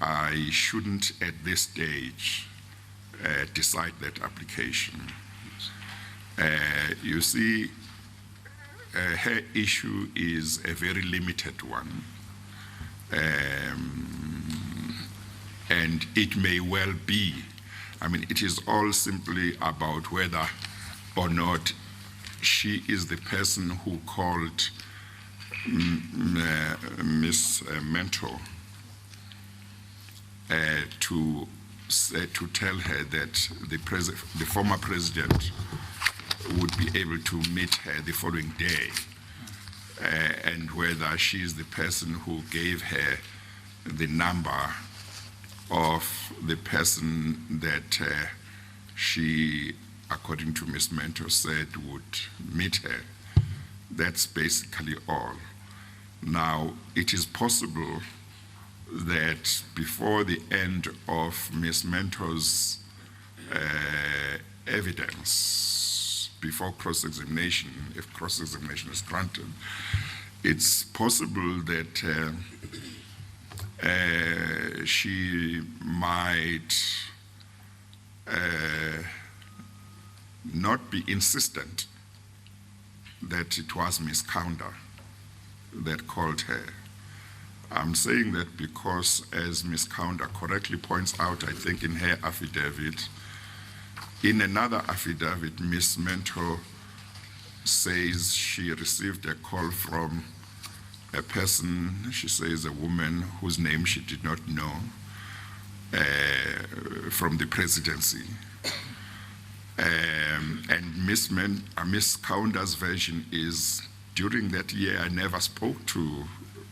I shouldn't at this stage decide that application. You see, her issue is a very limited one. And it may well be, I mean, it is all simply about whether or not she is the person who called Miss Mentor to tell her that the former president would be able to meet her the following day, and whether she is the person who gave her the number of the person that she, according to Miss Mentor, said would meet her. That's basically all. Now, it is possible that before the end of Miss Mentor's evidence, before cross-examination, if cross-examination is granted, it's possible that she might not be insistent that it was Miss Kaunda that called her. I'm saying that because, as Miss Kaunda correctly points out, I think in her affidavit, in another affidavit, Miss Mentor says she received a call from a person, she says a woman whose name she did not know, from the presidency. And Miss Kaunda's version is, during that year, I never spoke to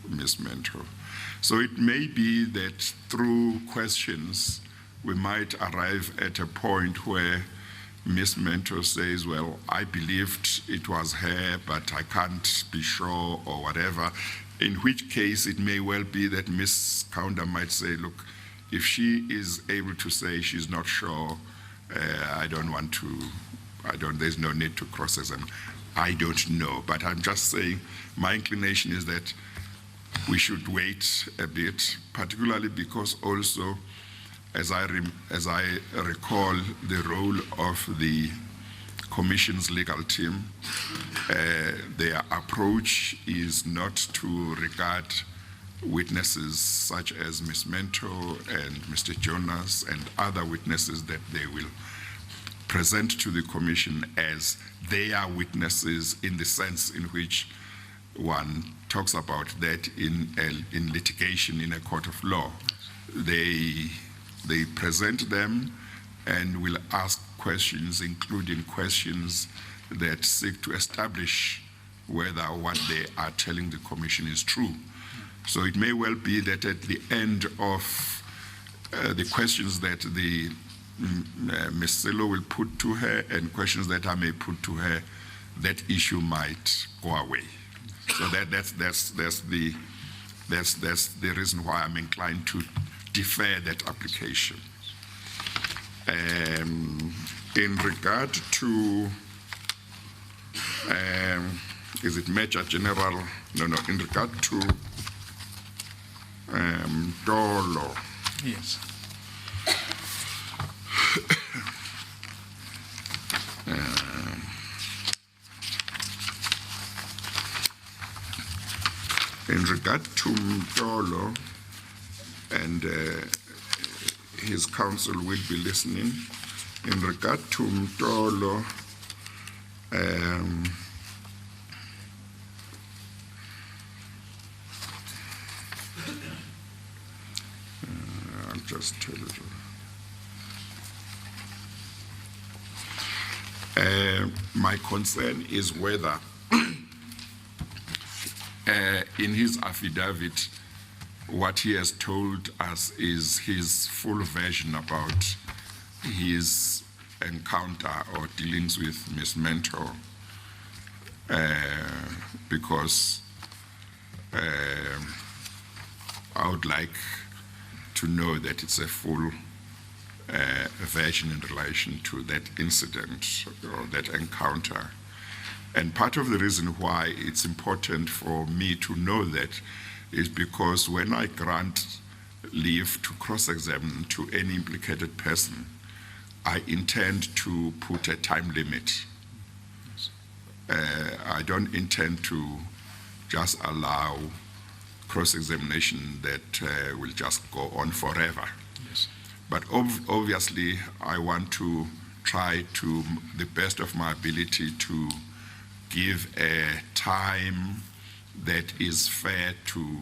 Miss Mentor. So it may be that through questions, we might arrive at a point where Miss Mentor says, well, I believed it was her, but I can't be sure, or whatever, in which case it may well be that Miss Kaunda might say, look, if she is able to say she's not sure, there's no need to cross-examine. I don't know, but I'm just saying my inclination is that we should wait a bit, particularly because also, as I recall the role of the Commission's legal team, their approach is not to regard witnesses such as Ms. Mentor and Mr. Jonas and other witnesses that they will present to the Commission as their witnesses, in the sense in which one talks about that in litigation in a court of law. They present them and will ask questions, including questions that seek to establish whether what they are telling the Commission is true. So it may well be that at the end of the questions that the Ms. Silo will put to her and questions that I may put to her, that issue might go away. So that's the reason why I'm inclined to defer that application. In regard to, is it Major General? No, in regard to Dolo. Yes. In regard to Dolo, and his counsel will be listening, in regard to Dolo, I'll just tell you. My concern is whether in his affidavit, what he has told us is his full version about his encounter or dealings with Ms. Mentor, because I would like to know that it's a full version in relation to that incident or that encounter. And part of the reason why it's important for me to know that is because when I grant leave to cross-examine to any implicated person, I intend to put a time limit. I don't intend to just allow cross-examination that will just go on forever. Yes. But obviously, I want to try to the best of my ability to give a time that is fair to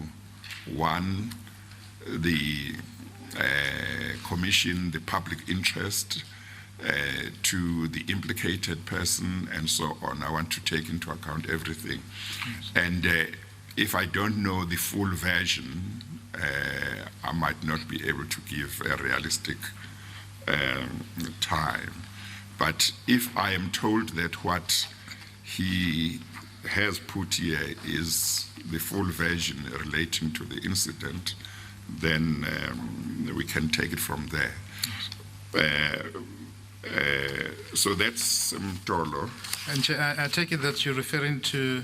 one, the commission, the public interest, to the implicated person, and so on. I want to take into account everything. Yes. And if I don't know the full version, I might not be able to give a realistic time. But if I am told that what he has put here is the full version relating to the incident, then we can take it from there. So that's Mtolo. And Chair, I take it that you're referring to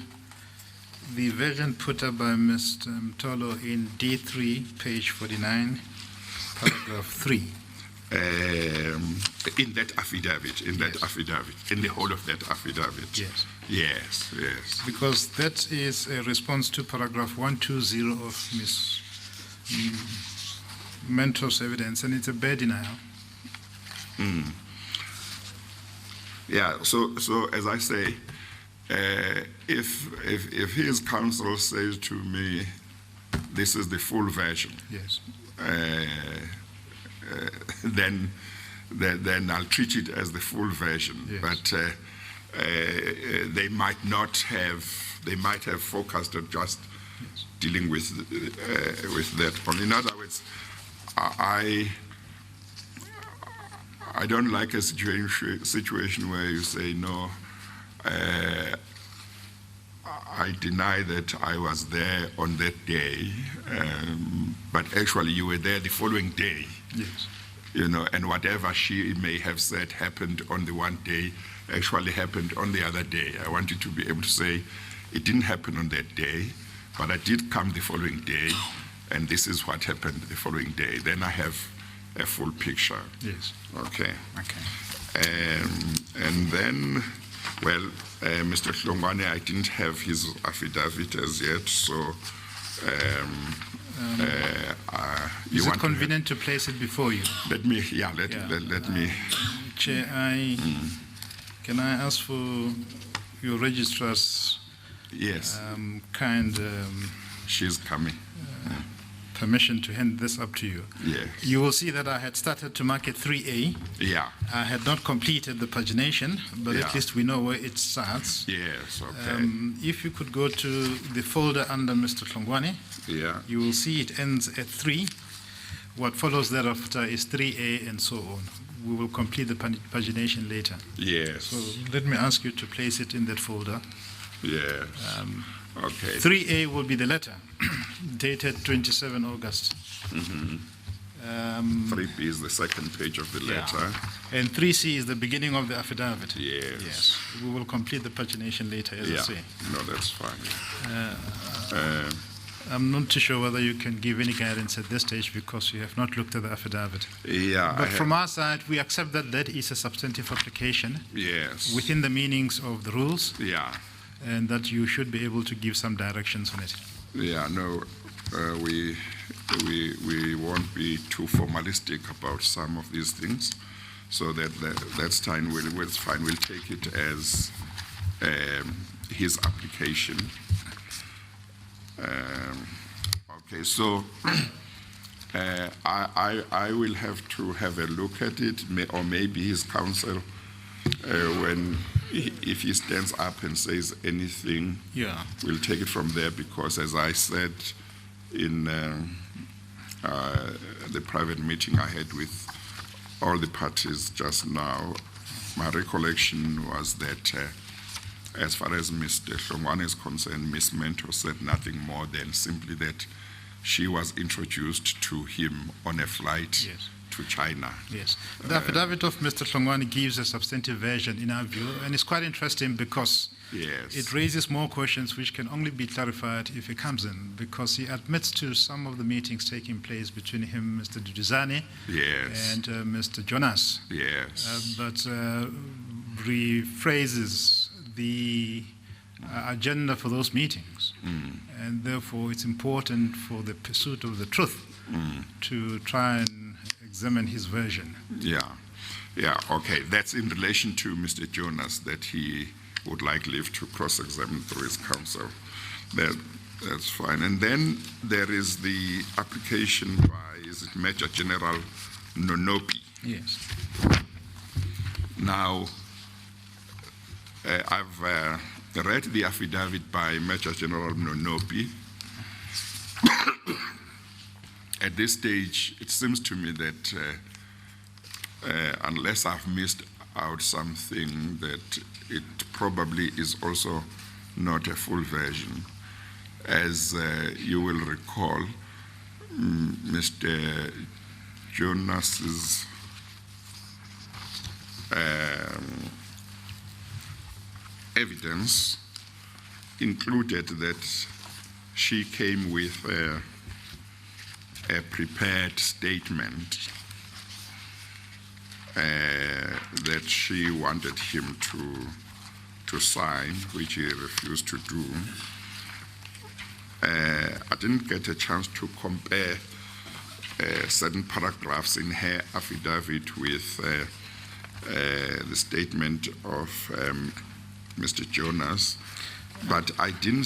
the version put up by Mr. Mtolo in D3, page 49, paragraph 3. In that affidavit, in the whole of that affidavit. Yes. Yes. Because that is a response to paragraph 120 of Ms. Mentor's evidence, and it's a bare denial. Yeah, so as I say, if his counsel says to me, this is the full version, Yes. then I'll treat it as the full version. Yes. But they might have focused on just dealing with that one. In other words, I don't like a situation where you say, no, I deny that I was there on that day, but actually you were there the following day. Yes. You know, and whatever she may have said happened on the one day actually happened on the other day. I want you to be able to say, it didn't happen on that day, but I did come the following day, and this is what happened the following day. Then I have a full picture. Yes. Okay. Okay. And then, well, Mr. Hlongwane, I didn't have his affidavit as yet, so is it convenient to place it before you? Let me. Chair, can I ask for your registrar's Yes. kind She's coming. permission to hand this up to you? Yes. You will see that I had started to mark it 3A. Yeah. I had not completed the pagination, but Yeah. at least we know where it starts. Yes. Okay. If you could go to the folder under Mr. Hlongwane, Yeah. you will see it ends at 3. What follows thereafter is 3A and so on. We will complete the pagination later. Yes. So let me ask you to place it in that folder. Yes. Okay. 3A will be the letter, dated 27 August. 3B is the second page of the letter. And 3C is the beginning of the affidavit. Yes. We will complete the pagination later, as I say. No, that's fine. I'm not too sure whether you can give any guidance at this stage because you have not looked at the affidavit. Yeah. But from our side, we accept that that is a substantive application Yes. within the meanings of the rules, Yeah. and that you should be able to give some directions on it. Yeah. No, we won't be too formalistic about some of these things, so that's fine. It's fine. We'll take it as his application. Okay, so I will have to have a look at it, or maybe his counsel, if he stands up and says anything, we'll take it from there, because as I said in the private meeting I had with all the parties just now, my recollection was that as far as Mr. Hlongwane is concerned, Ms. Mentor said nothing more than simply that she was introduced to him on a flight to China. Yes. The affidavit of Mr. Hlongwane gives a substantive version in our view, and it's quite interesting because Yes. it raises more questions which can only be clarified if he comes in, because he admits to some of the meetings taking place between him, Mr. Duduzane, Yes. and Mr. Jonas, Yes. but rephrases the agenda for those meetings. And therefore, it's important for the pursuit of the truth to try and examine his version. Yeah. Yeah, okay. That's in relation to Mr. Jonas, that he would like leave to cross-examine through his counsel. That's fine. And then there is the application by, is it Major General Nonopi? Yes. Now, I've read the affidavit by Major General Nonopi. At this stage, it seems to me that unless I've missed out something, that it probably is also not a full version. As you will recall, Mr. Jonas's evidence included that she came with a prepared statement that she wanted him to sign, which he refused to do. I didn't get a chance to compare certain paragraphs in her affidavit with the statement of Mr. Jonas, but I didn't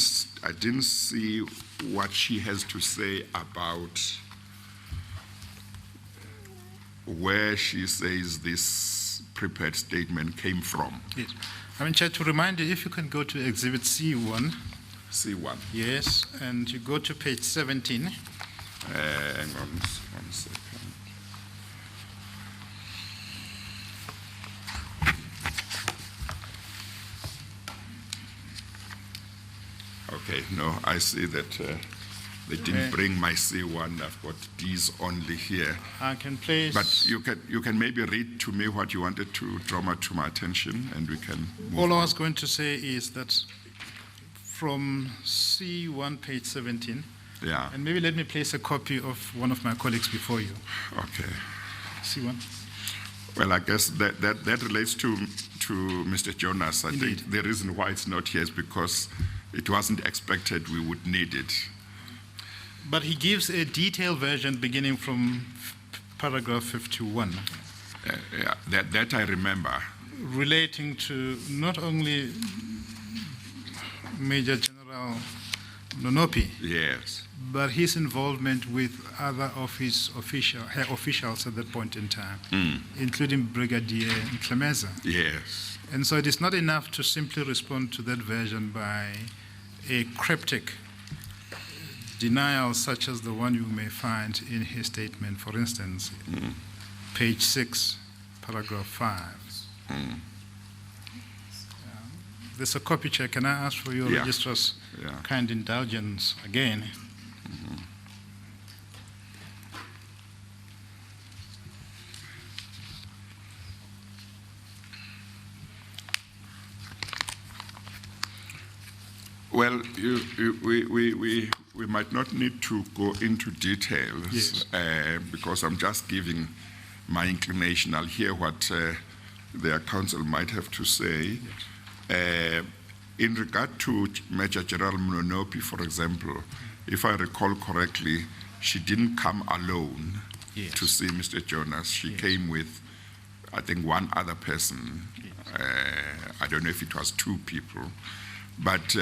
see what she has to say about where she says this prepared statement came from. Yes. I mean, Chair, to remind you, if you can go to Exhibit C1. C1. Yes, and you go to page 17. Hang on 1 second. Okay, no, I see that they didn't bring my C1. I've got D's only here. I can place. But you can maybe read to me what you wanted to draw to my attention, and we can move All I on. was going to say is that from C1, page 17, Yeah, and maybe let me place a copy of one of my colleagues before you. okay. C1. Well, I guess that relates to Mr. Jonas. I Indeed. think the reason why it's not here is because it wasn't expected we would need it. But he gives a detailed version beginning from paragraph 51, Yeah, that I remember. relating to not only Major General Nonopi, Yes, but his involvement with other of his officials at that point in time, including Brigadier Nklemeza. yes, And so it is not enough to simply respond to that version by a cryptic denial such as the one you may find in his statement. For instance, page 6, paragraph 5. There's a copy, Chair. Can I ask for your Yeah. registrar's yeah. kind indulgence again? Well, we might not need to go into details. Yes. Because I'm just giving my inclination. I'll hear what their counsel might have to say. In regard to Major General Nonopi, for example, if I recall correctly, she didn't come alone Yes. to see Mr. Jonas. She Yes. came with, I think, one other person. I don't know if it was two people. But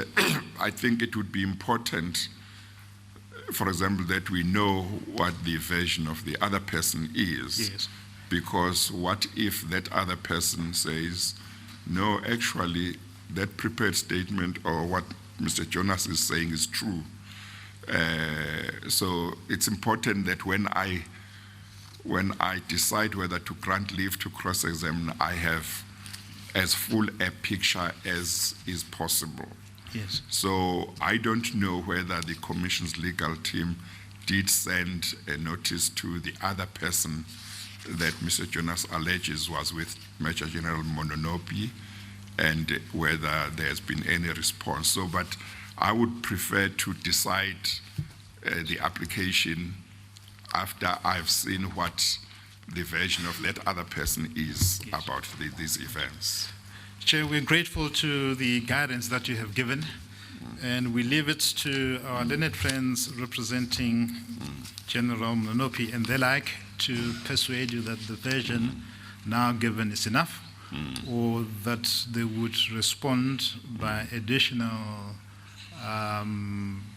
I think it would be important, for example, that we know what the version of the other person is. Yes. Because what if that other person says, no, actually, that prepared statement or what Mr. Jonas is saying is true. So it's important that when I decide whether to grant leave to cross-examine, I have as full a picture as is possible. Yes. So I don't know whether the Commission's legal team did send a notice to the other person that Mr. Jonas alleges was with Major General Nonopi, and whether there's been any response. So, but I would prefer to decide the application after I've seen what the version of that other person is about these events. Chair, we're grateful to the guidance that you have given, and we leave it to our learned friends representing General Monopi and the like to persuade you that the version now given is enough, or that they would respond by additional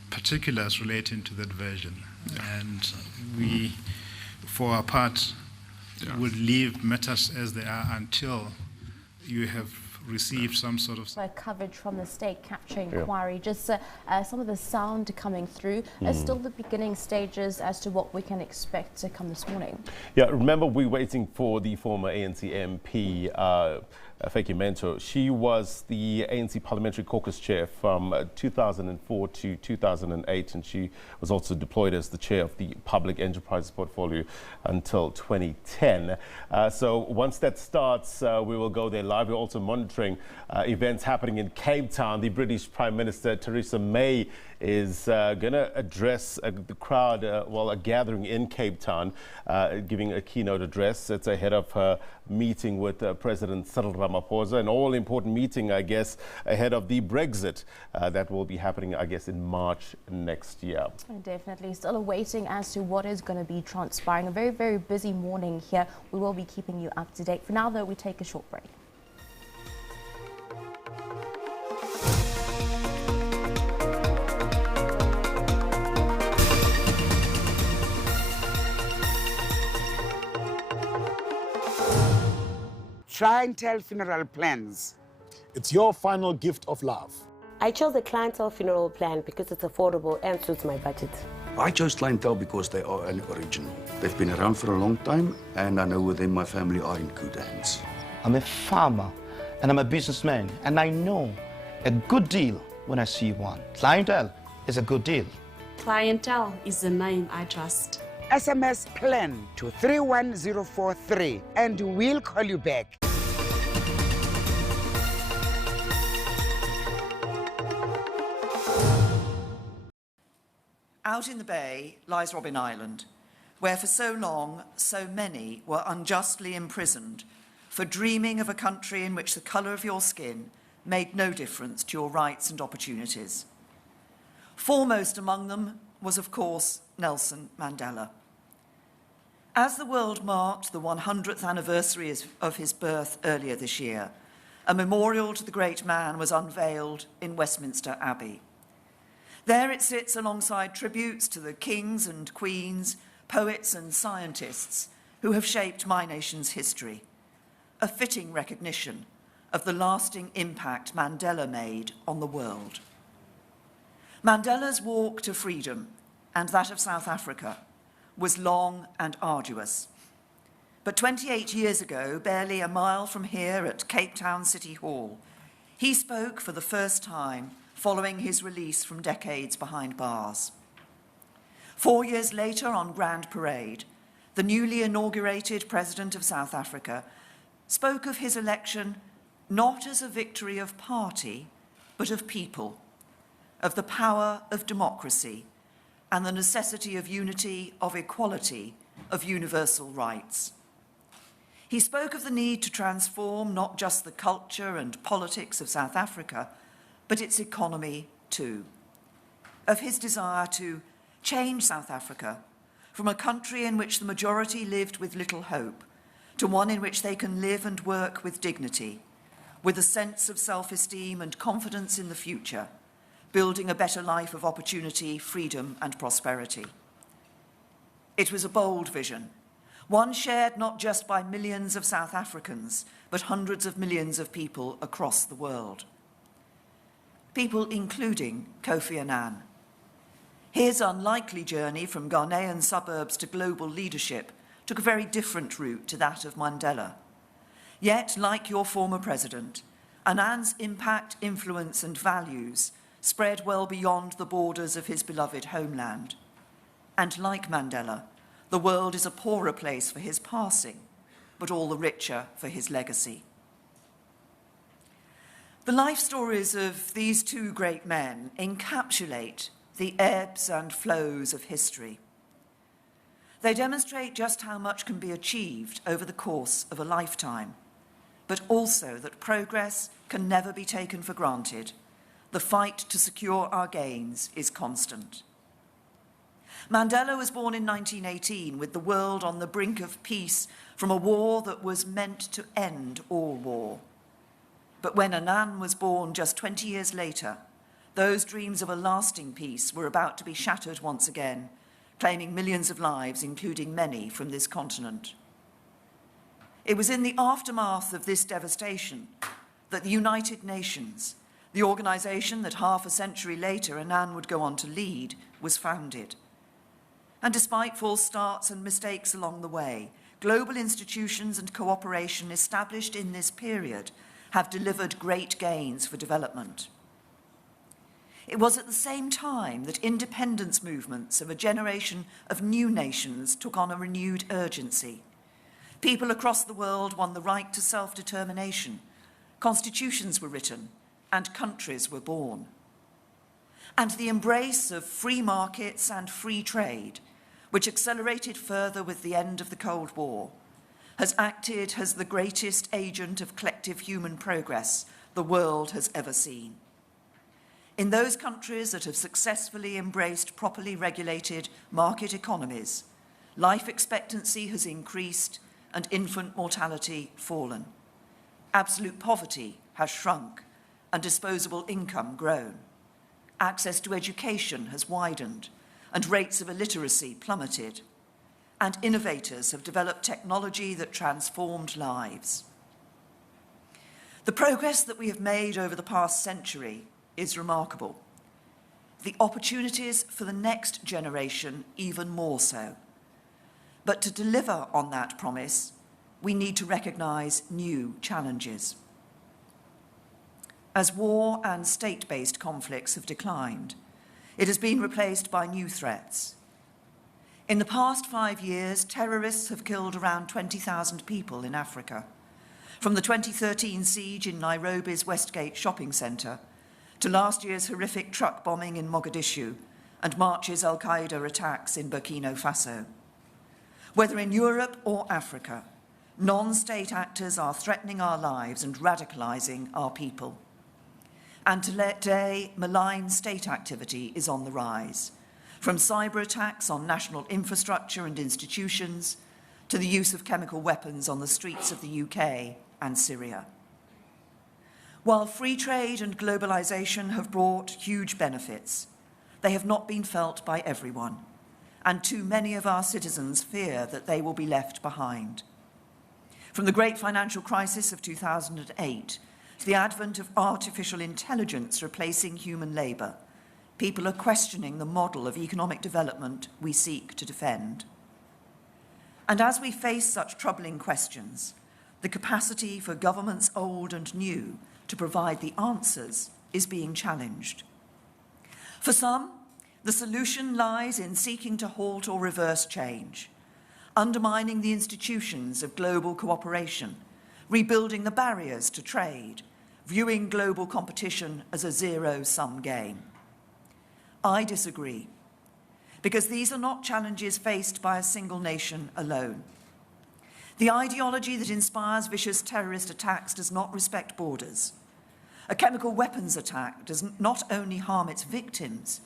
particulars relating to that version. And we, for our part, would leave matters as they are until you have received some sort of coverage from the state capture inquiry. Just some of the sound coming through. Still the beginning stages as to what we can expect to come this morning. Yeah, remember we're waiting for the former ANC MP, Vytjie Mentor. She was the ANC Parliamentary Caucus Chair from 2004 to 2008, and she was also deployed as the Chair of the Public Enterprises Portfolio until 2010. So once that starts, we will go there live. We're also monitoring events happening in Cape Town. The British Prime Minister Theresa May is going to address the crowd, a gathering in Cape Town, giving a keynote address. It's ahead of her meeting with President Cyril Ramaphosa, an all-important meeting, I guess, ahead of the Brexit that will be happening, I guess, in March next year. Definitely. Still awaiting as to what is going to be transpiring. A very, very busy morning here. We will be keeping you up to date. For now, though, we take a short break. Clientele funeral plans. It's your final gift of love. I chose the clientele funeral plan because it's affordable and suits my budget. I chose clientele because they are an original. They've been around for a long time, and I know with them my family are in good hands. I'm a farmer and I'm a businessman, and I know a good deal when I see one. Clientele is a good deal. Clientele is the name I trust. SMS plan to 31043 and we'll call you back. Out in the bay lies Robben Island, where for so long so many were unjustly imprisoned for dreaming of a country in which the colour of your skin made no difference to your rights and opportunities. Foremost among them was, of course, Nelson Mandela. As the world marked the 100th anniversary of his birth earlier this year, a memorial to the great man was unveiled in Westminster Abbey. There it sits alongside tributes to the kings and queens, poets and scientists who have shaped my nation's history, a fitting recognition of the lasting impact Mandela made on the world. Mandela's walk to freedom, and that of South Africa, was long and arduous. But 28 years ago, barely a mile from here at Cape Town City Hall, he spoke for the first time following his release from decades behind bars. 4 years later, on Grand Parade, the newly inaugurated President of South Africa spoke of his election not as a victory of party, but of people, of the power of democracy, and the necessity of unity, of equality, of universal rights. He spoke of the need to transform not just the culture and politics of South Africa, but its economy too, of his desire to change South Africa from a country in which the majority lived with little hope to one in which they can live and work with dignity, with a sense of self-esteem and confidence in the future, building a better life of opportunity, freedom and prosperity. It was a bold vision, one shared not just by millions of South Africans, but hundreds of millions of people across the world. People including Kofi Annan. His unlikely journey from Ghanaian suburbs to global leadership took a very different route to that of Mandela. Yet, like your former president, Annan's impact, influence and values spread well beyond the borders of his beloved homeland. And like Mandela, the world is a poorer place for his passing, but all the richer for his legacy. The life stories of these two great men encapsulate the ebbs and flows of history. They demonstrate just how much can be achieved over the course of a lifetime, but also that progress can never be taken for granted. The fight to secure our gains is constant. Mandela was born in 1918 with the world on the brink of peace from a war that was meant to end all war. But when Annan was born just 20 years later, those dreams of a lasting peace were about to be shattered once again, claiming millions of lives, including many from this continent. It was in the aftermath of this devastation that the United Nations, the organization that half a century later Annan would go on to lead, was founded. And despite false starts and mistakes along the way, global institutions and cooperation established in this period have delivered great gains for development. It was at the same time that independence movements of a generation of new nations took on a renewed urgency. People across the world won the right to self-determination, constitutions were written, and countries were born. And the embrace of free markets and free trade, which accelerated further with the end of the Cold War, has acted as the greatest agent of collective human progress the world has ever seen. In those countries that have successfully embraced properly regulated market economies, life expectancy has increased and infant mortality fallen. Absolute poverty has shrunk and disposable income grown. Access to education has widened and rates of illiteracy plummeted. And innovators have developed technology that transformed lives. The progress that we have made over the past century is remarkable. The opportunities for the next generation even more so. But to deliver on that promise, we need to recognize new challenges. As war and state-based conflicts have declined, it has been replaced by new threats. In the past 5 years, terrorists have killed around 20,000 people in Africa, from the 2013 siege in Nairobi's Westgate shopping centre to last year's horrific truck bombing in Mogadishu and March's al-Qaeda attacks in Burkina Faso. Whether in Europe or Africa, non-state actors are threatening our lives and radicalising our people. And today, malign state activity is on the rise, from cyber attacks on national infrastructure and institutions to the use of chemical weapons on the streets of the UK and Syria. While free trade and globalisation have brought huge benefits, they have not been felt by everyone, and too many of our citizens fear that they will be left behind. From the great financial crisis of 2008 to the advent of artificial intelligence replacing human labour, people are questioning the model of economic development we seek to defend. And as we face such troubling questions, the capacity for governments old and new to provide the answers is being challenged. For some, the solution lies in seeking to halt or reverse change, undermining the institutions of global cooperation, rebuilding the barriers to trade, viewing global competition as a zero-sum game. I disagree, because these are not challenges faced by a single nation alone. The ideology that inspires vicious terrorist attacks does not respect borders. A chemical weapons attack does not only harm its victims,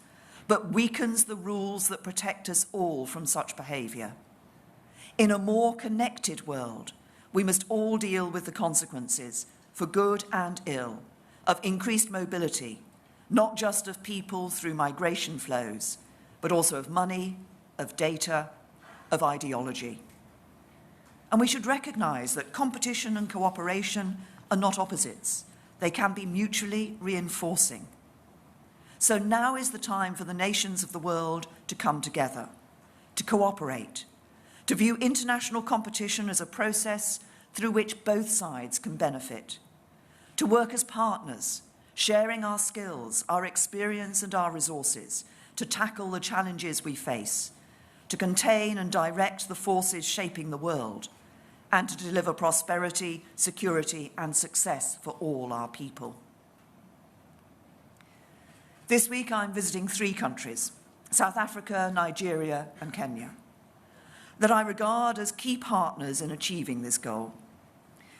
but weakens the rules that protect us all from such behaviour. In a more connected world, we must all deal with the consequences, for good and ill, of increased mobility, not just of people through migration flows, but also of money, of data, of ideology. And we should recognise that competition and cooperation are not opposites. They can be mutually reinforcing. So now is the time for the nations of the world to come together, to cooperate, to view international competition as a process through which both sides can benefit, to work as partners, sharing our skills, our experience and our resources to tackle the challenges we face, to contain and direct the forces shaping the world, and to deliver prosperity, security and success for all our people. This week I'm visiting 3 countries, South Africa, Nigeria and Kenya, that I regard as key partners in achieving this goal.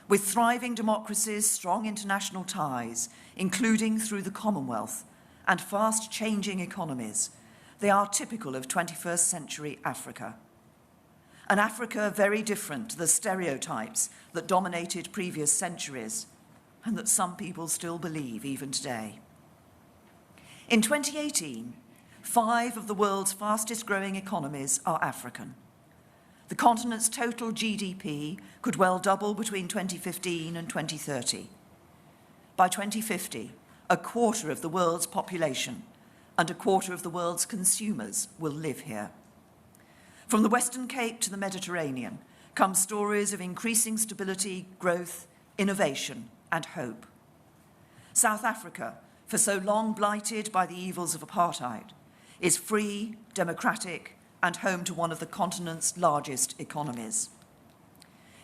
With thriving democracies, strong international ties, including through the Commonwealth, and fast-changing economies, they are typical of 21st century Africa. An Africa very different to the stereotypes that dominated previous centuries and that some people still believe even today. In 2018, 5 of the world's fastest-growing economies are African. The continent's total GDP could well double between 2015 and 2030. By 2050, a quarter of the world's population and a quarter of the world's consumers will live here. From the Western Cape to the Mediterranean come stories of increasing stability, growth, innovation, and hope. South Africa, for so long blighted by the evils of apartheid, is free, democratic, and home to one of the continent's largest economies.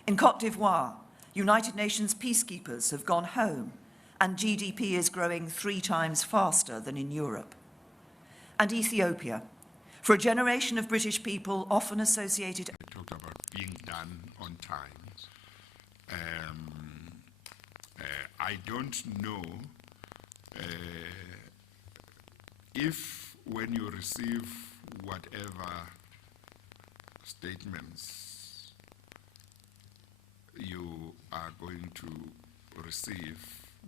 In Côte d'Ivoire, United Nations peacekeepers have gone home, and GDP is growing 3 times faster than in Europe. And Ethiopia, for a generation of British people often associated... I talked about being done on time. I don't know if when you receive whatever statements you are going to receive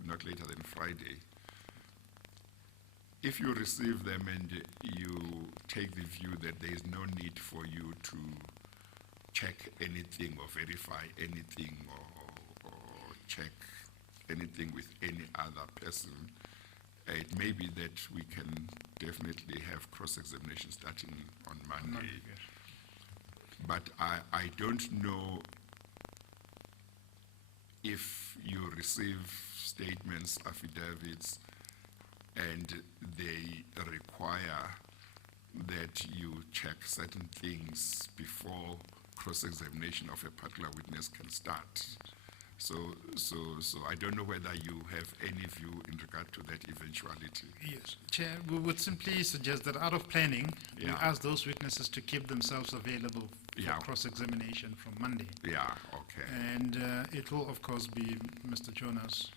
not later than Friday, if you receive them and you take the view that there is no need for you to check anything or verify anything or check anything with any other person, it may be that we can definitely have cross-examination starting on Monday. But I don't know if you receive statements, affidavits, and they require that you check certain things before cross-examination of a particular witness can start. So I don't know whether you have any view in regard to that eventuality. Yes, Chair, we would simply suggest that out of planning, we Yeah. ask those witnesses to keep themselves available for Yeah. cross-examination from Monday. Yeah, okay. And it will, of course, be Mr. Jonas,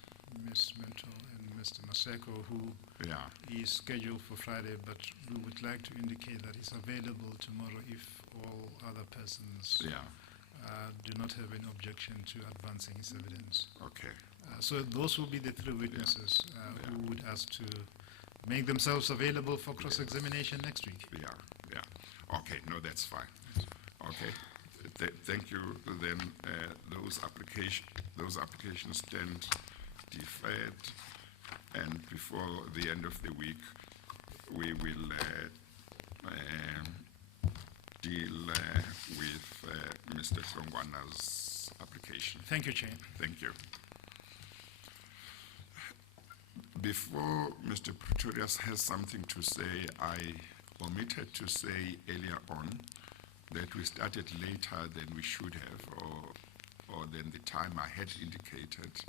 Ms. Mentor, and Mr. Maseko, who Yeah. is scheduled for Friday, but we would like to indicate that he's available tomorrow if all other persons Yeah. do not have any objection to advancing his evidence. Okay. So those will be the 3 witnesses who would ask to make themselves available for cross-examination next week. Yeah, yeah. Okay, no, that's fine. Okay, thank you. Then those applications stand deferred, and before the end of the week, we will deal with Mr. Hlongwana's application. Thank you, Chair. Thank you. Before Mr. Pretorius has something to say, I omitted to say earlier on that we started later than we should have, or than the time I had indicated.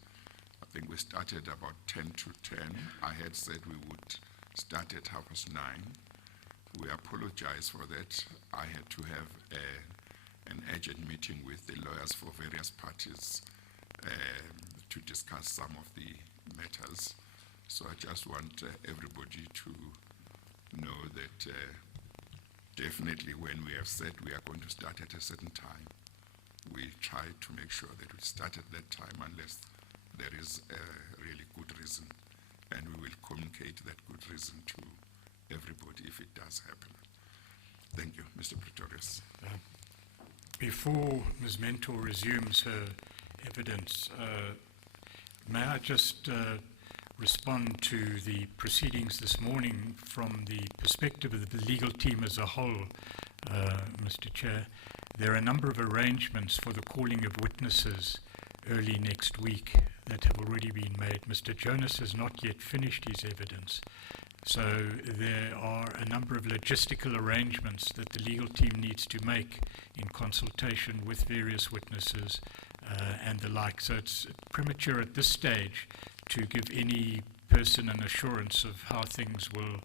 I think we started about 10 to 10. I had said we would start at 9:30. We apologize for that. I had to have an urgent meeting with the lawyers for various parties to discuss some of the matters. So I just want everybody to know that definitely when we have said we are going to start at a certain time, we try to make sure that we start at that time unless there is a really good reason, and we will communicate that good reason to everybody if it does happen. Thank you, Mr. Pretorius. Before Ms. Mentor resumes her evidence, may I just respond to the proceedings this morning from the perspective of the legal team as a whole, Mr. Chair. There are a number of arrangements for the calling of witnesses early next week that have already been made. Mr. Jonas has not yet finished his evidence. So there are a number of logistical arrangements that the legal team needs to make in consultation with various witnesses and the like. So it's premature at this stage to give any person an assurance of how things will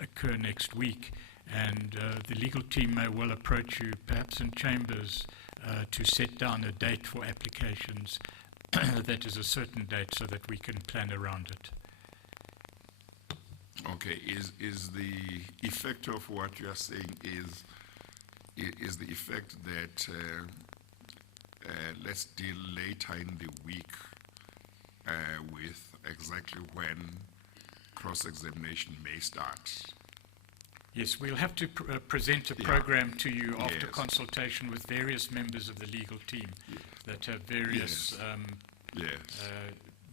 occur next week. And the legal team may well approach you, perhaps in chambers, to set down a date for applications that is a certain date so that we can plan around it. Okay, is the effect of what you are saying is the effect that let's deal later in the week with exactly when cross-examination may start? Yes, we'll have to present a program to you after consultation with various members of the legal team that have various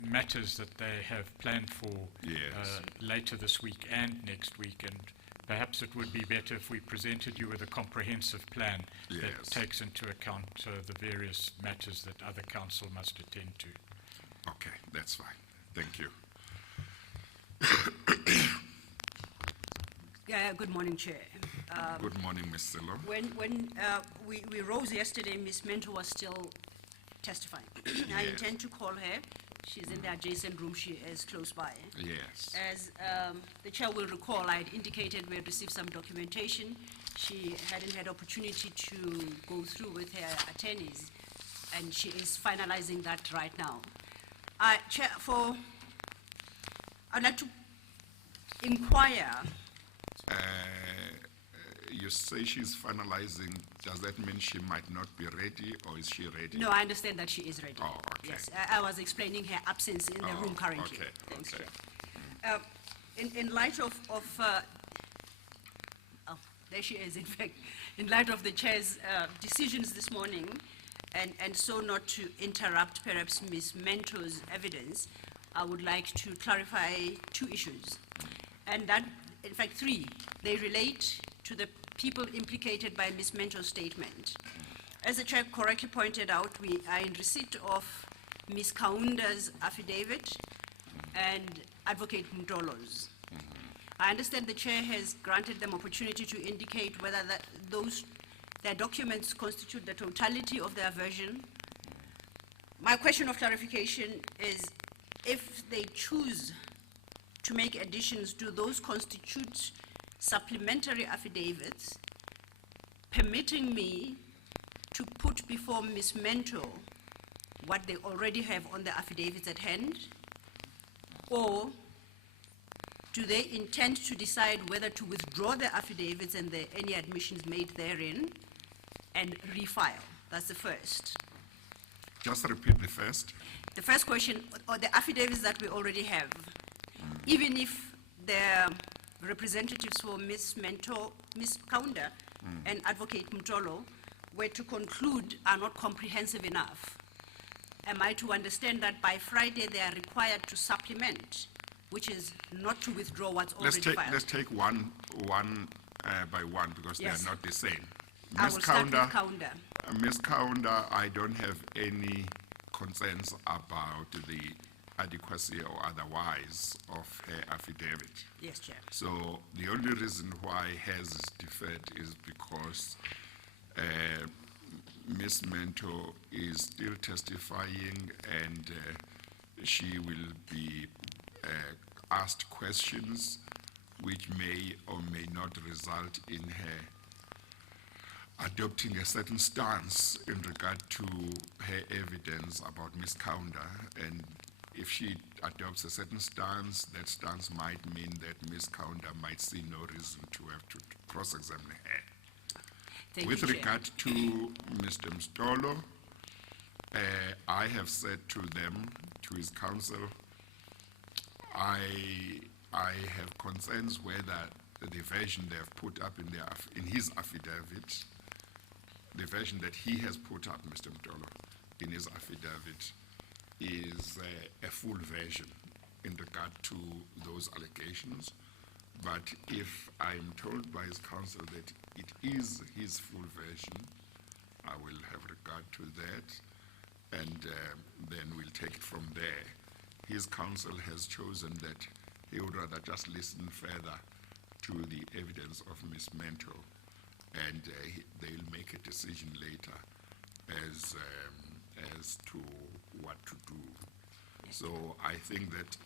matters that they have planned for later this week and next week, and perhaps it would be better if we presented you with a comprehensive plan that takes into account the various matters that other council must attend to. Okay, that's fine. Thank you. Yeah, good morning, Chair. Good morning, Ms. Silo. When we rose yesterday, Ms. Mento was still testifying. I intend to call her. She's in the adjacent room. She is close by. Yes. As the Chair will recall, I had indicated we had received some documentation. She hadn't had opportunity to go through with her attorneys, and she is finalizing that right now. Chair, I'd like to inquire. You say she's finalizing. Does that mean she might not be ready, or is she ready? No, I understand that she is ready. Oh, okay. Yes, I was explaining her absence in the room currently. Okay, Thanks, okay. Chair. In light of there she is, in fact, in light of the Chair's decisions this morning, and so not to interrupt perhaps Ms. Mento's evidence, I would like to clarify two issues. And that, in fact, three. They relate to the people implicated by Ms. Mento's statement. As the Chair correctly pointed out, we are in receipt of Ms. Kaunda's affidavit and Advocate Mtolo's. I understand the Chair has granted them opportunity to indicate whether their documents constitute the totality of their version. My question of clarification is, if they choose to make additions, do those constitute supplementary affidavits, permitting me to put before Ms. Mento what they already have on the affidavits at hand? Or do they intend to decide whether to withdraw the affidavits and any admissions made therein and refile? That's the first. Just repeat the first. The first question, or the affidavits that we already have, even if the representatives for Ms. Mento, Ms. Kaunda, and Advocate Mtolo were to conclude are not comprehensive enough, am I to understand that by Friday they are required to supplement, which is not to withdraw what's already filed? Let's take one by one, because they are not the same. I will start with Kaunda. Ms. Kaunda, I don't have any concerns about the adequacy or otherwise of her affidavit. Yes, Chair. So the only reason why hers is deferred is because Ms. Mento is still testifying, and she will be asked questions which may or may not result in her adopting a certain stance in regard to her evidence about Ms. Kaunda. And if she adopts a certain stance, that stance might mean that Ms. Kaunda might see no reason to have to cross-examine her. With regard to Mr. Mtolo, I have said to them, to his counsel, I have concerns whether the version they have put up in his affidavit, the version that he has put up, Mr. Mtolo, in his affidavit, is a full version in regard to those allegations. But if I'm told by his counsel that it is his full version, I will have regard to that, and then we'll take it from there. His counsel has chosen that he would rather just listen further to the evidence of Ms. Mento, and they'll make a decision later as to what to do. So I think that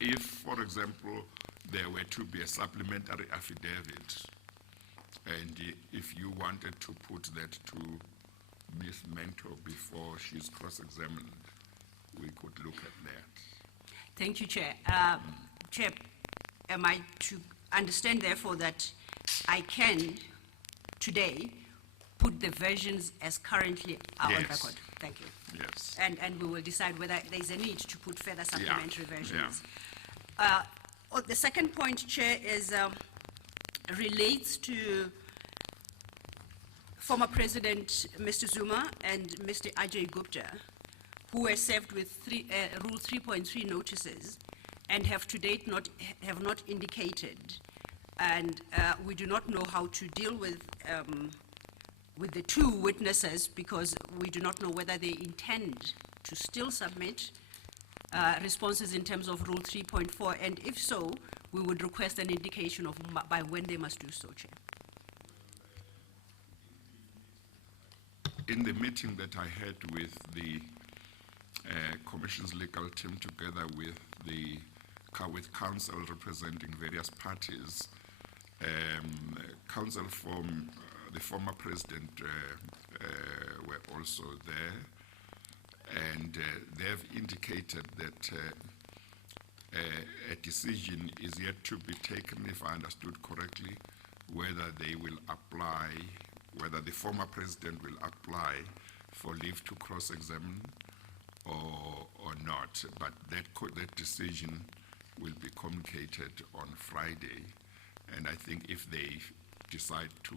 if, for example, there were to be a supplementary affidavit, and if you wanted to put that to Ms. Mentor before she's cross-examined, we could look at that. Thank you, Chair. Chair, am I to understand, therefore, that I can, today, put the versions as currently are on Yes. record? Thank you. Yes. And we will decide whether there's a need to put further supplementary versions. The second point, Chair, is relates to former President Mr. Zuma and Mr. Ajay Gupta, who were served with Rule 3.3 notices and have to date not indicated, and we do not know how to deal with the two witnesses because we do not know whether they intend to still submit responses in terms of Rule 3.4, and if so, we would request an indication of by when they must do so, Chair. In the meeting that I had with the Commission's legal team together with counsel representing various parties, counsel from the former president were also there, and they've indicated that a decision is yet to be taken, if I understood correctly, whether they will apply, whether the former president will apply for leave to cross-examine or not. But that decision will be communicated on Friday, and I think if they decide to,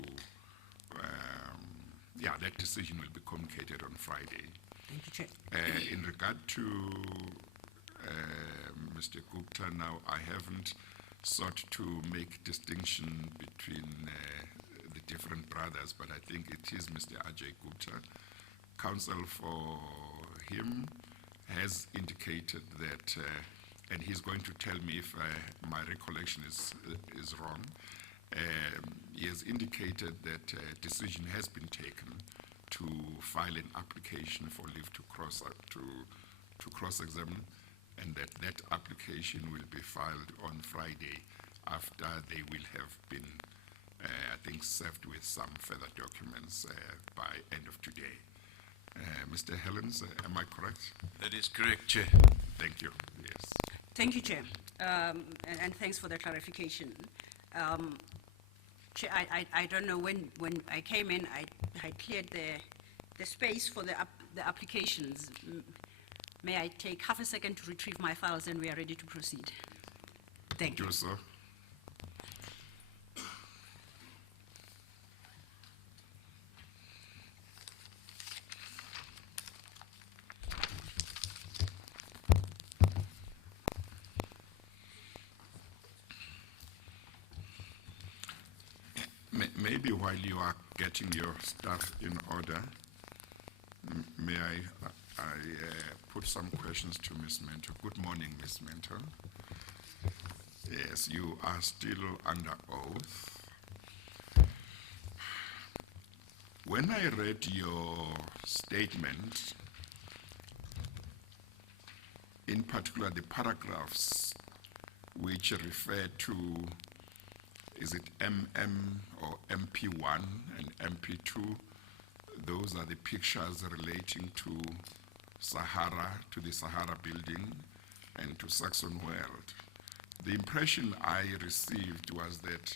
that decision will be communicated on Friday. Thank you, Chair. In regard to Mr. Gupta, now I haven't sought to make distinction between the different brothers, but I think it is Mr. Ajay Gupta. Counsel for him has indicated that, and he's going to tell me if my recollection is wrong. He has indicated that a decision has been taken to file an application for leave to cross-examine, and that application will be filed on Friday after they will have been, I think, served with some further documents by end of today. Mr. Helens, am I correct? That is correct, Chair. Thank you. Yes. Thank you, Chair, and thanks for the clarification. Chair, I don't know when I came in, I cleared the space for the applications. May I take half a second to retrieve my files and we are ready to proceed? Thank you. Sir. Maybe while you are getting your stuff in order, may I put some questions to Ms. Mentor. Good morning, Ms. Mentor. Yes, you are still under oath. When I read your statement, in particular the paragraphs which refer to, is it MM or MP1 and MP2? Those are the pictures relating to Sahara, to the Sahara building, and to Saxon World. The impression I received was that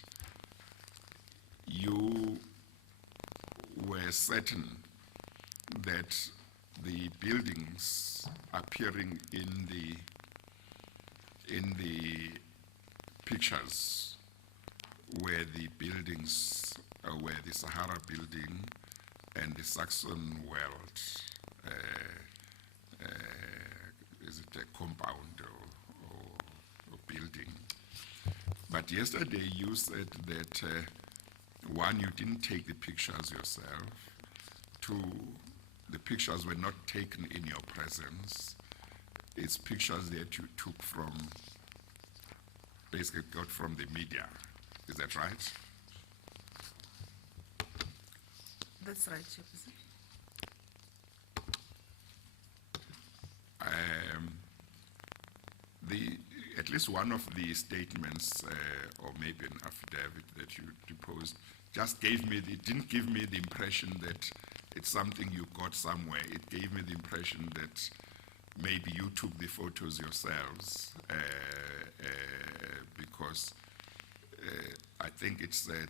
you were certain that the buildings appearing in the pictures were the buildings, were the Sahara building and the Saxon World. Is it a compound or building? But yesterday you said that one, you didn't take the pictures yourself. Two, the pictures were not taken in your presence. It's pictures that you took from, basically got from the media. Is that right? That's right, Chairperson. least one of the statements, or maybe an affidavit that you deposed, just didn't give me the impression that it's something you got somewhere. It gave me the impression that maybe you took the photos yourselves, because I think it said,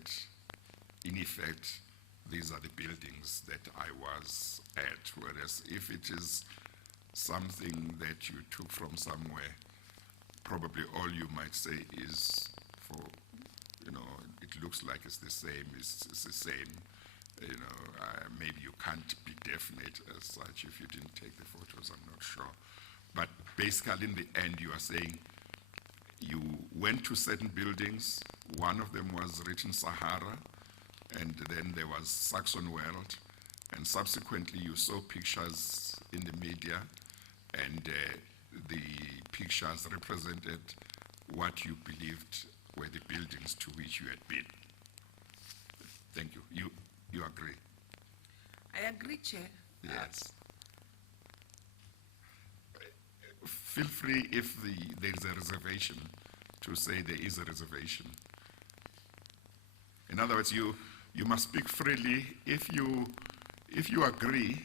in effect, these are the buildings that I was at, whereas if it is something that you took from somewhere, probably all you might say is it looks like it's the same, it's the same. Maybe you can't be definite as such if you didn't take the photos, I'm not sure. But basically, in the end, you are saying you went to certain buildings. One of them was written Sahara, and then there was Saxon World, and subsequently you saw pictures in the media, and the pictures represented what you believed were the buildings to which you had been. Thank you. You agree? I agree, Chair. Yes. Feel free if there is a reservation to say there is a reservation. In other words, you must speak freely. If you agree,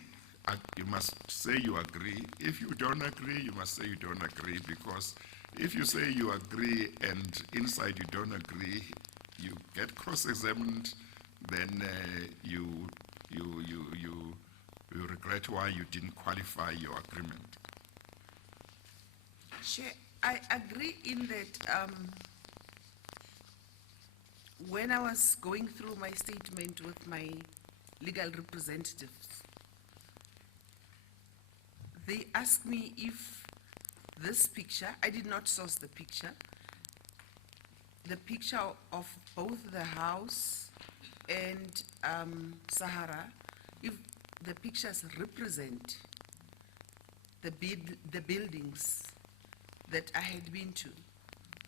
you must say you agree. If you don't agree, you must say you don't agree, because if you say you agree and inside you don't agree, you get cross-examined, then you regret why you didn't qualify your agreement. Chair, I agree in that when I was going through my statement with my legal representatives, they asked me if this picture, I did not source the picture of both the house and Sahara, if the pictures represent the buildings that I had been to.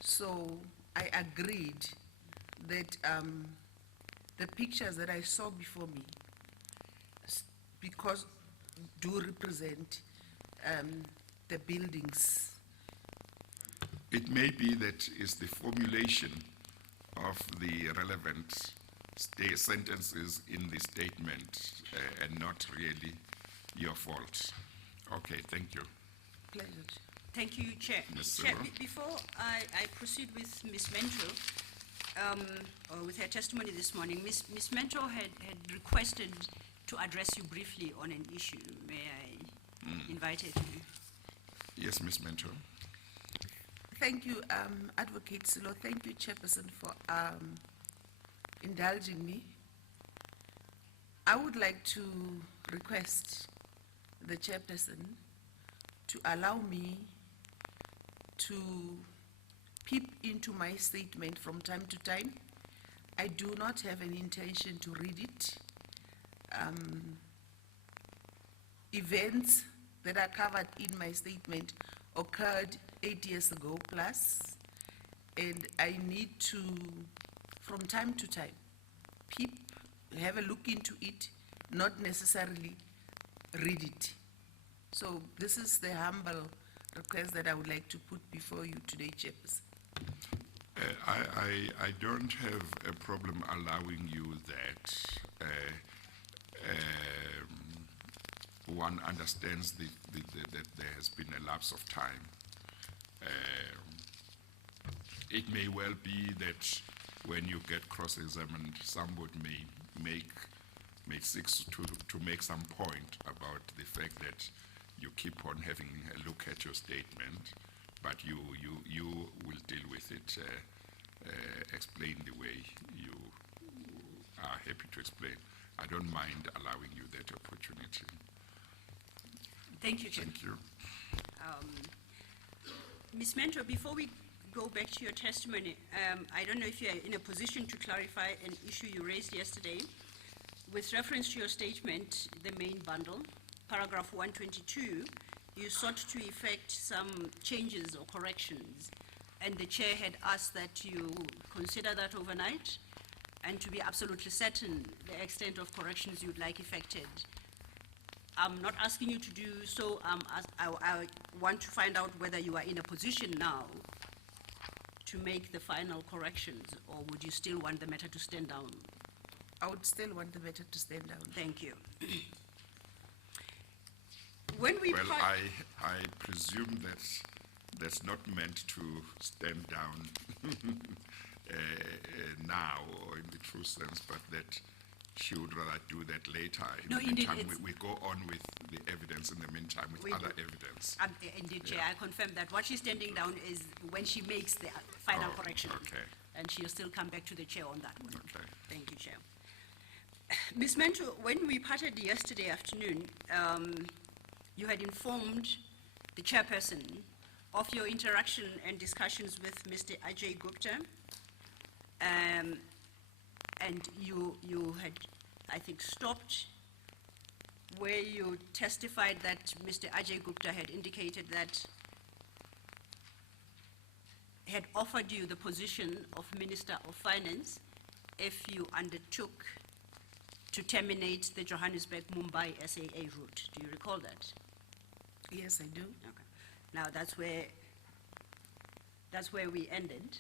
So I agreed that the pictures that I saw before me, because do represent the buildings. It may be that it's the formulation of the relevant sentences in the statement and not really your fault. Okay, thank you. Pleasure. Thank you, Chair. Chair, before I proceed with Ms. Mento, or with her testimony this morning, Ms. Mento had requested to address you briefly on an issue. May I invite her to? Yes, Ms. Mento. Thank you, Advocate Silo. Thank you, Chairperson, for indulging me. I would like to request the Chairperson to allow me to peep into my statement from time to time. I do not have an intention to read it. Events that are covered in my statement occurred 8 years ago plus, and I need to, from time to time, peep, have a look into it, not necessarily read it. So this is the humble request that I would like to put before you today, Chairperson. I don't have a problem allowing you that. One understands that there has been a lapse of time. It may well be that when you get cross-examined, somebody may seek to make some point about the fact that you keep on having a look at your statement, but you will deal with it, explain the way you are happy to explain. I don't mind allowing you that opportunity. Thank you, Chair. Thank you. Ms. Mento, before we go back to your testimony, I don't know if you are in a position to clarify an issue you raised yesterday. With reference to your statement, the main bundle, paragraph 122, you sought to effect some changes or corrections, and the Chair had asked that you consider that overnight and to be absolutely certain the extent of corrections you'd like effected. I'm not asking you to do so. I want to find out whether you are in a position now to make the final corrections, or would you still want the matter to stand down? I would still want the matter to stand down. Thank you. When we Well, I presume that's not meant to stand down now or in the true sense, but that she would rather do that later. In No, the indeed, meantime, it's- we go on with the evidence in the meantime with We other do. evidence. Indeed, Chair, I confirm that what she's standing down is when she makes the final Oh, correction. okay. And she'll still come back to the Chair on that one. Okay. Thank you, Chair. Ms. Mento, when we parted yesterday afternoon, you had informed the chairperson of your interaction and discussions with Mr. Ajay Gupta, and you had, I think, stopped where you testified that Mr. Ajay Gupta had indicated that he had offered you the position of Minister of Finance if you undertook to terminate the Johannesburg-Mumbai SAA route. Do you recall that? Yes, I do. Okay. Now that's where we ended.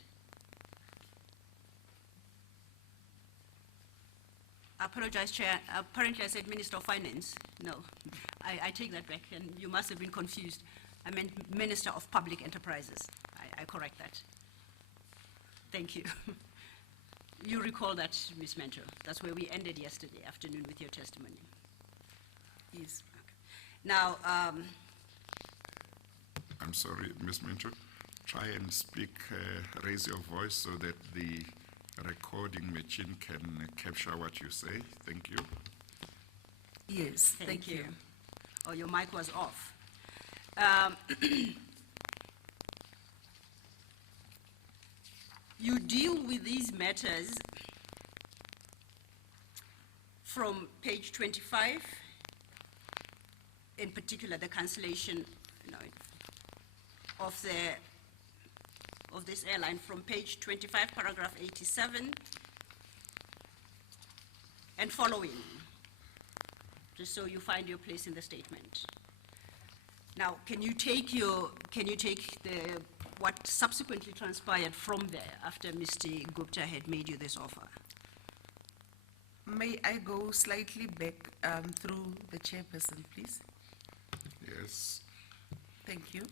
I apologize, Chair. Apparently I said Minister of Finance. No, I take that back, and you must have been confused. I meant Minister of Public Enterprises. I correct that. Thank you. You recall that, Ms. Mento. That's where we ended yesterday afternoon with your testimony. Yes. Okay. Now, I'm sorry, Ms. Minto. Try and speak, raise your voice so that the recording machine can capture what you say. Thank you. Yes, thank you. Oh, your mic was off. You deal with these matters from page 25, in particular the cancellation of this airline from page 25, paragraph 87, and following, just so you find your place in the statement. Now, can you take what subsequently transpired from there after Mr. Gupta had made you this offer? May I go slightly back through the chairperson, please? Yes. Thank you.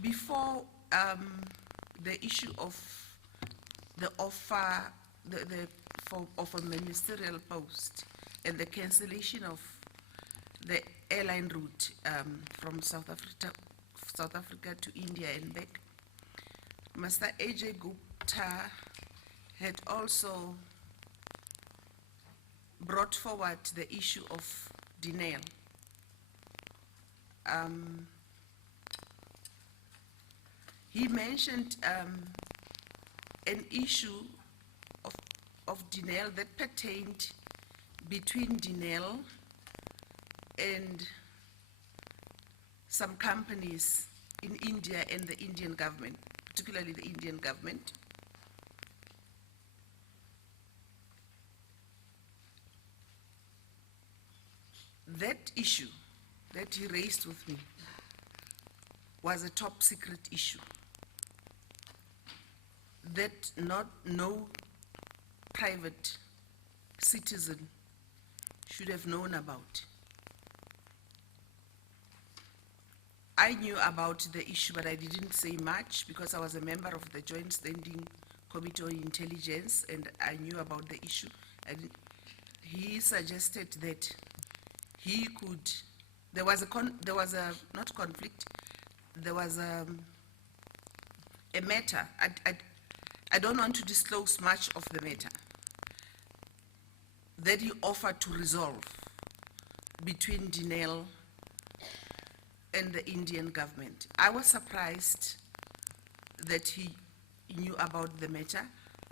Before the issue of the offer of a ministerial post and the cancellation of the airline route from South Africa to India and back, Mr. Ajay Gupta had also brought forward the issue of denial. He mentioned an issue of denial that pertained between denial and some companies in India and the Indian government, particularly the Indian government. That issue that he raised with me was a top secret issue that no private citizen should have known about. I knew about the issue, but I didn't say much because I was a member of the Joint Standing Committee on Intelligence, and I knew about the issue. He suggested that he could. There was not conflict. There was a matter. I don't want to disclose much of the matter that he offered to resolve between Dinel and the Indian government. I was surprised that he knew about the matter.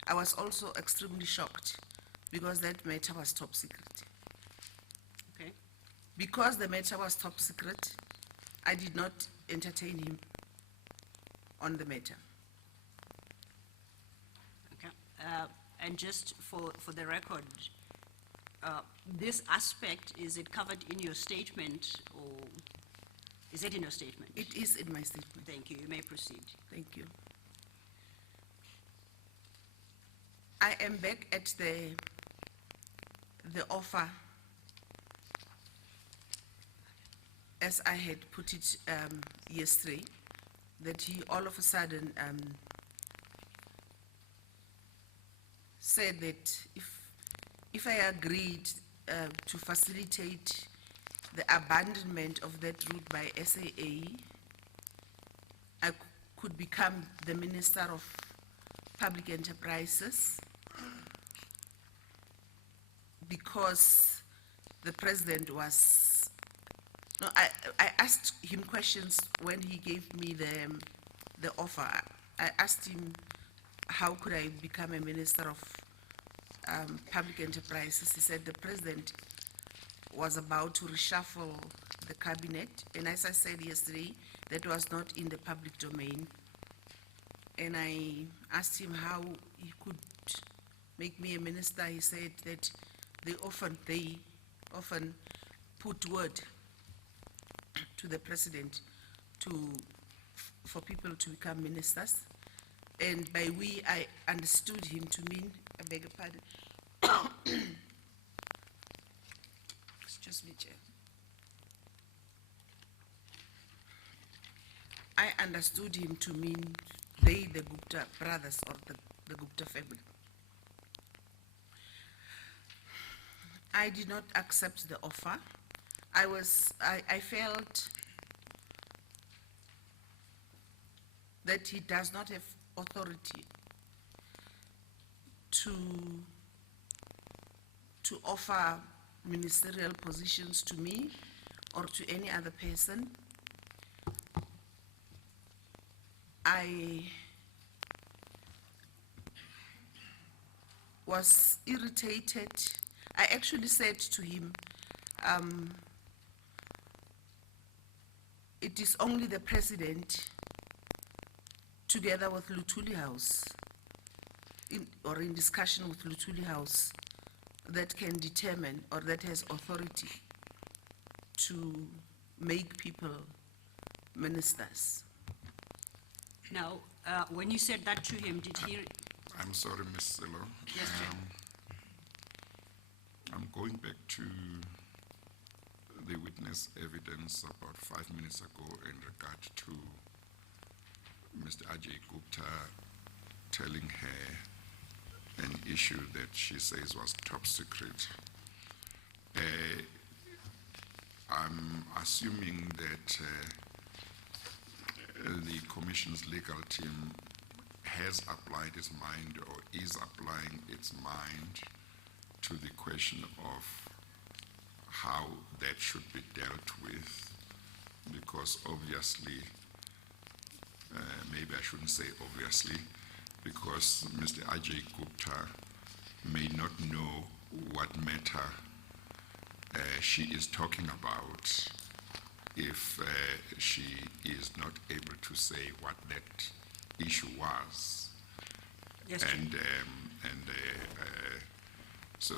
I was also extremely shocked because that matter was top secret. Okay. Because the matter was top secret, I did not entertain him on the matter. Okay. And just for the record, this aspect, is it covered in your statement, or Is it in your statement? It is in my statement. Thank you. You may proceed. Thank you. I am back at the offer as I had put it yesterday, that he all of a sudden said that if I agreed to facilitate the abandonment of that route by SAA, I could become the Minister of Public Enterprises, because the president was, no, I asked him questions when he gave me the offer. I asked him, how could I become a Minister of Public Enterprises? He said the president was about to reshuffle the cabinet, and as I said yesterday, that was not in the public domain. And I asked him how he could make me a minister. He said that they often put word to the president for people to become ministers. And by we, I understood him to mean, I beg your pardon. Excuse me, Chair. I understood him to mean they, the Gupta brothers, or the Gupta family. I did not accept the offer. I felt that he does not have authority to offer ministerial positions to me or to any other person. I was irritated. I actually said to him, it is only the president, together with Luthuli House, or in discussion with Luthuli House, that can determine, or that has authority to make people ministers. Now, when you said that to him, did he... I'm sorry, Ms. Selo. Yes, Chair. I'm going back to the witness evidence about 5 minutes ago in regard to Mr. Ajay Gupta telling her an issue that she says was top secret. I'm assuming that the Commission's legal team has applied its mind or is applying its mind to the question of how that should be dealt with, because obviously, maybe I shouldn't say obviously, because Mr. Ajay Gupta may not know what matter she is talking about if she is not able to say what that issue was. Yes, so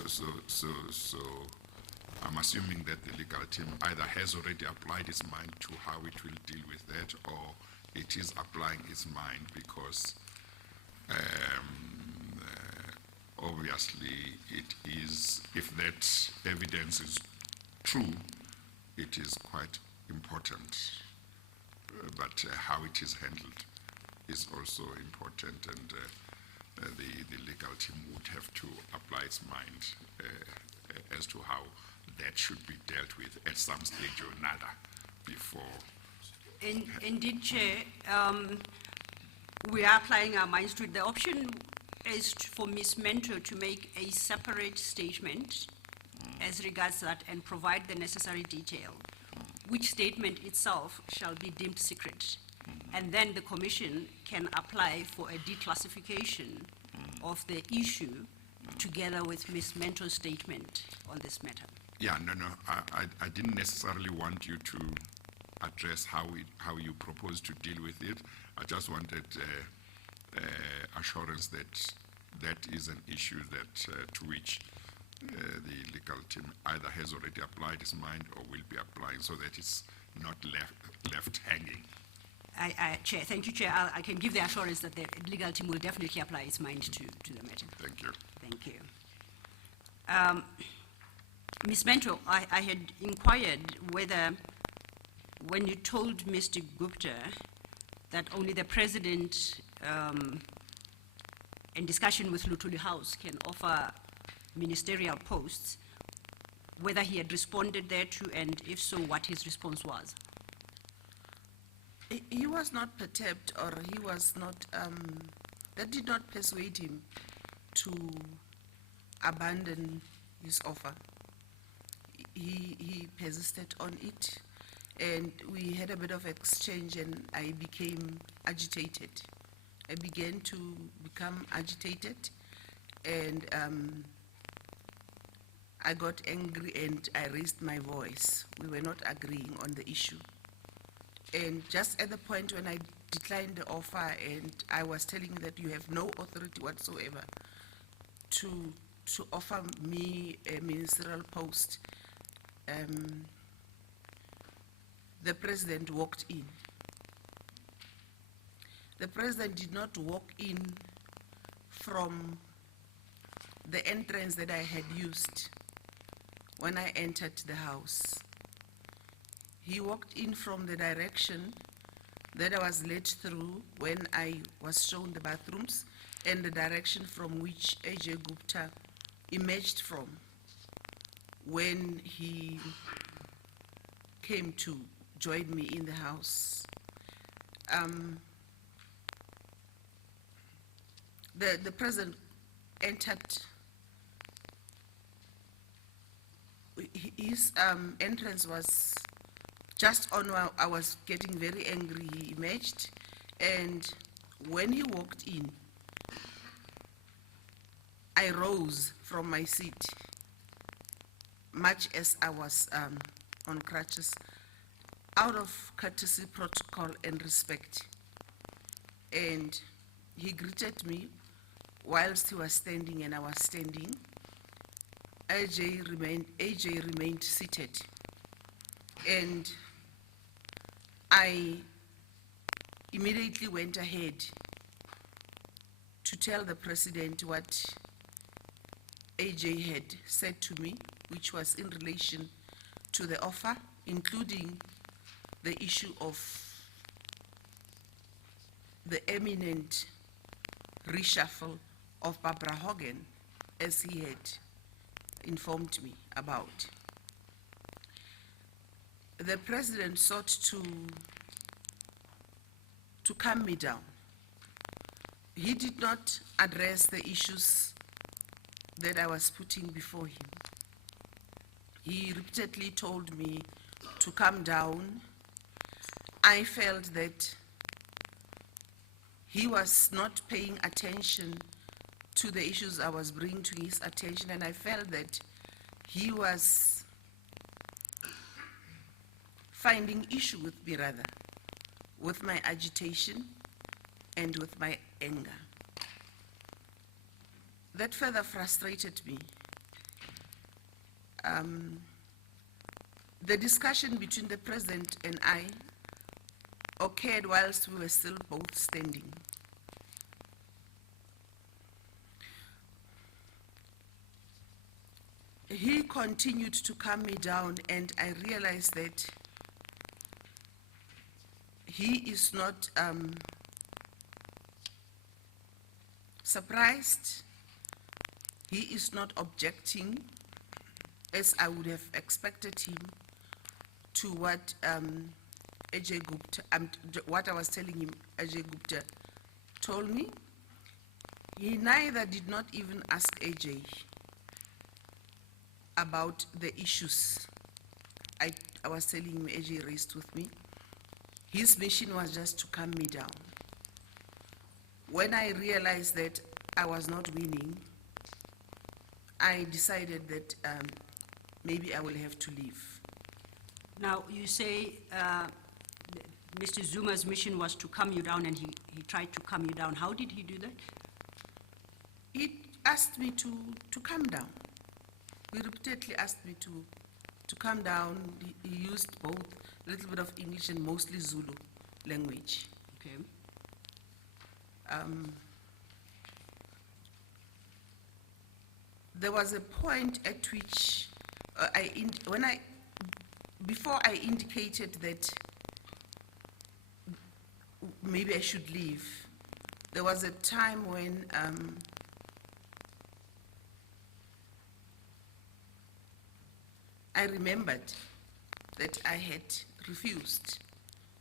I'm assuming that the legal team either has already applied its mind to how it will deal with that, or it is applying its mind, because obviously it is, if that evidence is true, it is quite important. But how it is handled is also important, and the legal team would have to apply its mind as to how that should be dealt with at some stage or another before. Indeed, Chair, we are applying our minds to it. The option is for Ms. Mentor to make a separate statement as regards that and provide the necessary detail, which statement itself shall be deemed secret. And then the Commission can apply for a declassification of the issue together with Ms. Mentor's statement on this matter. Yeah, no, I didn't necessarily want you to address how you propose to deal with it. I just wanted assurance that that is an issue that to which the legal team either has already applied its mind or will be applying, so that it's not left hanging. Chair, thank you, Chair. I can give the assurance that the legal team will definitely apply its mind to the matter. Thank you. Thank you. Ms. Mento, I had inquired whether, when you told Mr. Gupta that only the President, in discussion with Lutuli House, can offer ministerial posts, whether he had responded thereto, and if so, what his response was. He was not perturbed, or he was not, that did not persuade him to abandon his offer. He persisted on it, and we had a bit of exchange, and I became agitated. I began to become agitated, and I got angry and I raised my voice. We were not agreeing on the issue. And just at the point when I declined the offer and I was telling him that you have no authority whatsoever to offer me a ministerial post, the President walked in. The President did not walk in from the entrance that I had used when I entered the house. He walked in from the direction that I was led through when I was shown the bathrooms, and the direction from which A.J. Gupta emerged from when he came to join me in the house. The President entered. His entrance was just on while I was getting very angry. He emerged, and when he walked in, I rose from my seat, much as I was on crutches, out of courtesy, protocol, and respect. And he greeted me whilst he was standing and I was standing. AJ remained seated, and I immediately went ahead to tell the President what AJ had said to me, which was in relation to the offer, including the issue of the imminent reshuffle of Barbara Hogan, as he had informed me about. The President sought to calm me down. He did not address the issues that I was putting before him. He repeatedly told me to calm down. I felt that he was not paying attention to the issues I was bringing to his attention, and I felt that he was finding issue with me, rather, with my agitation and with my anger. That further frustrated me. The discussion between the President and I occurred whilst we were still both standing. He continued to calm me down, and I realized that he is not surprised. He is not objecting, as I would have expected him, to what Ajay Gupta, what I was telling him Ajay Gupta told me. He neither did not even ask Ajay about the issues I was telling him Ajay raised with me. His mission was just to calm me down. When I realized that I was not winning, I decided that maybe I will have to leave. Now, you say Mr. Zuma's mission was to calm you down, and he tried to calm you down. How did he do that? He asked me to calm down. He repeatedly asked me to to come down, he used both a little bit of English and mostly Zulu language. Okay. There was a point at which before I indicated that maybe I should leave, there was a time when I remembered that I had refused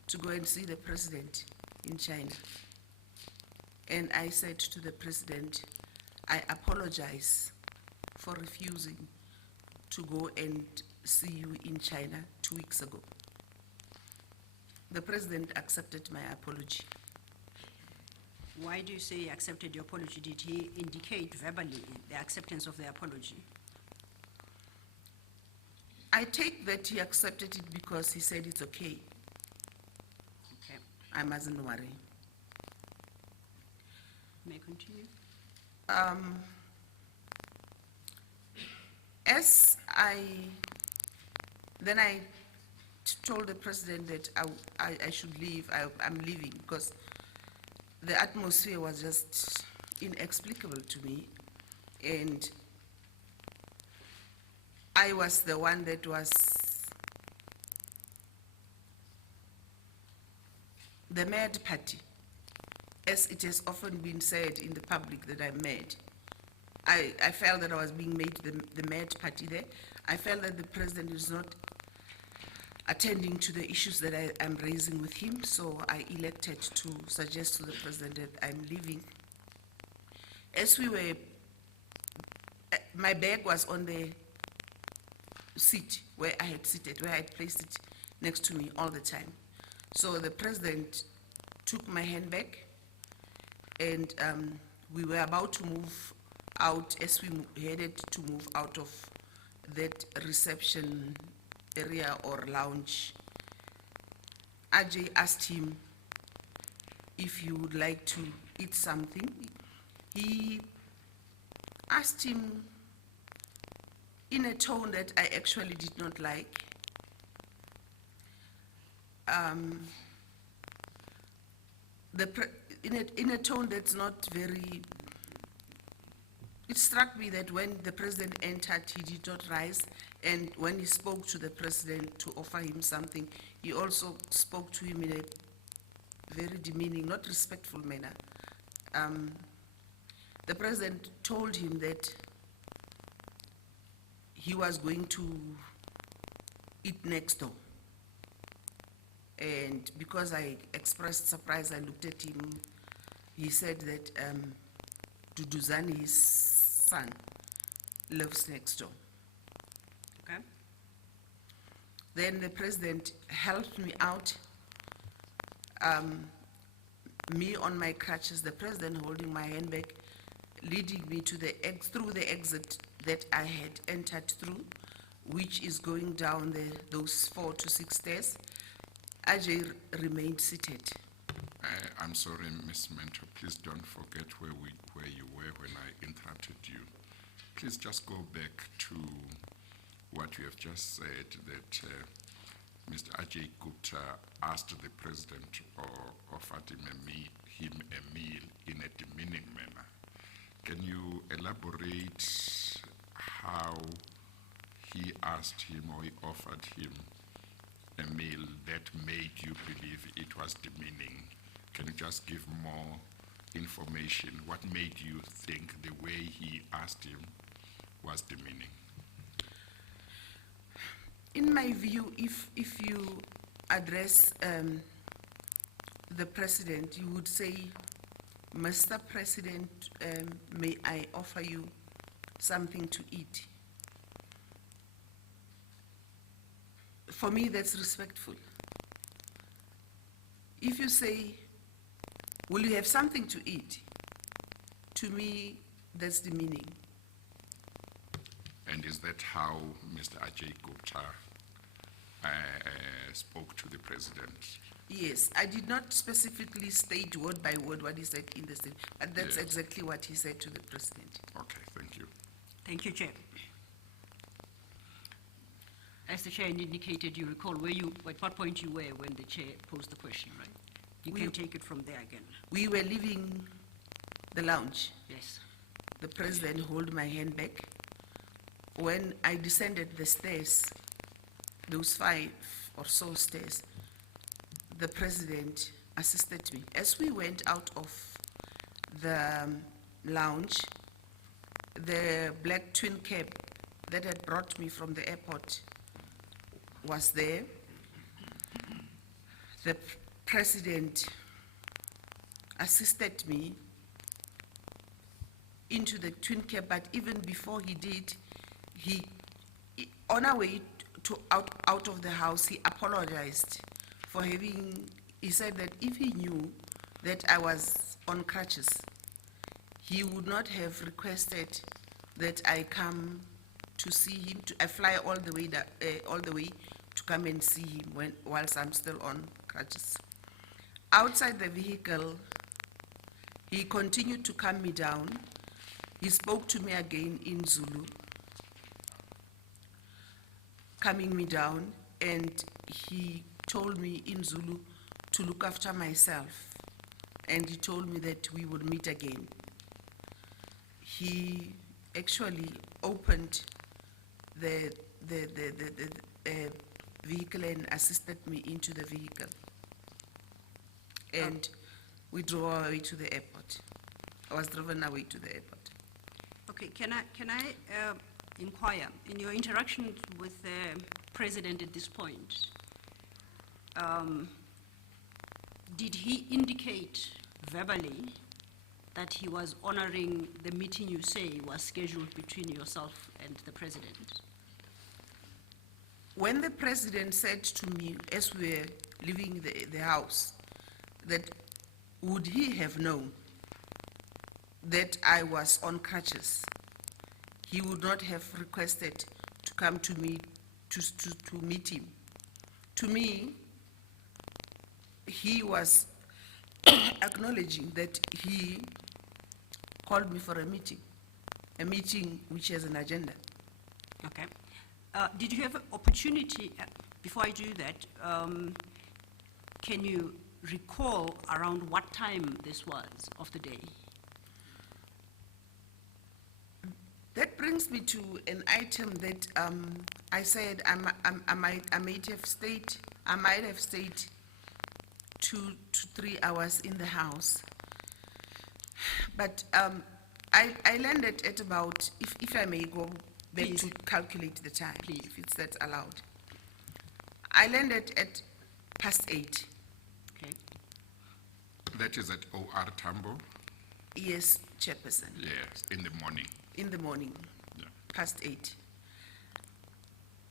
to go and see the president in China. And I said to the president, I apologize for refusing to go and see you in China 2 weeks ago. The president accepted my apology. Why do you say he accepted your apology? Did he indicate verbally the acceptance of the apology? I take that he accepted it because he said it's okay. Okay. I mustn't worry. May I continue? Then I told the president that I should leave, I'm leaving, because the atmosphere was just inexplicable to me. And I was the one that was the mad party, as it has often been said in the public that I'm mad. I felt that I was being made the mad party there. I felt that the president is not attending to the issues that I'm raising with him, so I elected to suggest to the president that I'm leaving. As we were, my bag was on the seat where I had seated, where I had placed it next to me all the time. So the president took my handbag, and we were about to move out. As we headed to move out of that reception area or lounge, Ajay asked him if he would like to eat something. He asked him in a tone that I actually did not like. In a tone that's not very. It struck me that when the president entered, he did not rise, and when he spoke to the president to offer him something, he also spoke to him in a very demeaning, not respectful manner. The president told him that he was going to eat next door. And because I expressed surprise, I looked at him. He said that Duduzani, his son, lives next door. Okay. Then the president helped me out, me on my crutches, the president holding my handbag, leading me to through the exit that I had entered through, which is going down those 4 to 6 stairs. Ajay remained seated. I'm sorry, Ms. Mentor. Please don't forget where you were when I interrupted you. Please just go back to what you have just said, that Mr. Ajay Gupta asked the president or offered him a meal in a demeaning manner. Can you elaborate how he asked him or he offered him a meal that made you believe it was demeaning? Can you just give more information? What made you think the way he asked him was demeaning? In my view, if you address the president, you would say, Mr. President, may I offer you something to eat? For me, that's respectful. If you say, will you have something to eat? To me, that's demeaning. And is that how Mr. Ajay Gupta spoke to the president? Yes, I did not specifically state word by word what he said in the statement, but that's exactly what he said to the president. Okay, thank you. Thank you, Chair. as the chair indicated, you recall at what point you were when the chair posed the question, right? You can take it from there again. We were leaving the lounge. Yes. The president held my hand back. When I descended the stairs, those 5 or so stairs, the president assisted me. As we went out of the lounge, the black twin cab that had brought me from the airport was there. The president assisted me into the twin cab, but even before he did, on our way out of the house, he apologized for having, he said that if he knew that I was on crutches, he would not have requested that I come to see him, I fly all the way to come and see him whilst I'm still on crutches. Outside the vehicle, he continued to calm me down. He spoke to me again in Zulu, calming me down, and he told me in Zulu to look after myself, and he told me that we would meet again. He actually opened the vehicle and assisted me into the vehicle, and we drove our way to the airport. I was driven away to the airport. Okay, can I inquire, in your interaction with the president at this point, did he indicate verbally that he was honoring the meeting you say was scheduled between yourself and the president? When the president said to me as we were leaving the house that would he have known that I was on crutches, he would not have requested to come to me to meet him. To me, he was acknowledging that he called me for a meeting which has an agenda. Okay. Did you have an opportunity, before I do that, can you recall around what time this was of the day? That brings me to an item that I said I might have stayed 2 to 3 hours in the house. But I landed at about, if I may go back Please. to calculate the time, Please. if it's that allowed. I landed at 8:30. Okay. That is at OR Tambo? Yes, Chairperson. Yes, in the morning. In the morning, Yeah. 8:30.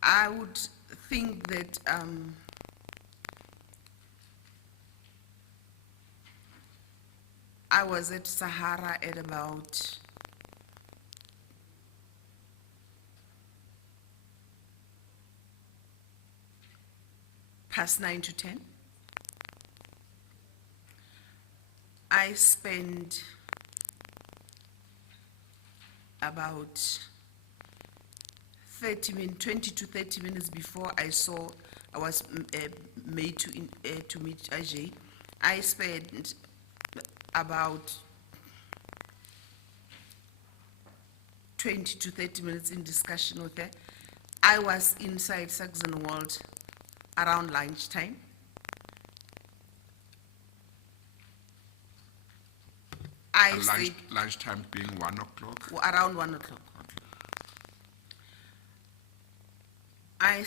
I would think that I was at Sahara at about past 9 to 10. I spent about 20 to 30 minutes before I was made to meet Ajay. I spent about 20 to 30 minutes in discussion with her. I was inside Saxon World around lunchtime. Lunchtime being 1 o'clock? Around 1 o'clock. I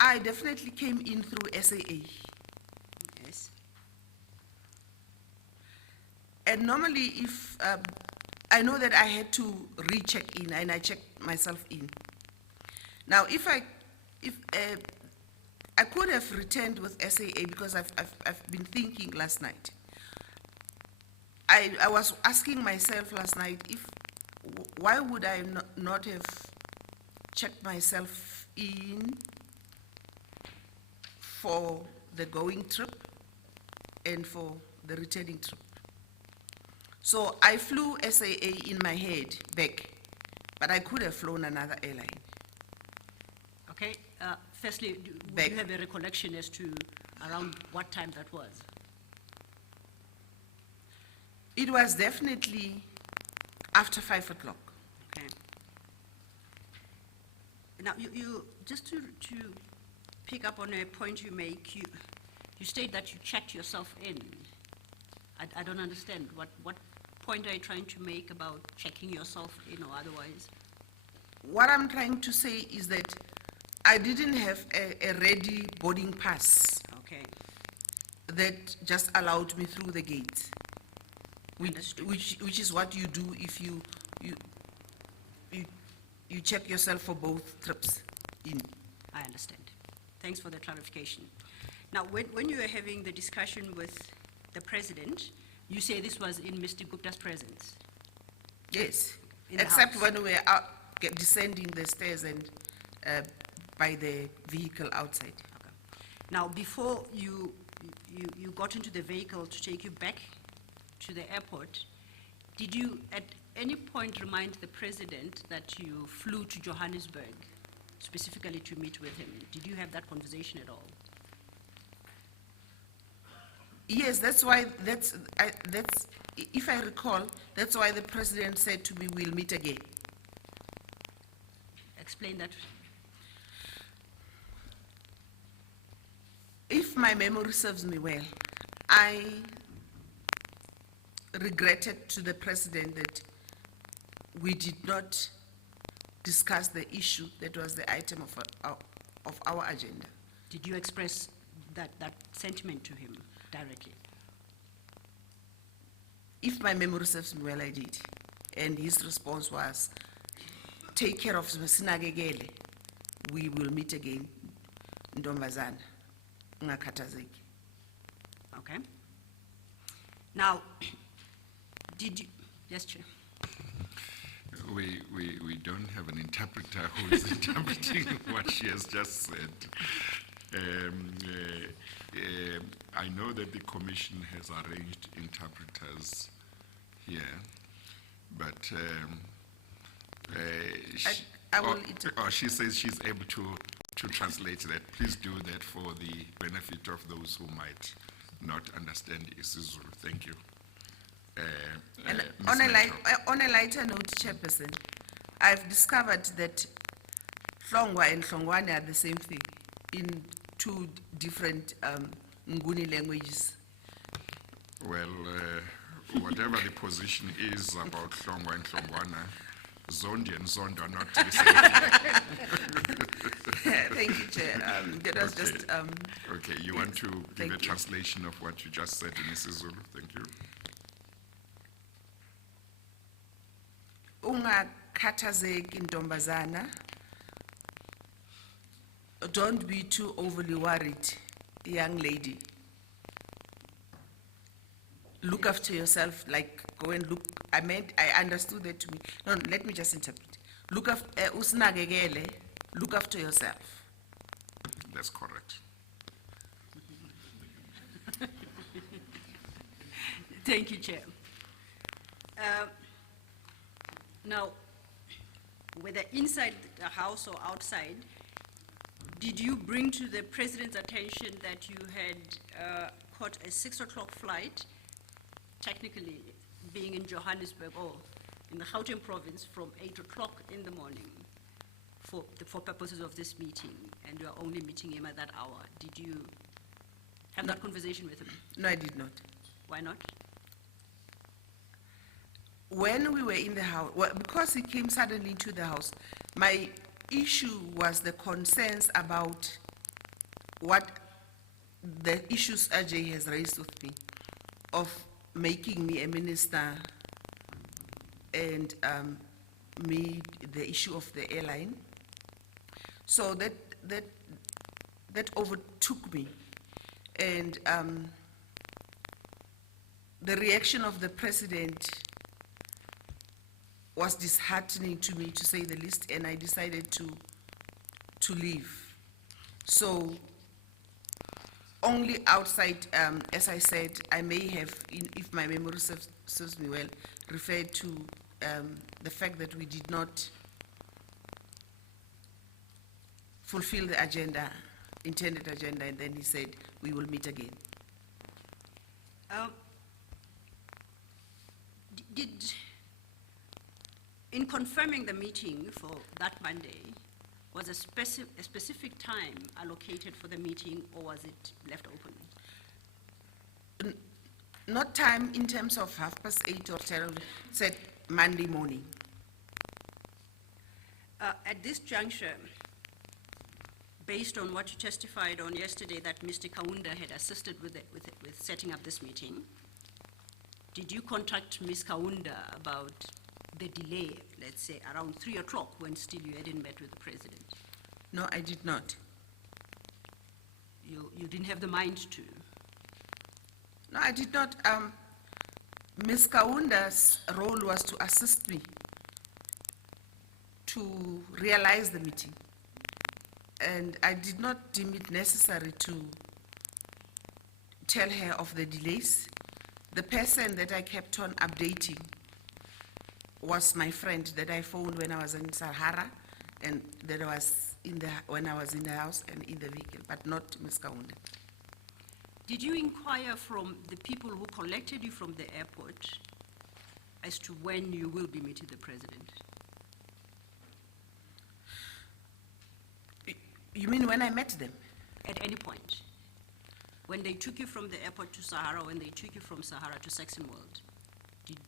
I definitely came in through SAA. Yes. And normally if, I know that I had to recheck in and I checked myself in. Now, if I could have returned with SAA because I've been thinking last night. I was asking myself last night why would I not have checked myself in for the going trip and for the returning trip. So I flew SAA in my head back, but I could have flown another airline. Okay. Firstly, do you have a recollection as to around what time that was? It was definitely after 5 o'clock. Okay. Now, you just to pick up on a point you make, you state that you checked yourself in. I don't understand. What point are you trying to make about checking yourself in or otherwise? What I'm trying to say is that I didn't have a ready boarding pass. Okay. That just allowed me through the gate. Which is what you do if you check yourself for both trips in. I understand. Thanks for the clarification. Now, when you were having the discussion with the president, you say this was in Mr. Gupta's presence? Yes, In the except house. when we were out, descending the stairs and by the vehicle outside. Okay. Now, before you got into the vehicle to take you back to the airport, did you at any point remind the president that you flew to Johannesburg specifically to meet with him? Did you have that conversation at all? Yes, that's why, if I recall, that's why the president said to me, we'll meet again. Explain that. If my memory serves me well, I regretted to the president that we did not discuss the issue that was the item of our agenda. Did you express that sentiment to him directly? If my memory serves me well, I did. And his response was, take care of Sinagegele. We will meet again, Ndombazana. Ungakhathazeki. Okay. Now, did you, yes, Chair? We don't have an interpreter who is interpreting what she has just said. I know that the Commission has arranged interpreters here, but she says she's able to translate that. Please do that for the benefit of those who might not understand isiZulu. Thank you. And Ms. on Mentor. a lighter note, Chairperson, I've discovered that Hlongwa and Hlongwane are the same thing in two different Nguni languages. Well, whatever the position is about Hlongwa and Hlongwana, Zondi and Zondo are not the same. Thank you, Chair. That was Okay. just. Okay, you want to give Thank a you. translation of what you just said in isiZulu? Thank you. Ungakhathazeki Ntombazana. Don't be too overly worried, young lady. Look after yourself, like go and look. I understood that to me. No, let me just interpret. Look after, usinakekele, look after yourself. That's correct. Thank you, Chair. Now, whether inside the house or outside, did you bring to the President's attention that you had caught a 6 o'clock flight, technically being in Johannesburg or in the Gauteng province from 8 o'clock in the morning for purposes of this meeting, and you are only meeting him at that hour? Did you have that conversation with him? No, I did not. Why not? When we were in the house, well, because he came suddenly into the house, my issue was the concerns about what the issues Ajay has raised with me of making me a minister and me the issue of the airline. So that overtook me, and the reaction of the president was disheartening to me, to say the least, and I decided to leave. So only outside, as I said, I may have, if my memory serves me well, referred to the fact that we did not fulfill the agenda, intended agenda, and then he said, we will meet again. In confirming the meeting for that Monday, was a specific time allocated for the meeting, or was it left open? Not time in terms of 8:30 or 10, said Monday morning. At this juncture, based on what you testified on yesterday, that Mr. Kaunda had assisted with setting up this meeting, did you contact Ms. Kaunda about the delay, let's say around 3 o'clock, when still you hadn't met with the president? No, I did not. You didn't have the mind to? No, I did not. Ms. Kaunda's role was to assist me to realize the meeting. And I did not deem it necessary to tell her of the delays. The person that I kept on updating was my friend that I phoned when I was in Sahara, and that was when I was in the house and in the vehicle, but not Ms. Kaunda. Did you inquire from the people who collected you from the airport as to when you will be meeting the president? You mean when I met them? At any point. When they took you from the airport to Sahara, when they took you from Sahara to Saxon World,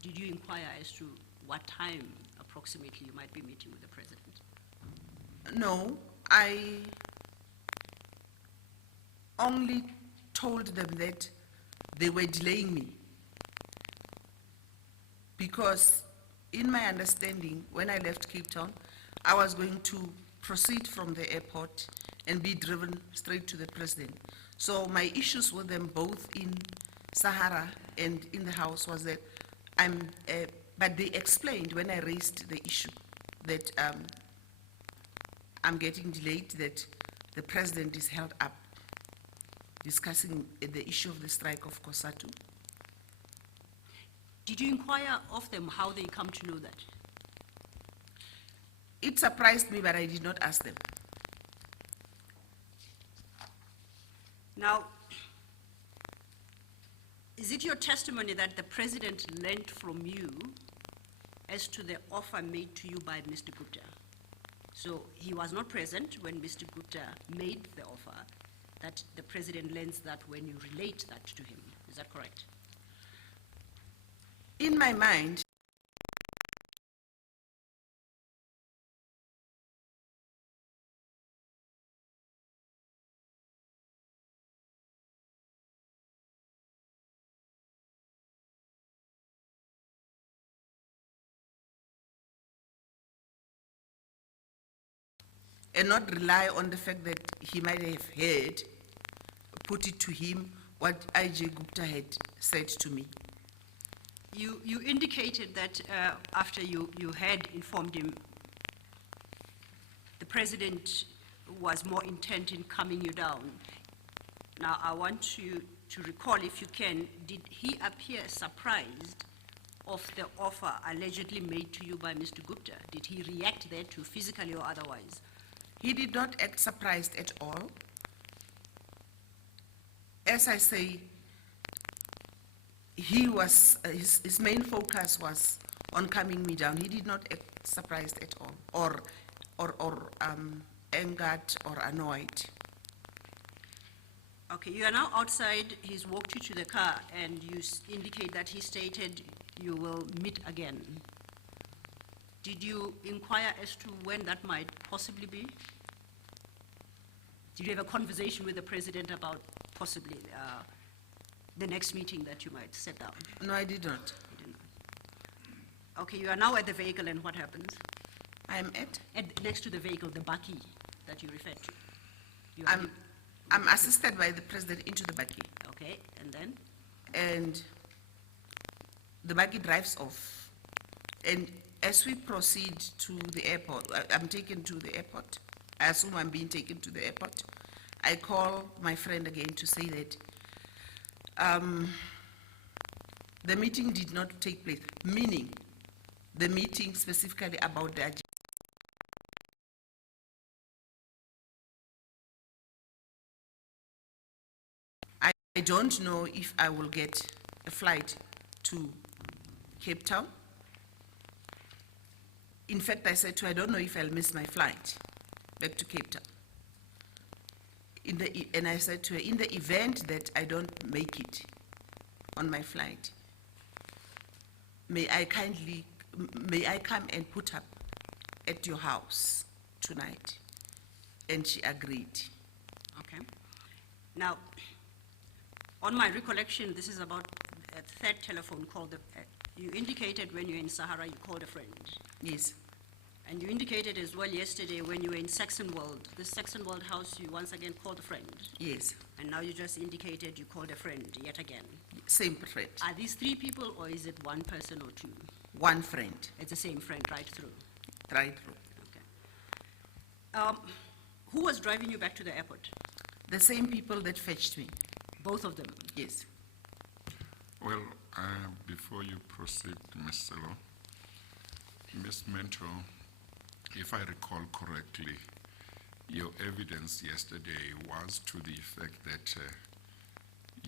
did you inquire as to what time approximately you might be meeting with the president? No, I only told them that they were delaying me, because in my understanding, when I left Cape Town, I was going to proceed from the airport and be driven straight to the president. So my issues with them both in Sahara and in the house was that but they explained when I raised the issue that I'm getting delayed, that the president is held up discussing the issue of the strike of COSATU. Did you inquire of them how they come to know that? It surprised me, but I did not ask them. Now, is it your testimony that the president learned from you as to the offer made to you by Mr. Gupta? So he was not present when Mr. Gupta made the offer, that the president learns that when you relate that to him. Is that correct? In my mind, and not rely on the fact that he might have heard, put it to him, what IJ Gupta had said to me. You indicated that after you had informed him, the president was more intent in calming you down. Now, I want you to recall, if you can, did he appear surprised of the offer allegedly made to you by Mr. Gupta? Did he react thereto physically or otherwise? He did not act surprised at all. As I say, he was, his main focus was on calming me down. He did not act surprised at all, or angered or annoyed. Okay, you are now outside. He's walked you to the car, and you indicate that he stated you will meet again. Did you inquire as to when that might possibly be? Did you have a conversation with the president about possibly the next meeting that you might set down? No, I did not. You did not. Okay, you are now at the vehicle, and what happens? I'm next to the vehicle, the bakkie that you referred to. I'm assisted by the president into the bakkie. Okay, and then? And the bakkie drives off. And as we proceed to the airport, I'm taken to the airport. I assume I'm being taken to the airport. I call my friend again to say that the meeting did not take place, meaning the meeting specifically about the agenda. I don't know if I will get a flight to Cape Town. In fact, I said to her, I don't know if I'll miss my flight back to Cape Town. And I said to her, in the event that I don't make it on my flight, may I come and put up at your house tonight? And she agreed. Okay. Now, on my recollection, this is about a third telephone call. You indicated when you were in Sahara, you called a friend. Yes. And you indicated as well yesterday when you were in Saxon World, the Saxon World house, you once again called a friend. Yes. And now you just indicated you called a friend yet again. Same friend. Are these three people, or is it one person or two? One friend. It's the same friend right through? Right through. Okay. Who was driving you back to the airport? The same people that fetched me. Both of them? Yes. Well, before you proceed, Ms. Selo, Ms. Mento, if I recall correctly, your evidence yesterday was to the effect that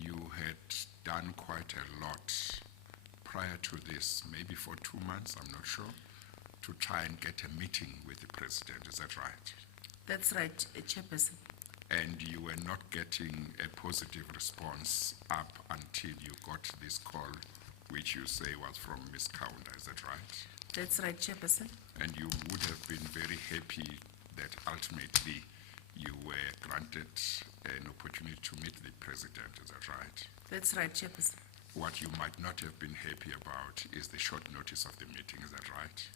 you had done quite a lot prior to this, maybe for 2 months, I'm not sure, to try and get a meeting with the president. Is that right? That's right, Chairperson. And you were not getting a positive response up until you got this call, which you say was from Ms. Kaunda. Is that right? That's right, Chairperson. And you would have been very happy that ultimately you were granted an opportunity to meet the president. Is that right? That's right, Chairperson. What you might not have been happy about is the short notice of the meeting. Is that right?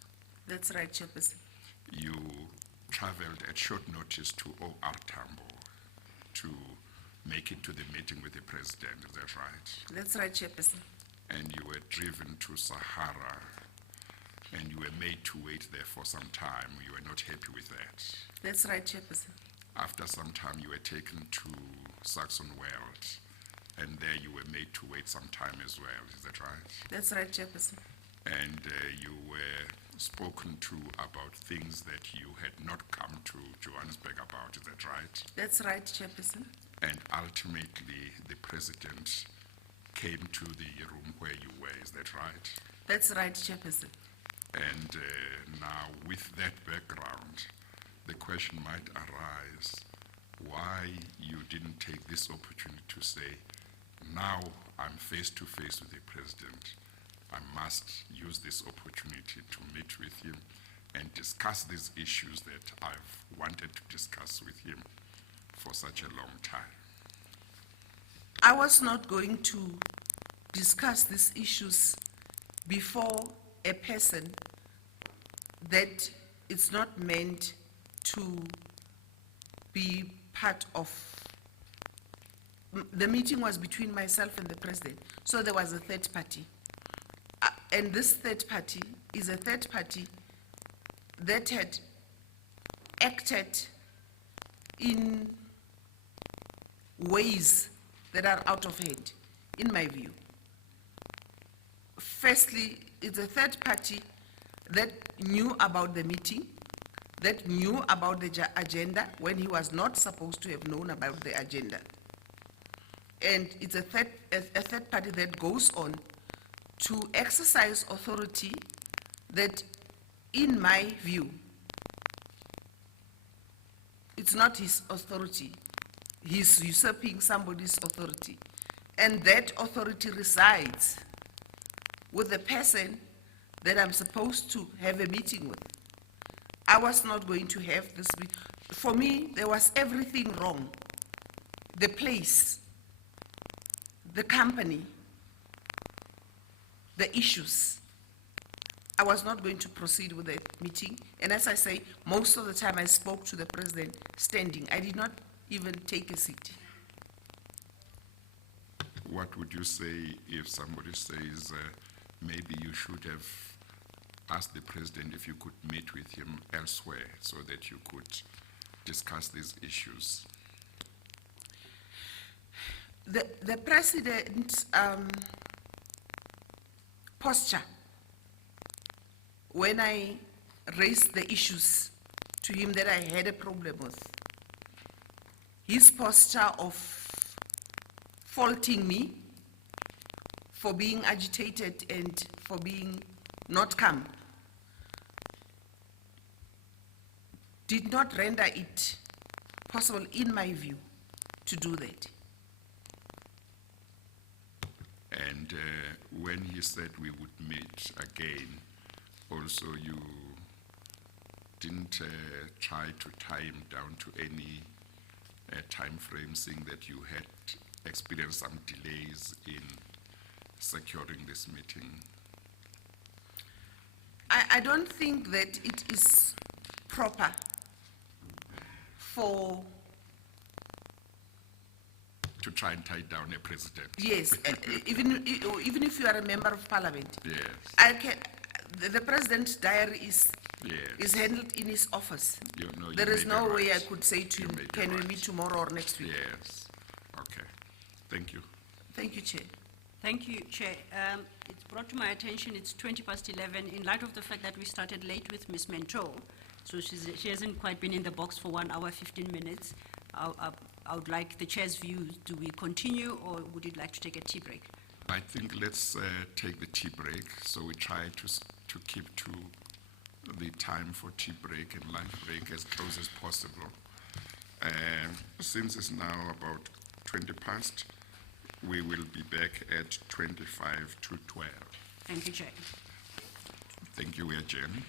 That's right, Chairperson. You traveled at short notice to OR Tambo to make it to the meeting with the president. Is that right? That's right, Chairperson. And you were driven to Sahara, and you were made to wait there for some time. You were not happy with that. That's right, Chairperson. After some time, you were taken to Saxon World, and there you were made to wait some time as well. Is that right? That's right, Chairperson. And you were spoken to about things that you had not come to Johannesburg about. Is that right? That's right, Chairperson. And ultimately, the president came to the room where you were. Is that right? That's right, Chairperson. And now, with that background, the question might arise why you didn't take this opportunity to say, now I'm face to face with the president. I must use this opportunity to meet with him and discuss these issues that I've wanted to discuss with him for such a long time. I was not going to discuss these issues before a person that it's not meant to be part of. The meeting was between myself and the president, so there was a third party. And this third party is a third party that had acted in ways that are out of hand, in my view. Firstly, it's a third party that knew about the meeting, that knew about the agenda when he was not supposed to have known about the agenda. And it's a third party that goes on to exercise authority that, in my view, it's not his authority. He's usurping somebody's authority. And that authority resides with the person that I'm supposed to have a meeting with. I was not going to have this. For me, there was everything wrong. The place, the company, the issues. I was not going to proceed with the meeting. And as I say, most of the time I spoke to the president standing. I did not even take a seat. What would you say if somebody says maybe you should have asked the president if you could meet with him elsewhere so that you could discuss these issues? The president's posture, when I raised the issues to him that I had a problem with, his posture of faulting me for being agitated and for being not calm did not render it possible, in my view, to do that. And when he said we would meet again, also you didn't try to tie him down to any time frame, seeing that you had experienced some delays in securing this meeting? I don't think that it is proper for to try and tie down a president. Yes, even if you are a member of parliament. Yes. The president's diary is yes. handled in his office. You There is no way right. I could say to him, can we meet tomorrow or next week? Yes. Okay. Thank you. Thank you, Chair. Thank you, Chair. It's brought to my attention it's 11:20 in light of the fact that we started late with Ms. Mentor, so she hasn't quite been in the box for 1 hour, 15 minutes. I would like the Chair's view. Do we continue or would you like to take a tea break? I think let's take the tea break. So we try to keep to the time for tea break and lunch break as close as possible. Since it's now about 20 past, we will be back at 25 to 12. Thank you, Chair. Thank you, we adjourn.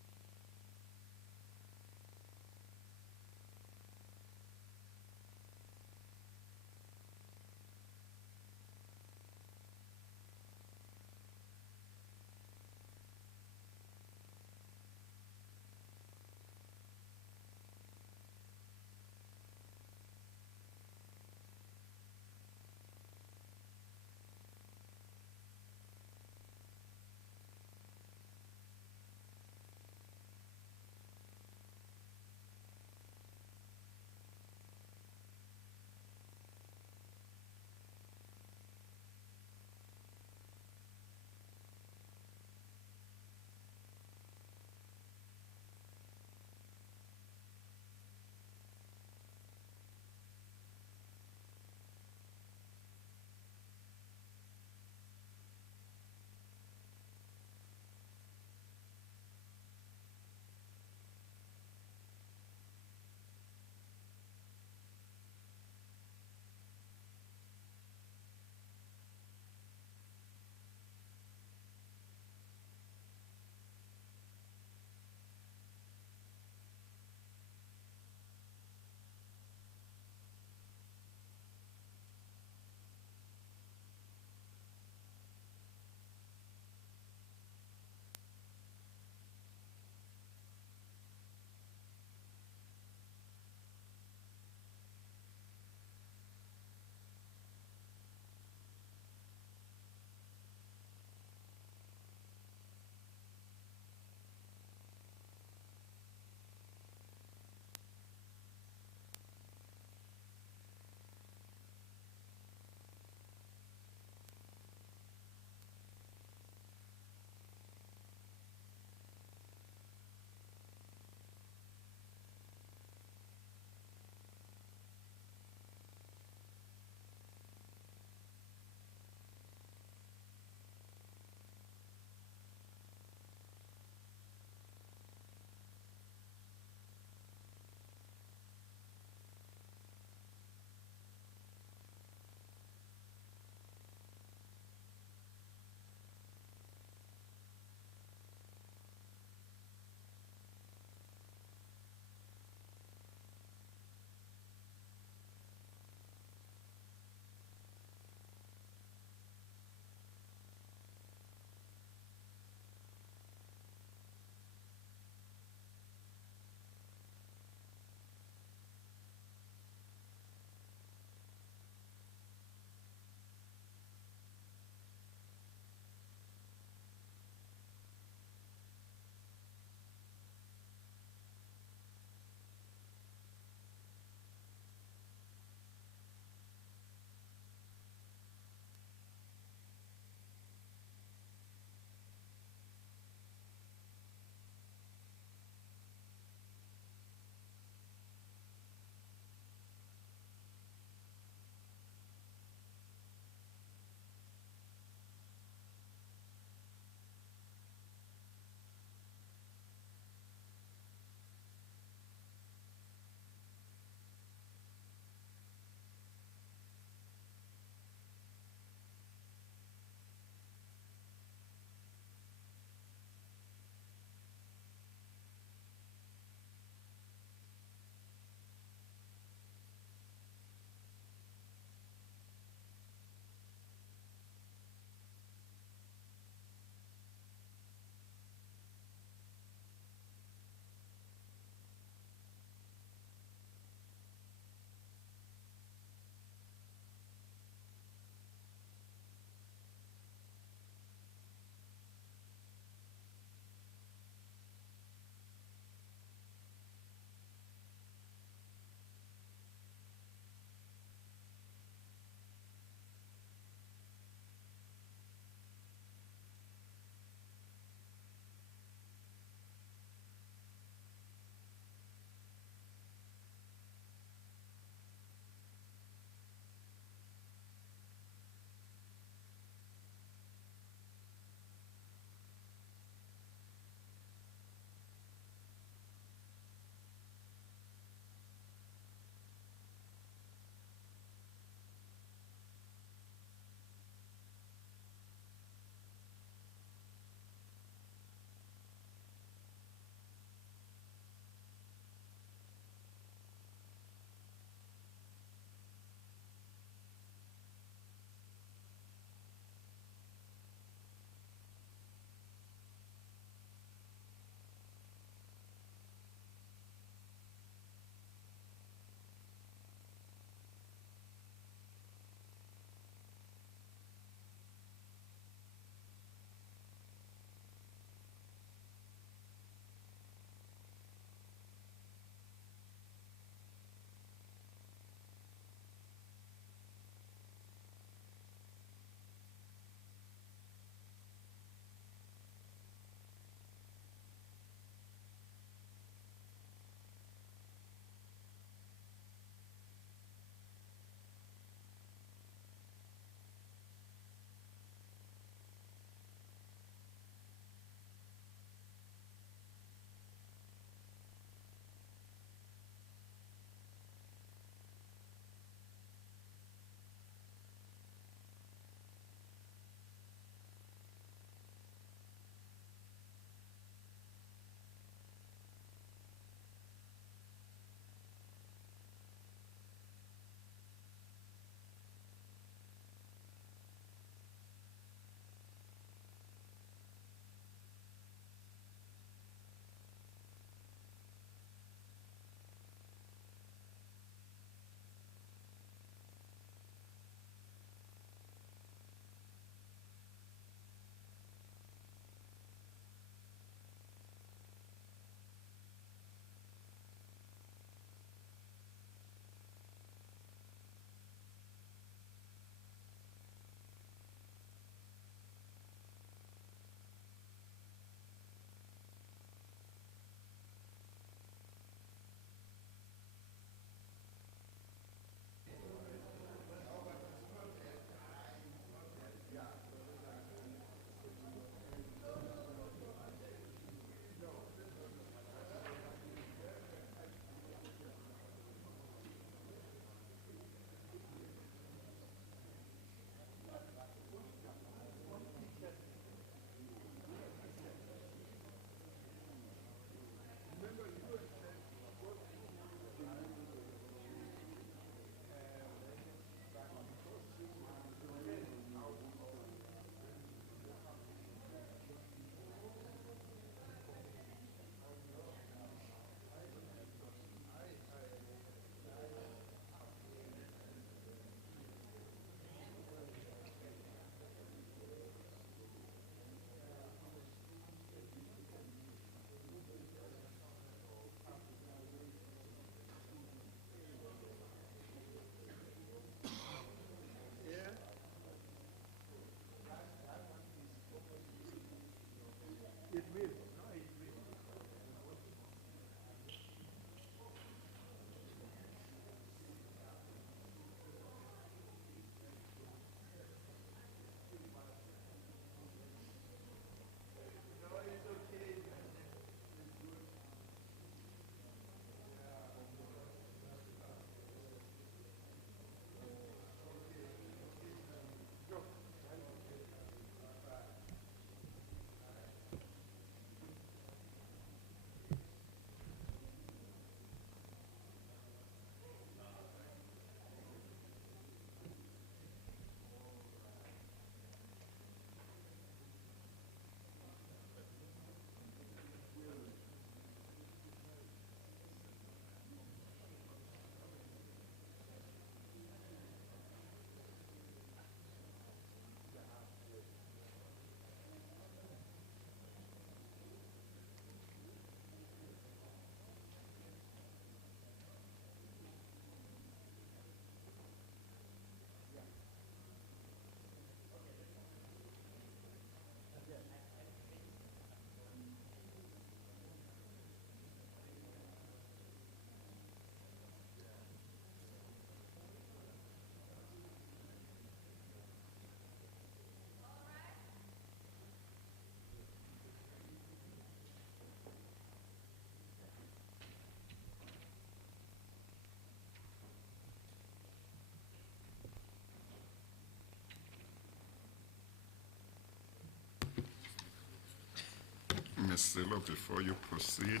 Ms. Silo, before you proceed.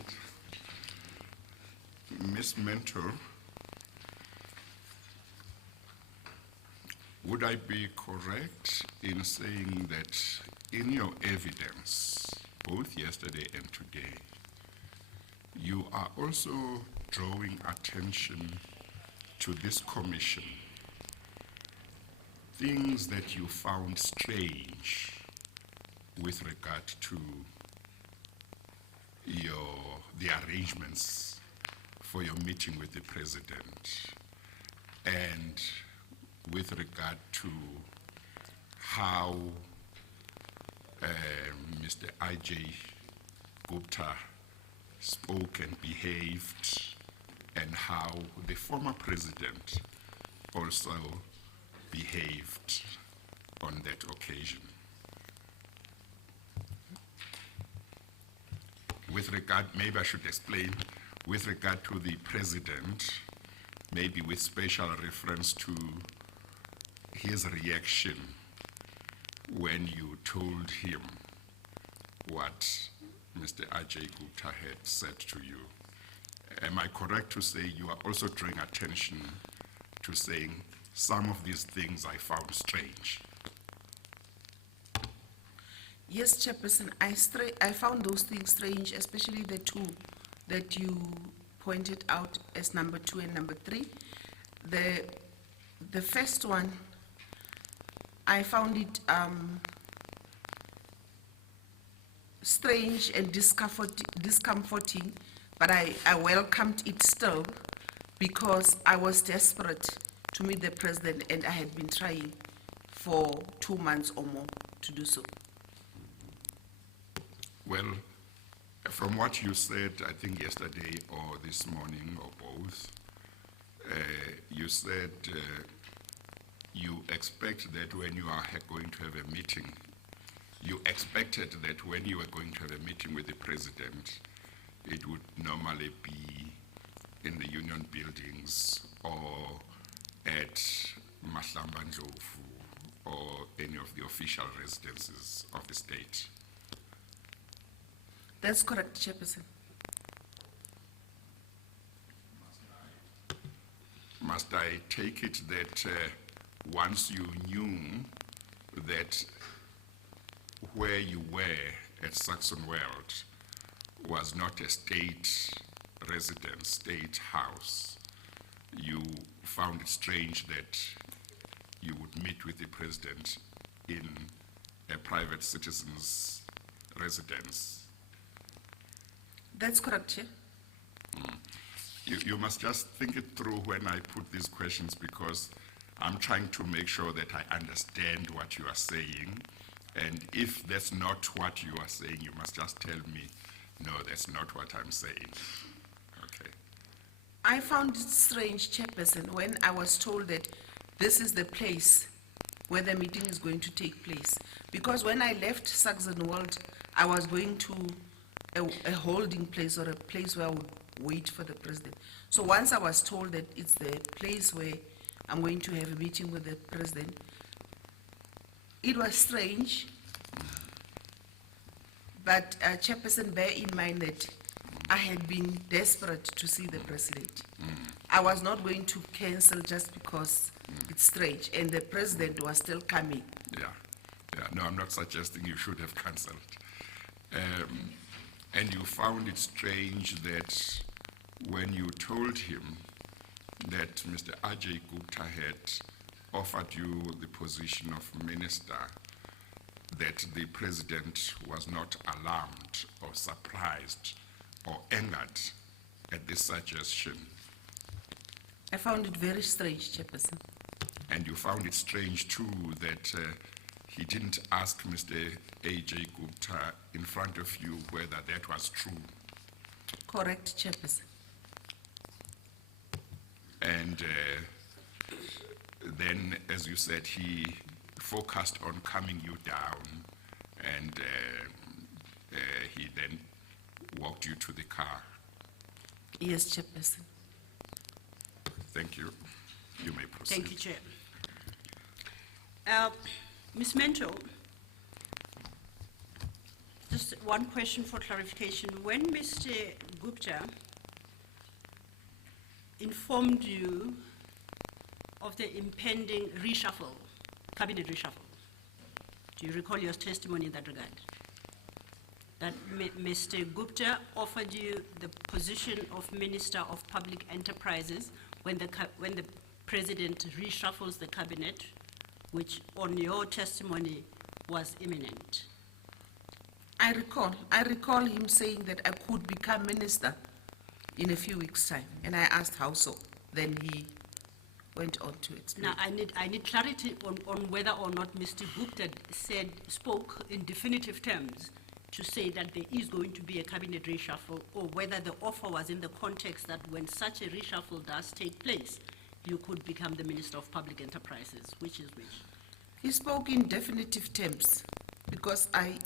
Ms. Mentor, would I be correct in saying that in your evidence, both yesterday and today, you are also drawing attention to this commission, things that you found strange with regard to the arrangements for your meeting with the president, and with regard to how Mr. I.J. Gupta spoke and behaved, and how the former president also behaved on that occasion. With regard, maybe I should explain, with regard to the president, maybe with special reference to his reaction when you told him what Mr. Ajay Gupta had said to you. Am I correct to say you are also drawing attention to saying some of these things I found strange? Yes, Chairperson, I found those things strange, especially the two that you pointed out as number 2 and number 3. The first one, I found it strange and discomforting, but I welcomed it still because I was desperate to meet the president, and I had been trying for 2 months or more to do so. Well, from what you said, I think yesterday or this morning or both, you said you expect that when you are going to have a meeting, you expected that when you were going to have a meeting with the president, it would normally be in the union buildings or at Mahlamba Ndlovu or any of the official residences of the state. That's correct, Chairperson. Must I take it that once you knew that where you were at Saxon World was not a state residence, state house, you found it strange that you would meet with the president in a private citizen's residence? That's correct, Chair. You must just think it through when I put these questions, because I'm trying to make sure that I understand what you are saying. And if that's not what you are saying, you must just tell me, no, that's not what I'm saying. Okay. I found it strange, Chairperson, when I was told that this is the place where the meeting is going to take place. Because when I left Saxon World, I was going to a holding place or a place where I would wait for the president. So once I was told that it's the place where I'm going to have a meeting with the president, it was strange. But Chairperson, bear in mind that I had been desperate to see the president. I was not going to cancel just because it's strange, and the president was still coming. Yeah. No, I'm not suggesting you should have cancelled. And you found it strange that when you told him that Mr. Ajay Gupta had offered you the position of minister, that the president was not alarmed or surprised or angered at this suggestion. I found it very strange, Chairperson. And you found it strange too that he didn't ask Mr. A.J. Gupta in front of you whether that was true. Correct, Chairperson. And then, as you said, he focused on calming you down, and he then walked you to the car. Yes, Chairperson. Thank you. You may proceed. Thank you, Chair. Ms. Mento, just one question for clarification. When Mr. Gupta informed you of the impending reshuffle, cabinet reshuffle, do you recall your testimony in that regard? That Mr. Gupta offered you the position of Minister of Public Enterprises when the President reshuffles the cabinet, which on your testimony was imminent. I recall him saying that I could become minister in a few weeks' time, and I asked how so. Then he went on to explain. Now, I need clarity on whether or not Mr. Gupta spoke in definitive terms to say that there is going to be a cabinet reshuffle, or whether the offer was in the context that when such a reshuffle does take place, you could become the Minister of Public Enterprises. Which is which? He spoke in definitive terms, because I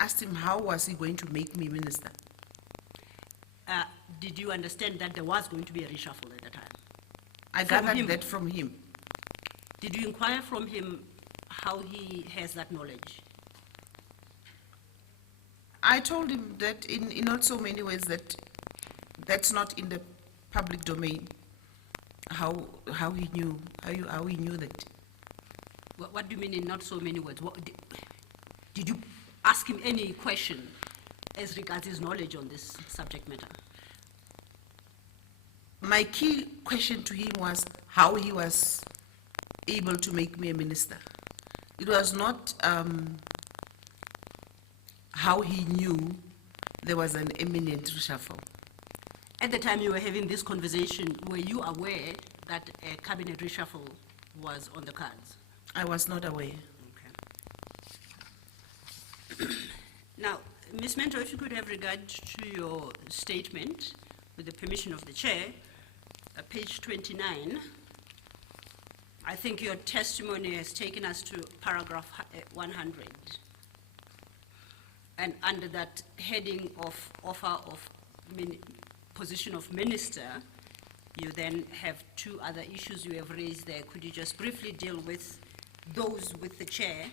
asked him how was he going to make me minister. Did you understand that there was going to be a reshuffle at the time? I gathered that from him. Did you inquire from him how he has that knowledge? I told him that in not so many ways that that's not in the public domain. How he knew that. What do you mean in not so many words? Did you ask him any question as regards his knowledge on this subject matter? My key question to him was how he was able to make me a minister. It was not how he knew there was an imminent reshuffle. At the time you were having this conversation, were you aware that a cabinet reshuffle was on the cards? I was not aware. Okay. Now, Ms. Mentor, if you could have regard to your statement, with the permission of the chair, page 29. I think your testimony has taken us to paragraph 100. And under that heading of offer of position of minister, you then have two other issues you have raised there. Could you just briefly deal with those with the chair?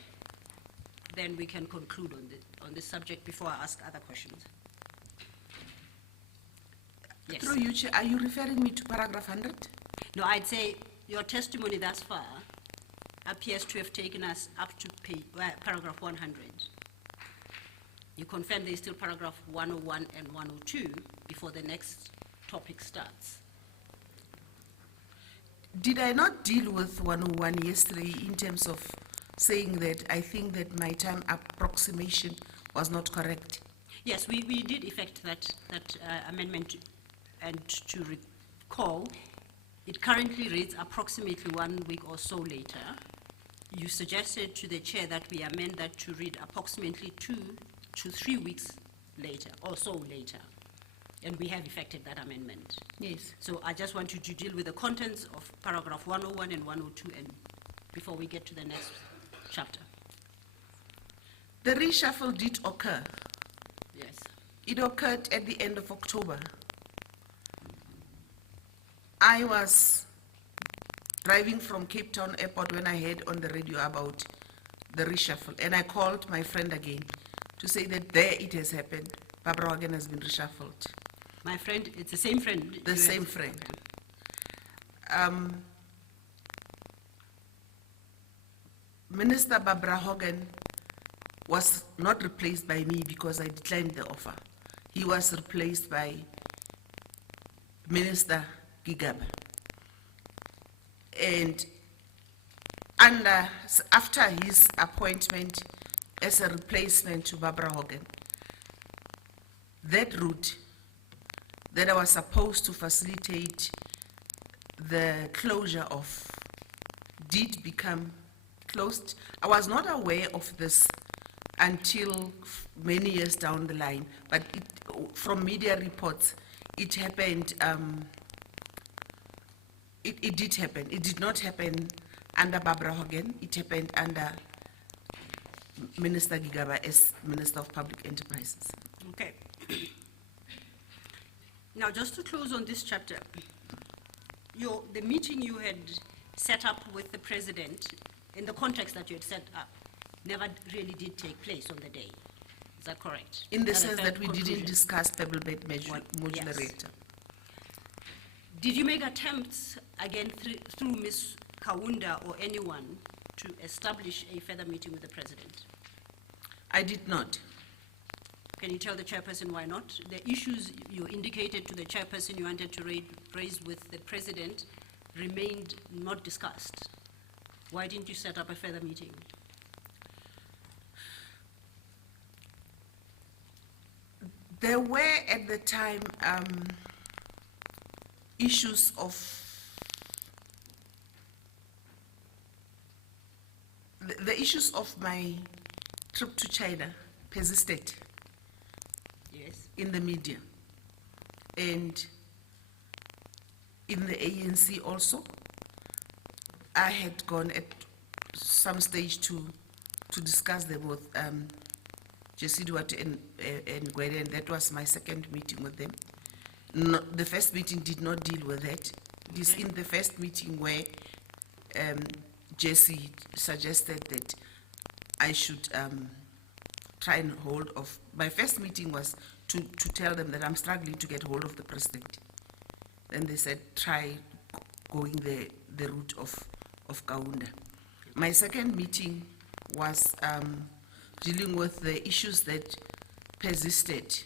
Then we can conclude on this subject before I ask other questions. Yes. Through you, Chair, are you referring me to paragraph 100? No, I'd say your testimony thus far appears to have taken us up to paragraph 100. You confirm there is still paragraph 101 and 102 before the next topic starts. Did I not deal with 101 yesterday in terms of saying that I think that my time approximation was not correct? Yes, we did effect that amendment, and to recall, it currently reads approximately 1 week or so later. You suggested to the chair that we amend that to read approximately 2 to 3 weeks later, or so later. And we have effected that amendment. Yes. So I just want you to deal with the contents of paragraph 101 and 102 and before we get to the next chapter. The reshuffle did occur. Yes. It occurred at the end of October. I was driving from Cape Town Airport when I heard on the radio about the reshuffle, and I called my friend again to say that there it has happened. Barbara Hogan has been reshuffled. My friend, it's the same friend? The same friend. Minister Barbara Hogan was not replaced by me because I declined the offer. He was replaced by Minister Gigaba. And after his appointment as a replacement to Barbara Hogan, that route that I was supposed to facilitate the closure of did become closed. I was not aware of this until many years down the line, but from media reports, it happened, it did happen. It did not happen under Barbara Hogan, it happened under Minister Gigaba as Minister of Public Enterprises. Okay. Now, just to close on this chapter, the meeting you had set up with the President, in the context that you had set up, never really did take place on the day. Is that correct? In the Is a sense fair that we didn't conclusion? discuss pebble bed modular Yes. reactor. Did you make attempts again through Ms. Kaunda or anyone to establish a further meeting with the president? I did not. Can you tell the chairperson why not? The issues you indicated to the chairperson you wanted to raise with the president remained not discussed. Why didn't you set up a further meeting? There were at the time issues of the issues of my trip to China persisted. Yes. In the media and in the ANC also. I had gone at some stage to discuss them with Jesse Duarte and Gwede, and that was my second meeting with them. No, the first meeting did not deal with that. It is in the first meeting where Jesse suggested that I should try and hold of. My first meeting was to tell them that I'm struggling to get hold of the president. Then they said, try going the route of Kaunda. My second meeting was dealing with the issues that persisted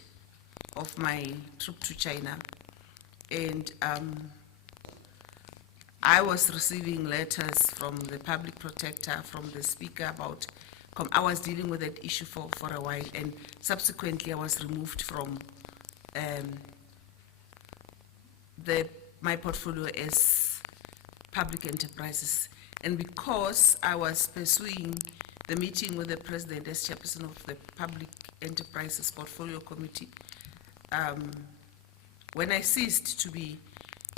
of my trip to China. And I was receiving letters from the public protector, from the speaker about, I was dealing with that issue for a while, and subsequently I was removed from my portfolio as public enterprises. And because I was pursuing the meeting with the president as chairperson of the Public Enterprises Portfolio Committee, when I ceased to be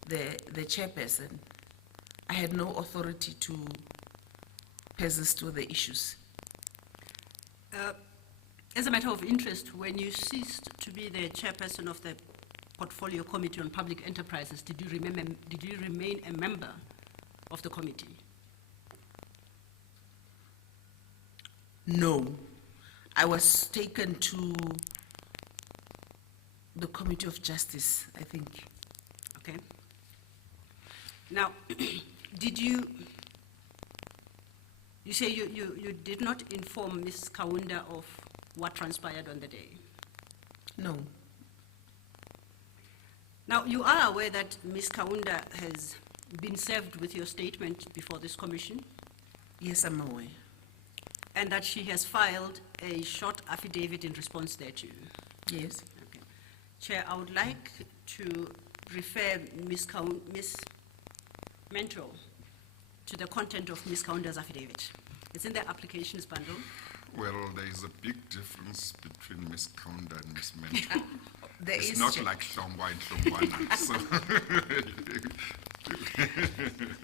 the chairperson, I had no authority to persist with the issues. As a matter of interest, when you ceased to be the chairperson of the Portfolio Committee on Public Enterprises, did you remain a member of the committee? No. I was taken to the Committee of Justice, I think. Okay. Now, did you say you did not inform Ms. Kaunda of what transpired on the day? No. Now, you are aware that Ms. Kaunda has been served with your statement before this commission? Yes, I'm aware. And that she has filed a short affidavit in response thereto? Yes. Okay. Chair, I would like to refer Ms. Mento to the content of Ms. Kaunda's affidavit. It's in the applications bundle. Well, there is a big difference between Ms. Kaunda and Ms. Mento. There it's is not like Hlongwa and Hlongwana. So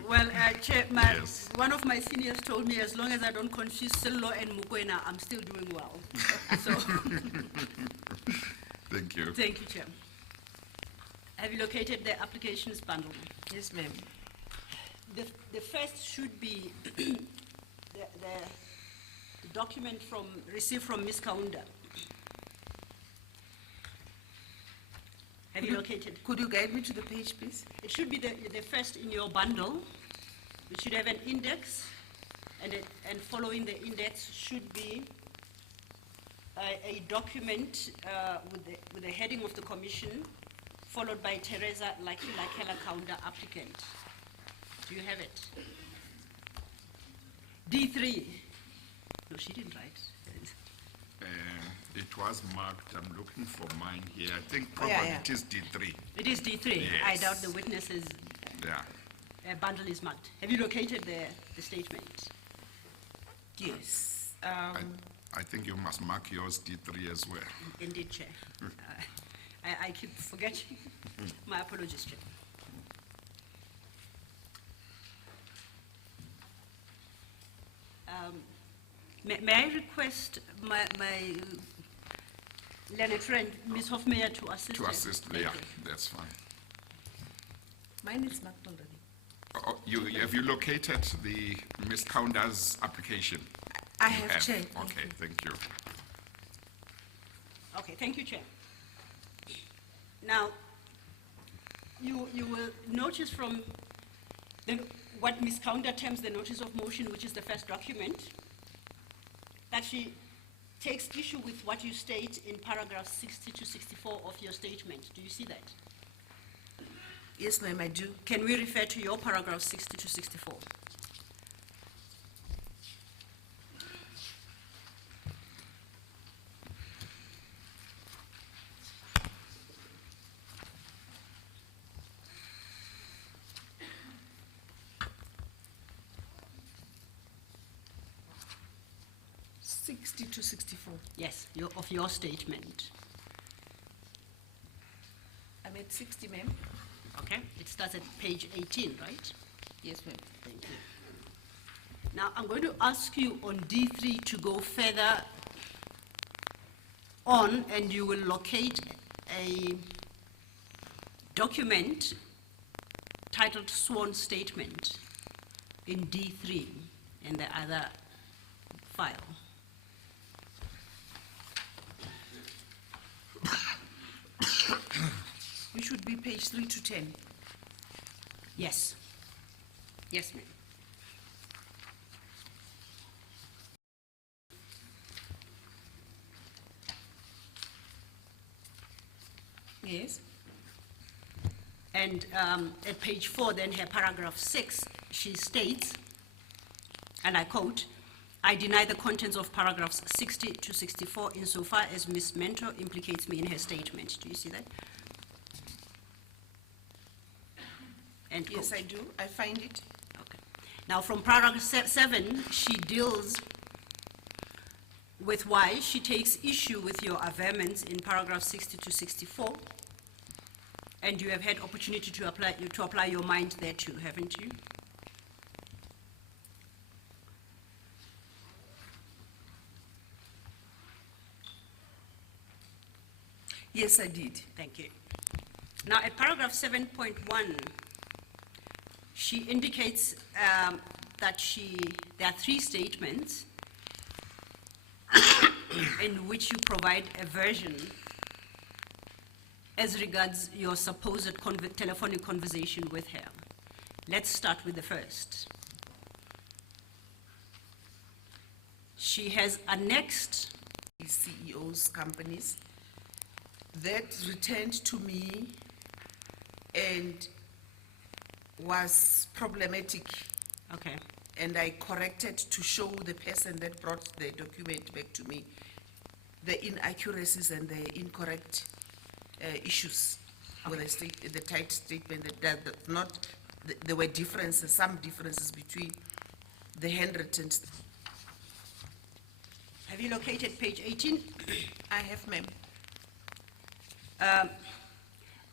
well, Chair, one of my seniors told me as long as I don't confuse Sello and Mukwena, I'm still doing well. So, thank you. Thank you, Chair. Have you located the applications bundle? Yes, ma'am. The first should be the document received from Ms. Kaunda. Have you located? Could you guide me to the page, please? It should be the first in your bundle. It should have an index, and following the index should be a document with the heading of the commission, followed by Teresa Lakela Kaunda, applicant. Do you have it? D3. No, she didn't write. It was marked. I'm looking for mine here. I think probably it is D3. It is D3. Yes. I doubt the witnesses' bundle is marked. Have you located the statement? Yes. I think you must mark yours D3 as well. Indeed, Chair. I keep forgetting. My apologies, Chair. May I request my learned friend, Ms. Hofmeyer, to assist? To assist, that's fine. Mine is marked already. Have you located the Ms. Kaunda's application? I have checked. Okay, thank you. Okay, thank you, Chair. Now, you will notice from what Ms. Kaunda terms the notice of motion, which is the first document, that she takes issue with what you state in paragraph 60 to 64 of your statement. Do you see that? Yes, ma'am, I do. Can we refer to your paragraph 60 to 64? To 64. Yes, of your statement. I'm at 60, ma'am. Okay, it starts at page 18, right? Yes, ma'am. Thank you. Now, I'm going to ask you on D3 to go further on, and you will locate a document titled Sworn Statement in D3 in the other file. It should be page 3 to 10. Yes. Yes, ma'am. Yes. And at page 4, then her paragraph 6, she states, and I quote, I deny the contents of paragraphs 60 to 64 insofar as Ms. Mentor implicates me in her statement. Do you see that? End Yes, quote. I do. I find it. Okay. Now, from paragraph 7, she deals with why she takes issue with your averments in paragraph 60 to 64, and you have had opportunity to apply your mind there too, haven't you? Yes, I did. Thank you. Now, at paragraph 7.1, she indicates that there are 3 statements in which you provide a version as regards your supposed telephonic conversation with her. Let's start with the first. She has annexed CEOs, companies that returned to me and was problematic. Okay. And I corrected to show the person that brought the document back to me the inaccuracies and the incorrect issues with the tight statement that not there were differences, some differences between the handwritten. Have you located page 18? I have, ma'am.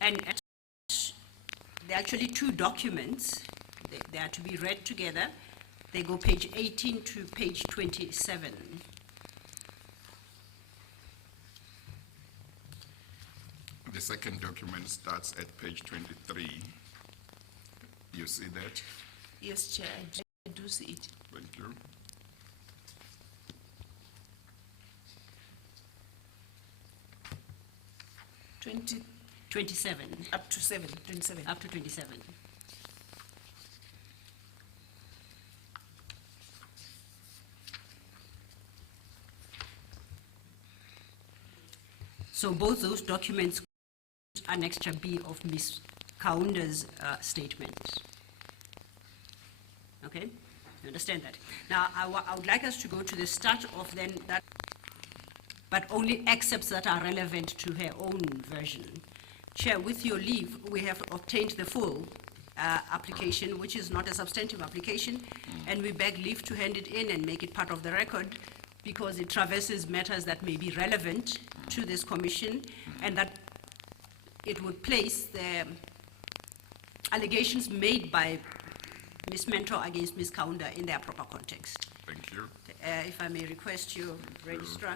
And there are actually 2 documents. They are to be read together. They go page 18 to page 27. The second document starts at page 23. You see that? Yes, Chair, I do see it. Thank you. Twenty 27. Up to 27. Up to 27. So both those documents Annexure B of Ms. Kaunda's statement. Okay, you understand that? Now, I would like us to go to the start of then that, but only excerpts that are relevant to her own version. Chair, with your leave, we have obtained the full application, which is not a substantive application, and we beg leave to hand it in and make it part of the record because it traverses matters that may be relevant to this commission and that it would place the allegations made by Ms. Mentor against Ms. Kaunda in their proper context. Thank you. If I may request you, Registrar.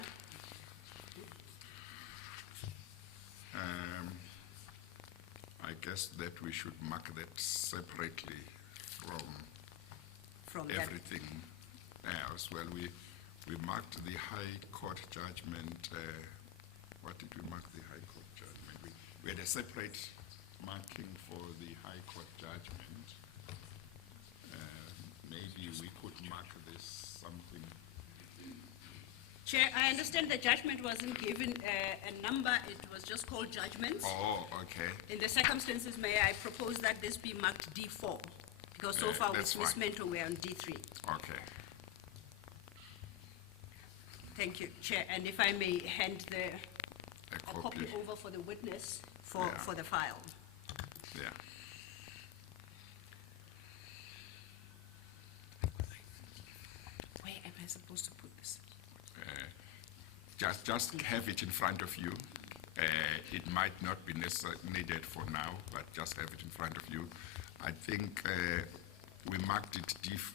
I guess that we should mark that separately from everything else. Well, we marked the High Court judgment What did we mark the High Court judgment? We had a separate marking for the High Court judgment. Maybe we could mark this something. Chair, I understand the judgment wasn't given a number, it was just called judgments. Oh, okay. In the circumstances, may I propose that this be marked D4? Because so far with Ms. Mento, we're on D3. Okay. Thank you, Chair. And if I may hand a copy over for the witness for the file. Yeah. Where am I supposed to put this? Just have it in front of you. It might not be needed for now, but just have it in front of you. I think we marked it D4.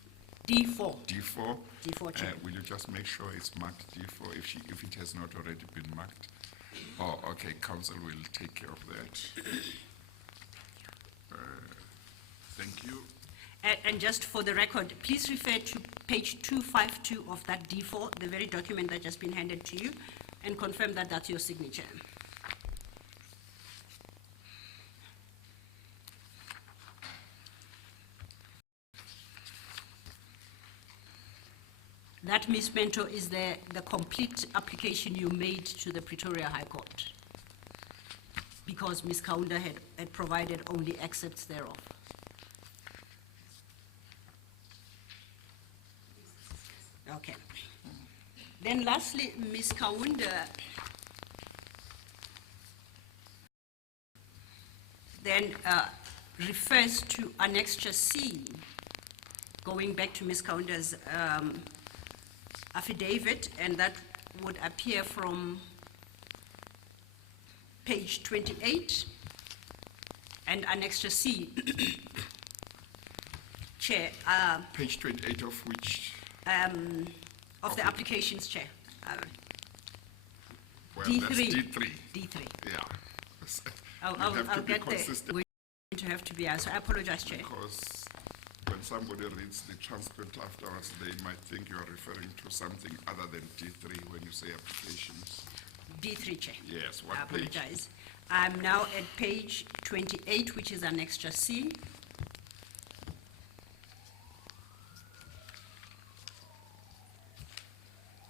D4. D4, Chair. Will you just make sure it's marked D4 if it has not already been marked? Oh, okay. Council will take care of that. Thank you. And just for the record, please refer to page 252 of that D4, the very document that just been handed to you, and confirm that that's your signature. That, Ms. Mento, is the complete application you made to the Pretoria High Court, because Ms. Kaunda had provided only excerpts thereof. Okay. Then lastly, Ms. Kaunda then refers to Annexure C, going back to Ms. Kaunda's affidavit, and that would appear from page 28, and Annexure C. Chair. Page 28 of which? Of the applications, Chair. Well, D3. that's D3. D3. Yeah. I'll get there. We're going to have to be answered. I apologize, Chair. Because when somebody reads the transcript afterwards, they might think you are referring to something other than D3 when you say applications. D3, Chair. Yes, what I page? apologize. I'm now at page 28, which is Annexure C.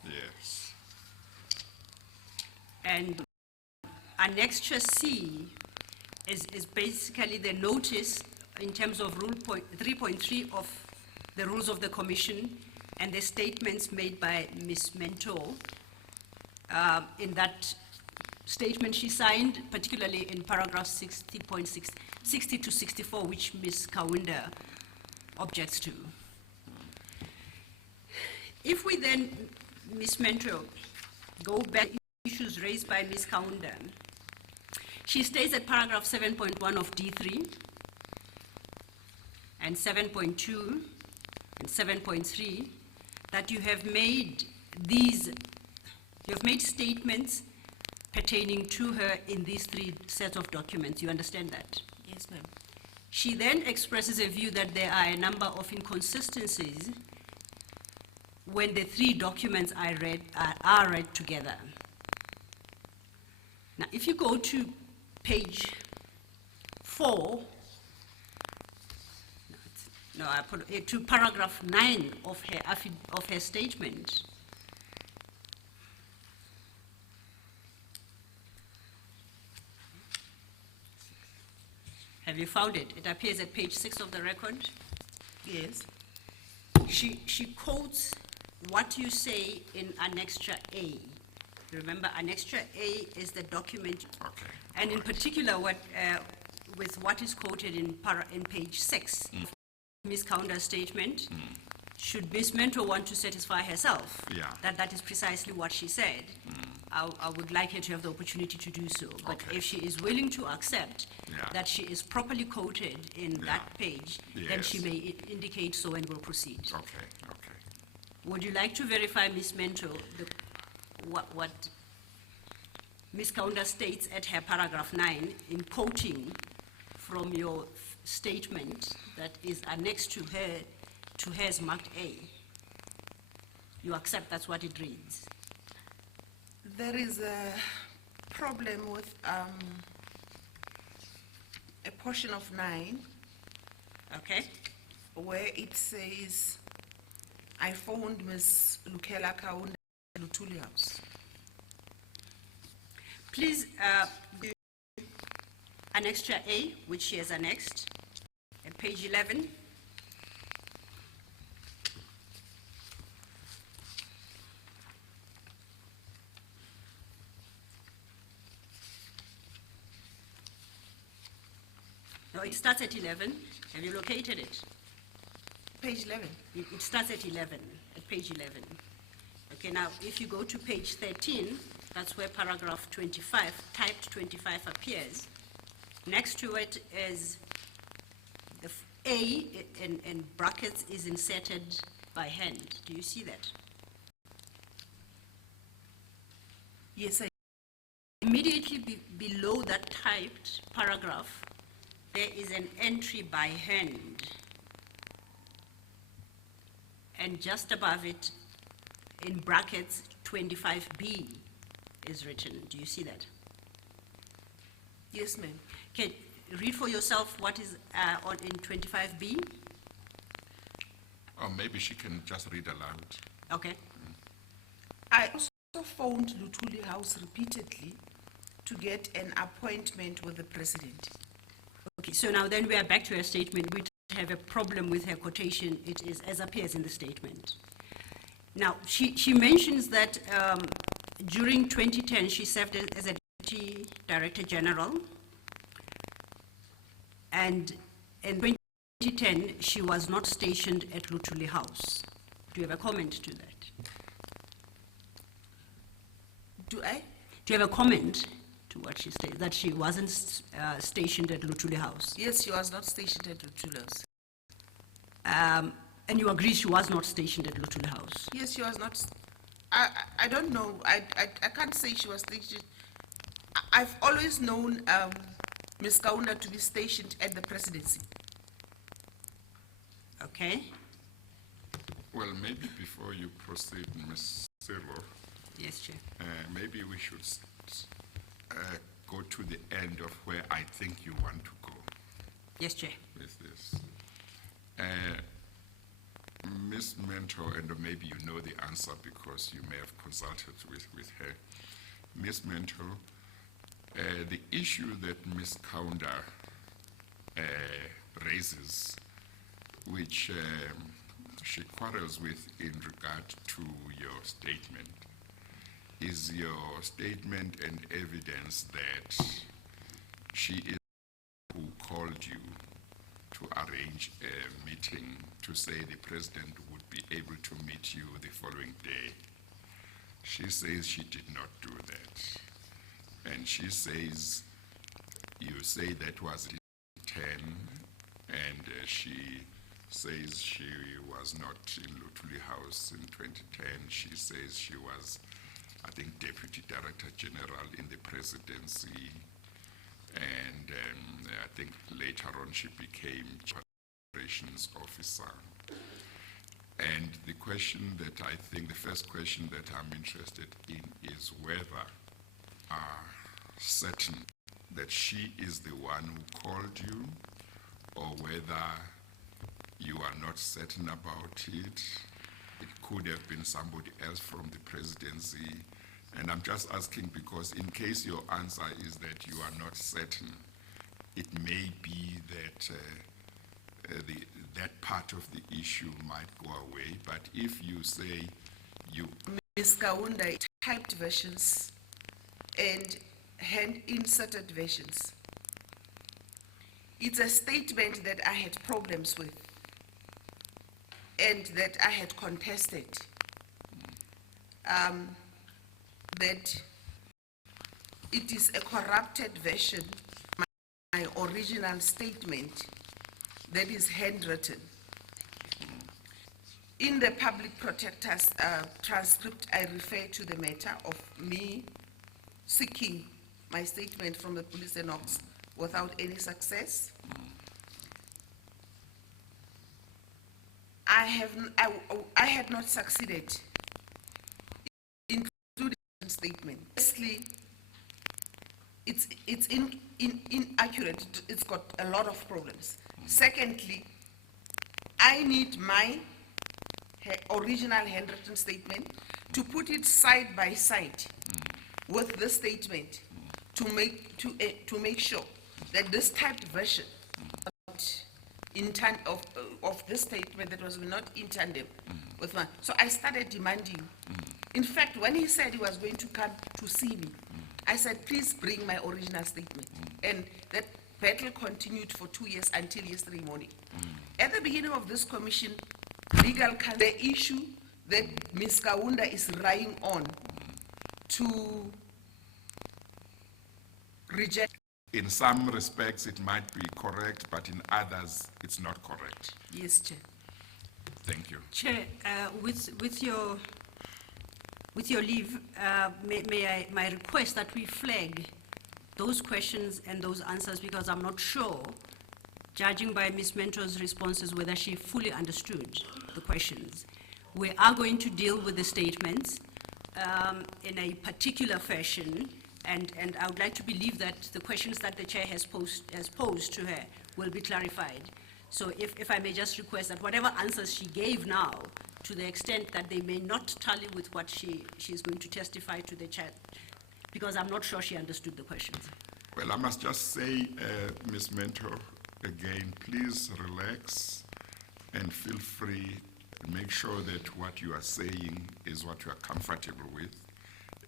Yes. And Annexure C is basically the notice in terms of Rule 3.3 of the Rules of the Commission and the statements made by Ms. Mento. In that statement she signed, particularly in paragraph 60 to 64, which Ms. Kaunda objects to. If we then, Ms. Mento, go back to issues raised by Ms. Kaunda, she states at paragraph 7.1 of D3 and 7.2 and 7.3 that you have made statements pertaining to her in these three sets of documents. You understand that? Yes, ma'am. She then expresses a view that there are a number of inconsistencies when the three documents are read together. Now, if you go to page 4, to paragraph 9 of her statement, have you found it? It appears at page 6 of the record. Yes. She quotes what you say in Annexure A. Remember, Annexure A is the document, and in particular, with what is quoted in page 6 of Ms. Kaunda's statement. Should Ms. Mento want to satisfy herself that is precisely what she said, I would like her to have the opportunity to do so. But if she is willing to accept that she is properly quoted in that page, then she may indicate so and will proceed. Okay. Would you like to verify, Ms. Mento, what Ms. Kaunda states at her paragraph 9 in quoting from your statement that is annexed to hers marked A? You accept that's what it reads? There is problem with a portion of 9. Okay. Where it says, I phoned Ms. Lukela Kaunda at Lutuli House. Please, Annexure A, which she has annexed, at page 11. No, it starts at 11. Have you located it? Page 11. It starts at 11, at page 11. Okay, now if you go to page 13, that's where paragraph 25, typed 25 appears. Next to it is the A in brackets is inserted by hand. Do you see that? Yes, I. Immediately below that typed paragraph, there is an entry by hand. And just above it, in brackets, 25B is written. Do you see that? Yes, ma'am. Okay, read for yourself what is in 25B. Or maybe she can just read aloud. Okay. I also phoned Lutuli House repeatedly to get an appointment with the president. Okay, so now then we are back to her statement. We have a problem with her quotation. It is as appears in the statement. Now, she mentions that during 2010, she served as a Deputy Director General. And in 2010, she was not stationed at Lutuli House. Do you have a comment to that? Do I? Do you have a comment to what she stated, that she wasn't stationed at Lutuli House? Yes, she was not stationed at Lutuli House. And you agree she was not stationed at Lutuli House? Yes, she was not. I don't know. I can't say she was stationed. I've always known Ms. Kaunda to be stationed at the presidency. Okay. Well, maybe before you proceed, Ms. Cyril. Yes, Chair. Maybe we should go to the end of where I think you want to go. Yes, Chair. With this. Ms. Mentor, and maybe you know the answer because you may have consulted with her. Ms. Mentor, the issue that Ms. Kaunda raises, which she quarrels with in regard to your statement, is your statement and evidence that she is who called you to arrange a meeting to say the president would be able to meet you the following day. She says she did not do that. And she says, you say that was 10, and she says she was not in Lutuli House in 2010. She says she was, I think, Deputy Director General in the presidency, and I think later on she became Operations Officer. And the question that I think, the first question that I'm interested in is whether certain that she is the one who called you, or whether you are not certain about it. It could have been somebody else from the presidency. And I'm just asking because in case your answer is that you are not certain, it may be that that part of the issue might go away. But if you say you... Ms. Kaunda typed versions and hand-inserted versions. It's a statement that I had problems with and that I had contested. That it is a corrupted version, my original statement that is handwritten. In the Public Protector's transcript, I refer to the matter of me seeking my statement from the police and ops without any success. I had not succeeded in including the statement. Firstly, it's inaccurate. It's got a lot of problems. Secondly, I need my original handwritten statement to put it side by side with the statement to make sure that this typed version of this statement that was not in tandem with one. So I started demanding. In fact, when he said he was going to come to see me, I said, please bring my original statement. And that battle continued for 2 years until yesterday morning. At the beginning of this commission, legal counsel, the issue that Ms. Kaunda is relying on to reject. In some respects, it might be correct, but in others, it's not correct. Yes, Chair. Thank you. Chair, with your leave, may I request that we flag those questions and those answers, because I'm not sure, judging by Ms. Mentor's responses, whether she fully understood the questions. We are going to deal with the statements in a particular fashion, and I would like to believe that the questions that the Chair has posed to her will be clarified. So if I may just request that whatever answers she gave now, to the extent that they may not tally with what she is going to testify to the Chair, because I'm not sure she understood the questions. Well, I must just say, Ms. Mentor, again, please relax and feel free. Make sure that what you are saying is what you are comfortable with.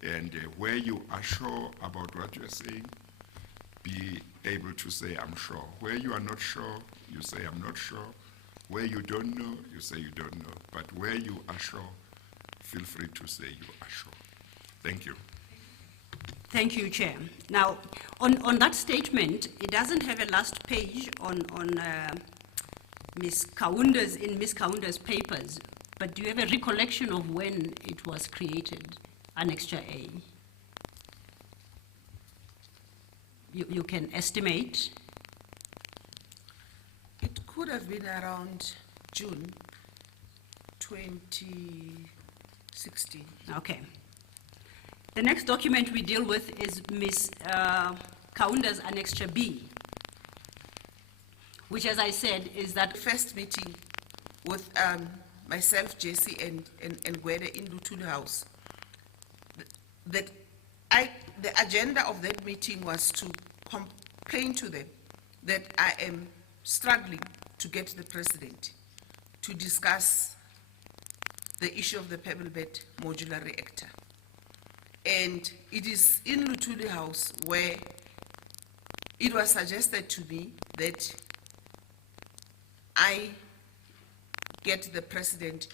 And where you are sure about what you are saying, be able to say, I'm sure. Where you are not sure, you say, I'm not sure. Where you don't know, you say you don't know. But where you are sure, feel free to say you are sure. Thank you. Thank you, Chair. Now, on that statement, it doesn't have a last page on Ms. Kaunda's papers, but do you have a recollection of when it was created, Annexure A? You can estimate? It could have been around June 2016. Okay. The next document we deal with is Ms. Kaunda's Annexure B, which, as I said, is that first meeting with myself, Jesse, and Gwede in Lutul House. The agenda of that meeting was to complain to them that I am struggling to get the president to discuss the issue of the pebble bed modular reactor. And it is in Lutul House where it was suggested to me that I get the president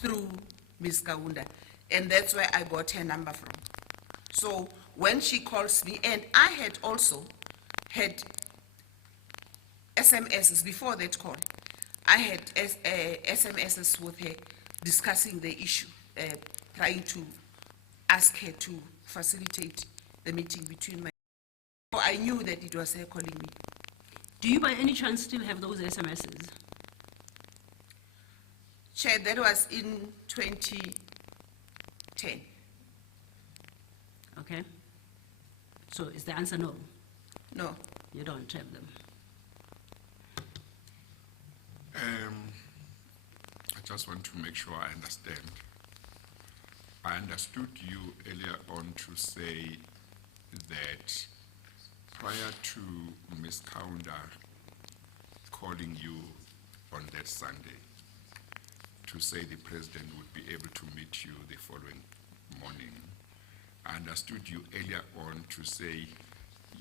through Ms. Kaunda, and that's where I got her number from. So when she calls me, and I had also had SMSs before that call, I had SMSs with her discussing the issue, trying to ask her to facilitate the meeting between my. So I knew that it was her calling me. Do you by any chance still have those SMSs? Chair, that was in 2010. Okay. So is the answer no? No. You don't have them? I just want to make sure I understand. I understood you earlier on to say that prior to Ms. Kaunda calling you on that Sunday to say the president would be able to meet you the following morning, I understood you earlier on to say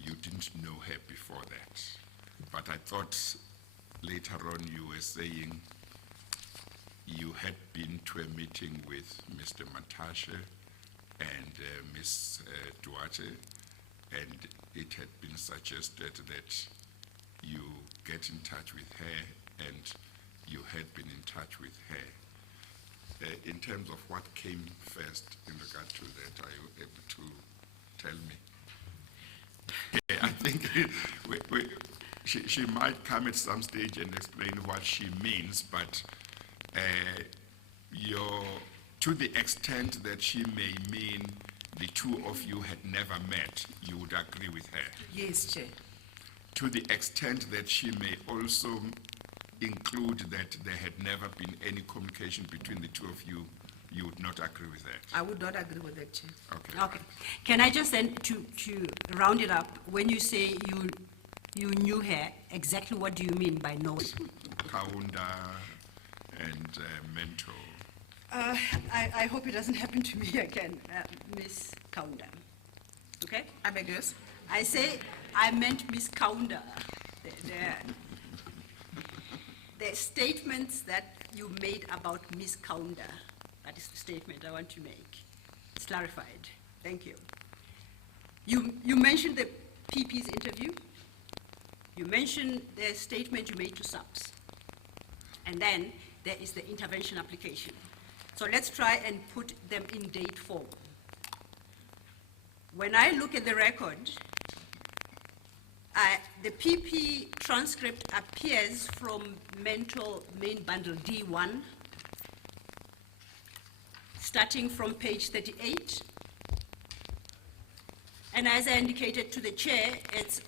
you didn't know her before that. But I thought later on you were saying you had been to a meeting with Mr. Matashe and Ms. Duarte, and it had been suggested that you get in touch with her, and you had been in touch with her. In terms of what came first in regard to that, are you able to tell me? I think she might come at some stage and explain what she means, but to the extent that she may mean the two of you had never met, you would agree with her. Yes, Chair. To the extent that she may also include that there had never been any communication between the two of you, you would not agree with that. I would not agree with that, Chair. Okay. Okay. Can I just then, to round it up, when you say you knew her, exactly what do you mean by knowing? Kaunda and Mentor. I hope it doesn't happen to me again, Miss Kaunda. Okay? I beg yours? I say I meant Miss Kaunda. The statements that you made about Miss Kaunda, that is the statement I want to make. It's clarified. Thank you. You mentioned the PP's interview. You mentioned the statement you made to SABC. And then there is the intervention application. So let's try and put them in date form. When I look at the record, the PP transcript appears from Mental Main Bundle D1, starting from page 38. And as I indicated to the chair, it's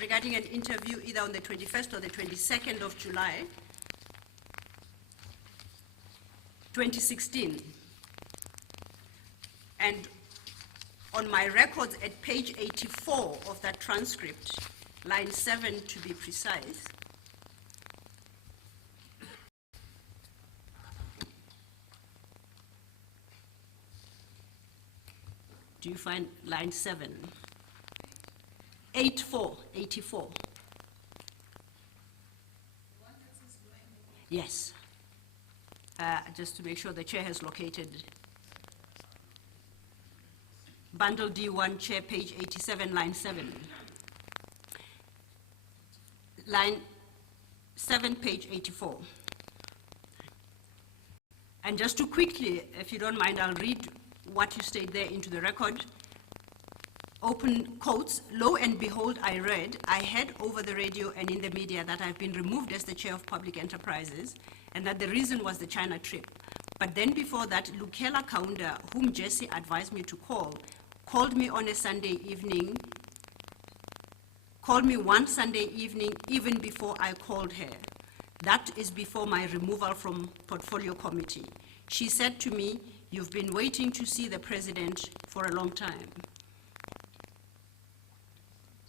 regarding an interview either on the 21st or the 22nd of July, 2016. And on my records at page 84 of that transcript, line 7 to be precise, do you find line 7? 84. Yes. Just to make sure the chair has located. Bundle D1, chair, page 87, line 7. Line 7, page 84. And just to quickly, if you don't mind, I'll read what you state there into the record. Open quotes, lo and behold, I read, I heard over the radio and in the media that I've been removed as the chair of public enterprises and that the reason was the China trip. But then before that, Lukela Kaunda, whom Jesse advised me to call, called me on a Sunday evening, called me one Sunday evening even before I called her. That is before my removal from portfolio committee. She said to me, you've been waiting to see the president for a long time.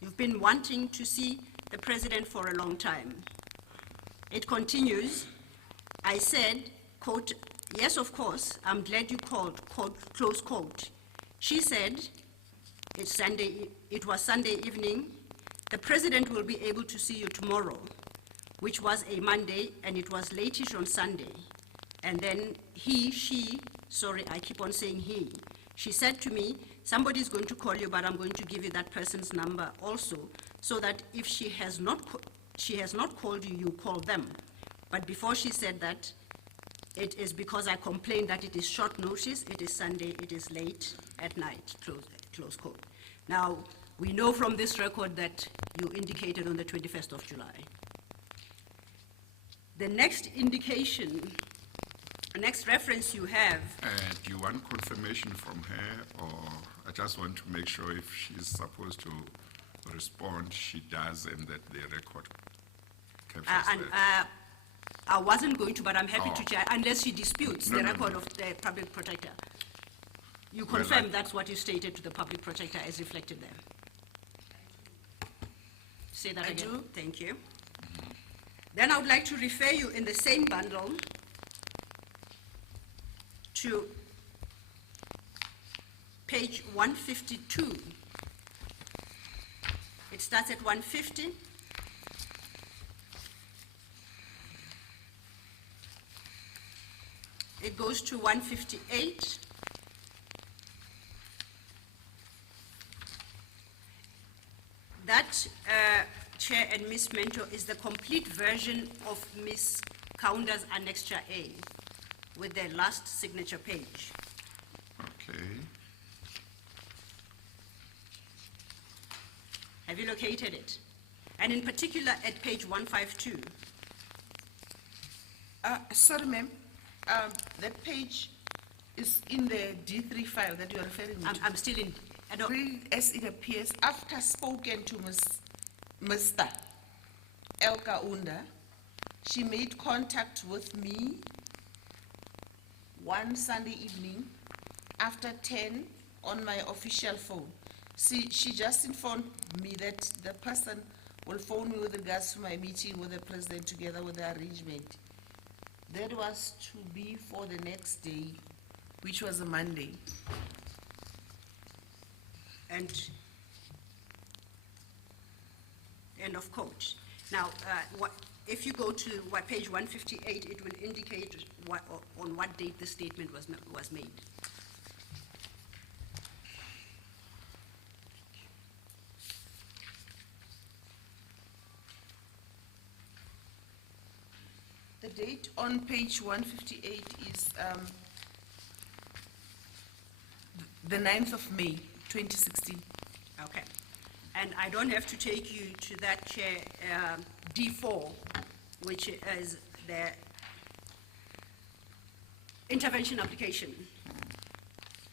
You've been wanting to see the president for a long time. It continues, I said, quote, yes, of course, I'm glad you called, quote, close quote. She said, it was Sunday evening, the president will be able to see you tomorrow, which was a Monday, and it was late-ish on Sunday. And then I keep on saying he. She said to me, somebody's going to call you, but I'm going to give you that person's number also, so that if she has not called you, you call them. But before she said that, it is because I complained that it is short notice, it is Sunday, it is late at night, close quote. Now, we know from this record that you indicated on the 21st of July. The next indication, the next reference you have. Do you want confirmation from her, or I just want to make sure if she's supposed to respond, she does, and that the record captures that? I wasn't going to, but I'm happy to check, unless she disputes the record of the public protector. You confirm that's what you stated to the public protector as reflected there? Say that again. I do. Thank you. Then I would like to refer you in the same bundle to page 152. It starts at 150. It goes to 158. That, Chair and Ms. Mentor, is the complete version of Ms. Kaunda's Annexure A with the last signature page. Okay. Have you located it? And in particular at page 152. Sorry, ma'am. That page It's in the D3 file that you are referring to. I'm still in. I don't. Read as it appears, after spoken to Mr. Elka Unda, she made contact with me one Sunday evening after 10 on my official phone. She just informed me that the person will phone me with regards to my meeting with the president together with the arrangement. That was to be for the next day, which was a Monday. End of quote. Now, if you go to page 158, it will indicate on what date the statement was made. The date on page 158 is the 9th of May, 2016. Okay. And I don't have to take you to that chair, D4, which is the intervention application,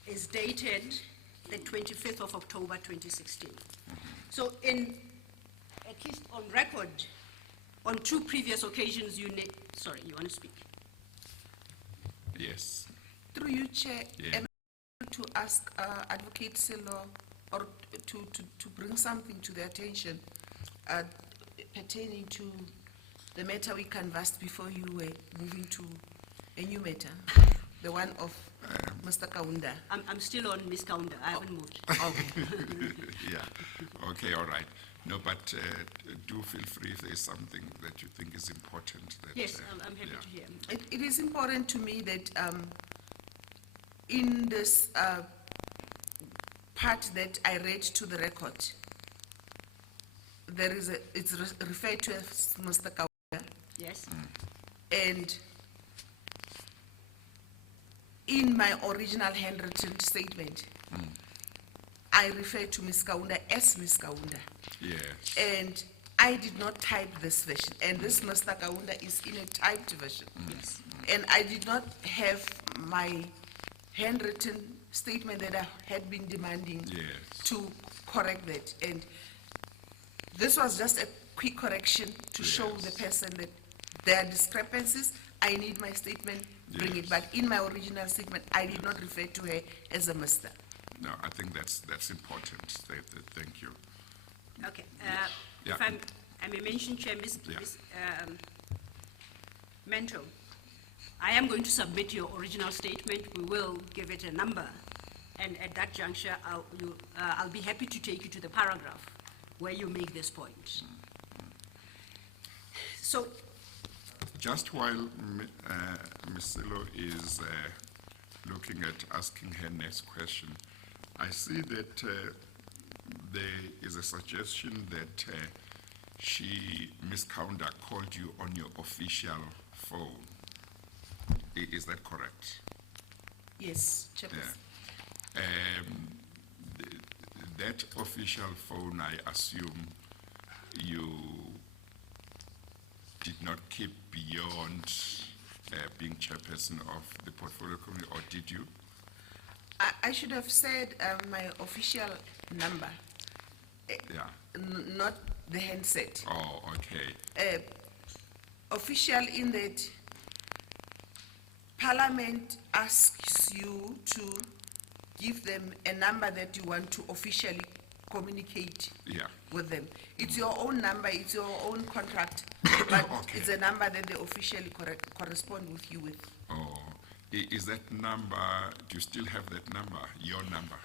is dated the 25th of October 2016. So at least on record, on 2 previous occasions, sorry, you want to speak? Yes. Through you, Chair, Yeah. am I able to ask Advocate Silo or to bring something to the attention pertaining to the matter we canvassed before you were moving to a new matter, the one of Mr. Kaunda? I'm still on Ms. Kaunda. I haven't moved. Okay. Yeah. Okay, all right. No, but do feel free if there's something that you think is important. That, yes, I'm happy to hear. It is important to me that in this part that I read to the record, there is it's referred to as Mr. Kaunda. Yes. And in my original handwritten statement, I refer to Ms. Kaunda as Ms. Kaunda. Yes. And I did not type this version, and this Mr. Kaunda is in a typed version. Yes. And I did not have my handwritten statement that I had been demanding to correct that. And this was just a quick correction to show the person that there are discrepancies. I need my statement, bring it. But in my original statement, I did not refer to her as a Mr. No, I think that's important. Thank you. Okay. Yeah. If I may mention, Chair, Ms. Mento, I am going to submit your original statement. We will give it a number. And at that juncture, I'll be happy to take you to the paragraph where you make this point. So, just while Ms. Silo is looking at asking her next question, I see that there is a suggestion that Ms. Kaunda called you on your official phone. Is that correct? Yes, Chairperson. Yeah. That official phone, I assume you did not keep beyond being chairperson of the portfolio committee, or did you? I should have said my official number, not the handset. Oh, okay. Official in that Parliament asks you to give them a number that you want to officially communicate with them. It's your own number, it's your own contract, but it's a number that they officially correspond with you with. Oh, is that number, do you still have that number, your number?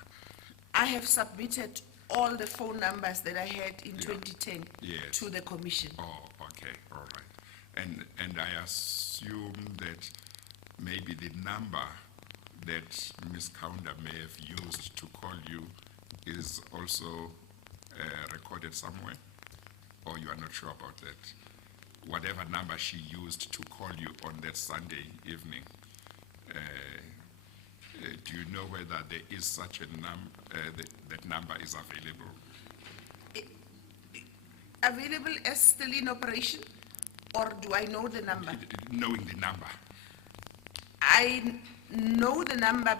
I have submitted all the phone numbers that I had in 2010 to the commission. Oh, okay, all right. And I assume that maybe the number that Ms. Kaunda may have used to call you is also recorded somewhere, or you are not sure about that? Whatever number she used to call you on that Sunday evening, do you know whether there is such a number, that number is available? Available as still in operation, or do I know the number? Knowing the number. know the number.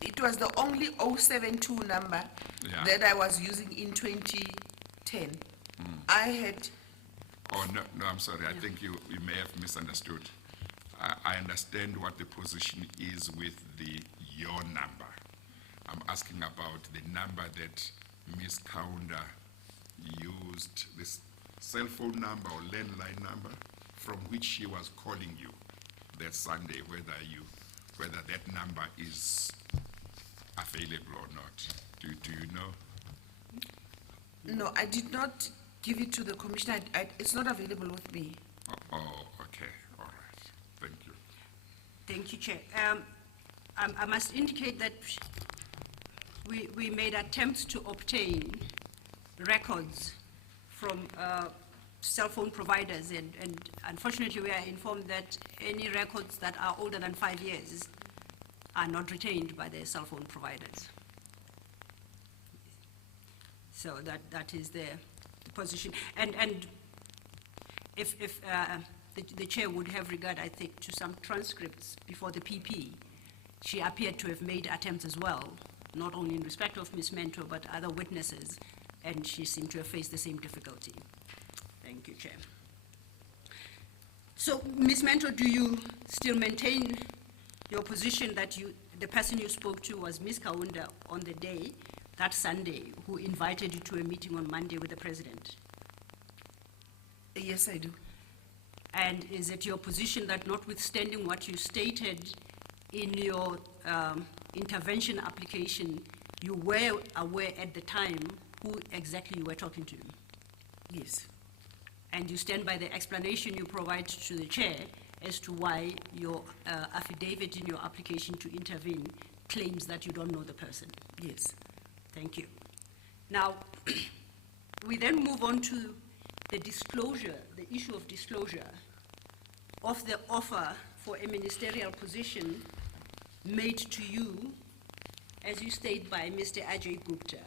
It was the only 072 number Yeah. that I was using in 2010. I had, Oh, no, no, I'm sorry. I think you may have misunderstood. I understand what the position is with your number. I'm asking about the number that Ms. Kaunda used, this cell phone number or landline number from which she was calling you that Sunday, whether that number is available or not. Do you know? no, I did not give it to the commissioner. It's not available with me. Oh, okay, all right. Thank you. Thank you, Chair. I must indicate that we made attempts to obtain records from cell phone providers, and unfortunately we are informed that any records that are older than 5 years are not retained by the cell phone providers. So that is the position. And if the chair would have regard, I think, to some transcripts before the PP, she appeared to have made attempts as well, not only in respect of Ms. Mento, but other witnesses, and she seemed to have faced the same difficulty. Thank you, Chair. So, Ms. Mento, do you still maintain your position that the person you spoke to was Ms. Kaunda on the day, that Sunday, who invited you to a meeting on Monday with the President? Yes, I do. And is it your position that notwithstanding what you stated in your intervention application, you were aware at the time who exactly you were talking to? Yes. And you stand by the explanation you provide to the chair as to why your affidavit in your application to intervene claims that you don't know the person? Yes. Thank you. Now, we then move on to the disclosure, the issue of disclosure of the offer for a ministerial position made to you, as you state, by Mr. Ajay Gupta.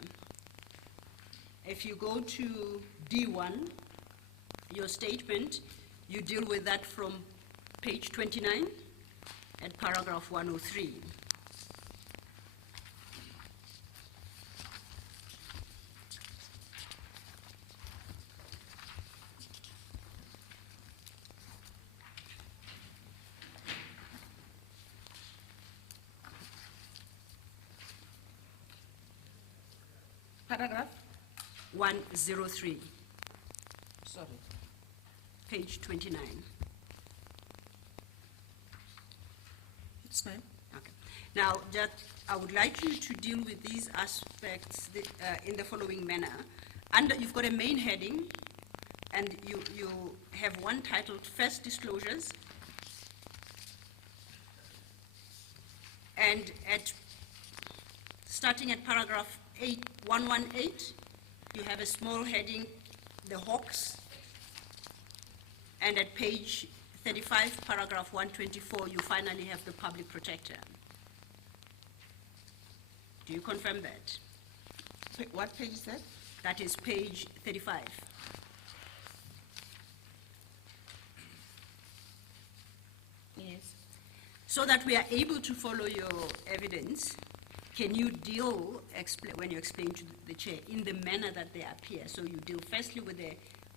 If you go to D1, your statement, you deal with that from page 29 at paragraph 103. Paragraph? 103. Sorry. Page 29. It's fine. Okay. Now, I would like you to deal with these aspects in the following manner. You've got a main heading, and you have one titled First Disclosures, and starting at paragraph 118, you have a small heading, The Hawks, and at page 35, paragraph 124, you finally have the Public Protector. Do you confirm that? What page is that? That is page 35. Yes. So that we are able to follow your evidence, can you deal, when you explain to the chair, in the manner that they appear? So you deal firstly with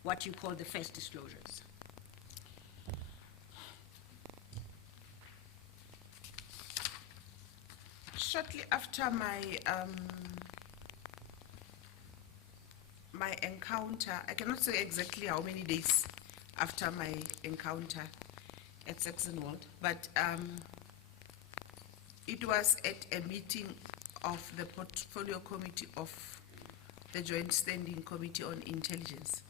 what you call the first disclosures. Shortly after my my encounter, I cannot say exactly how many days after my encounter at Saxonwold, but it was at a meeting of the Portfolio Committee of the Joint Standing Committee on Intelligence.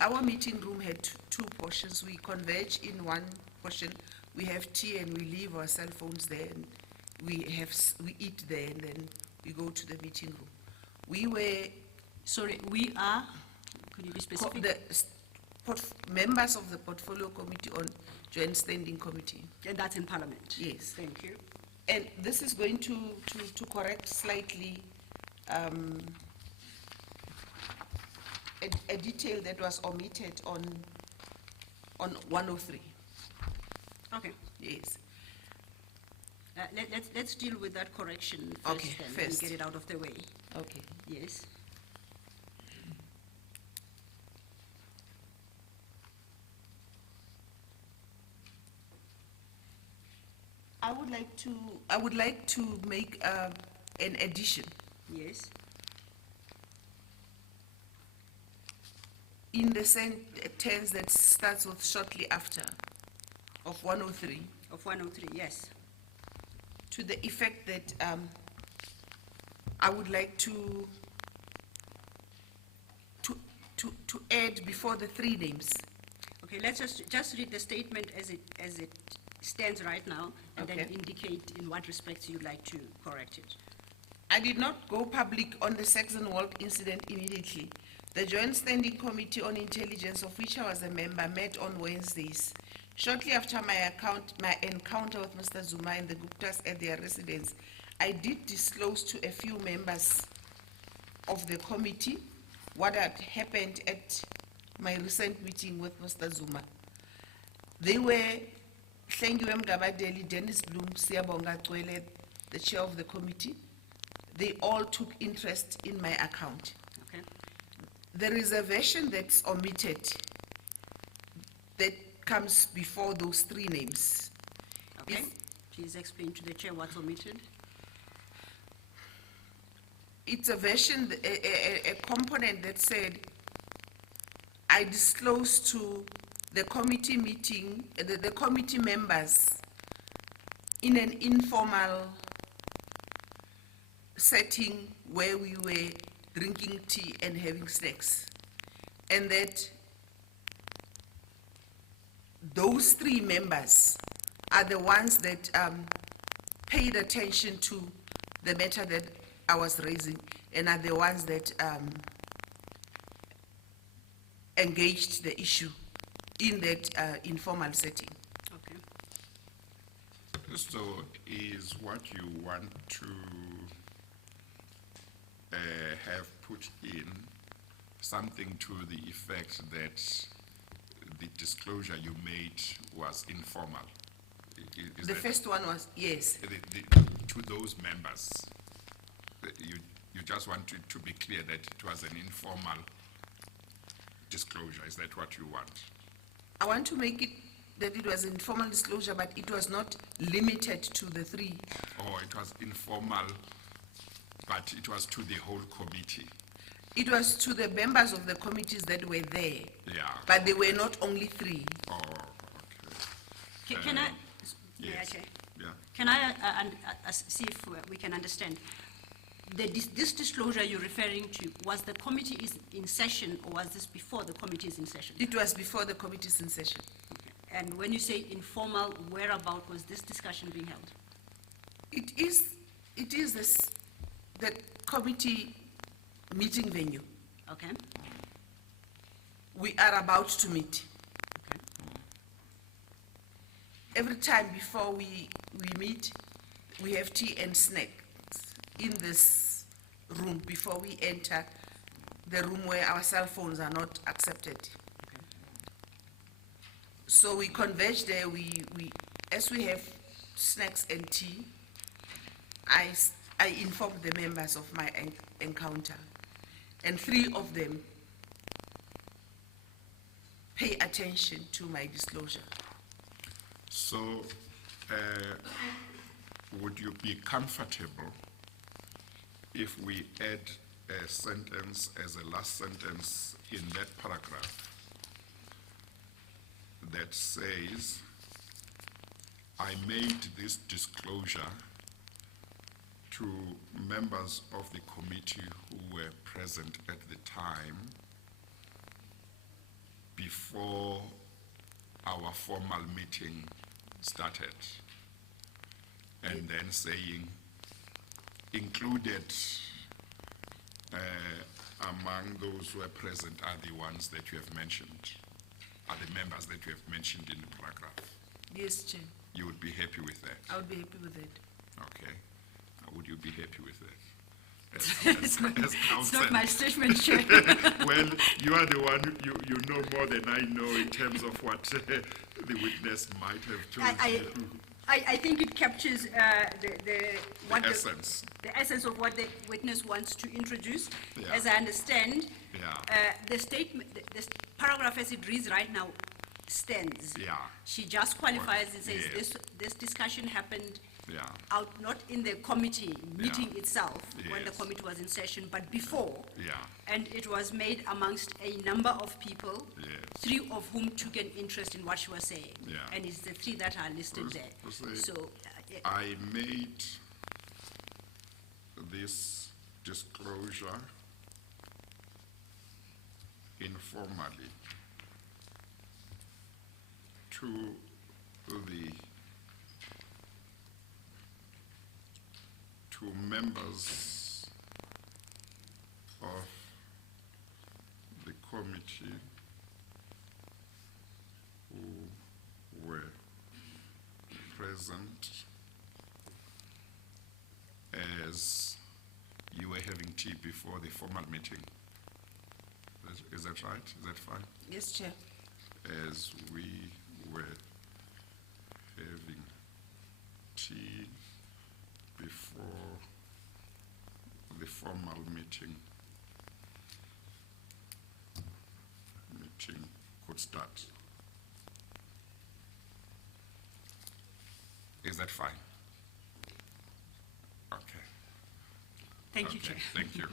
Our meeting room had two portions. We converge in one portion. We have tea and we leave our cell phones there, and we eat there, and then we go to the meeting room. We were... Sorry, we are? Could you be specific? The members of the Portfolio Committee on Joint Standing Committee. And that's in Parliament? Yes. Thank you. And this is going to correct slightly a detail that was omitted on 103. Okay. Yes. Let's deal with that correction first, Okay, then, first. and get it out of the way. Okay. Yes. I would like to make an addition Yes. in the sentence that starts with shortly after of 103, Of 103, yes. to the effect that I would like to add before the three names. Okay, let's just read the statement as it stands right now, and then Okay. indicate in what respects you'd like to correct it. I did not go public on the Saxon World incident immediately. The Joint Standing Committee on Intelligence, of which I was a member, met on Wednesdays. Shortly after my encounter with Mr. Zuma and the Guptas at their residence, I did disclose to a few members of the committee what had happened at my recent meeting with Mr. Zuma. They were Hlengiwe Mgabadeli, Dennis Bloom, Siyabonga Cwele, the chair of the committee. They all took interest in my account. Okay. There is a version that's omitted that comes before those three names. Okay. Please explain to the chair what's omitted. It's a version, a component that said, I disclosed to the committee meeting, the committee members in an informal setting where we were drinking tea and having snacks. And that those three members are the ones that paid attention to the matter that I was raising, and are the ones that engaged the issue in that informal setting. Okay. So is what you want to have put in something to the effect that the disclosure you made was informal? Is The that- first one was, yes. To those members, you just want to be clear that it was an informal disclosure. Is that what you want? I want to make it that it was informal disclosure, but it was not limited to the three. Or it was informal, but it was to the whole committee? It was to the members of the committees that were there. Yeah. But they were not only three. Oh, okay. Can I? Yes. Chair? Yeah. Can I see if we can understand? This disclosure you're referring to, was the committee is in session, or was this before the committee is in session? It was before the committee is in session. Okay. And when you say informal, whereabout was this discussion being held? It is the committee meeting venue. Okay. We are about to meet. Okay. Every time before we meet, we have tea and snacks in this room before we enter the room where our cell phones are not accepted. Okay. So we converge there. As we have snacks and tea, I informed the members of my encounter, and three of them pay attention to my disclosure. So, would you be comfortable if we add a sentence as a last sentence in that paragraph that says, I made this disclosure to members of the committee who were present at the time before our formal meeting started, and then saying, included among those who are present are the ones that you have mentioned, are the members that you have mentioned in the paragraph. Yes, Chair. You would be happy with that? I would be happy with that. Okay. Would you be happy with that? It's not counsel. my statement, Chair. Well, you are the one, you know more than I know in terms of what the witness might have told you. I think it captures the essence. The essence of what the witness wants to introduce. Yeah. As I understand, Yeah. the statement, the paragraph as it reads right now stands. Yeah. She just qualifies and says Yes. this discussion happened Yeah. out, not in the committee meeting itself, when the Yes. committee was in session, but before. Yeah. And it was made amongst a number of people, Yes. 3 of whom took an interest in what she was saying. Yeah. And it's the 3 that are listed there. So, I made this disclosure informally to members of the committee who were present as you were having tea before the formal meeting. Is that right? Is that fine? Yes, Chair. As we were having tea before the formal meeting could start. Is that fine? Okay. Thank you, Okay, Chair. thank you.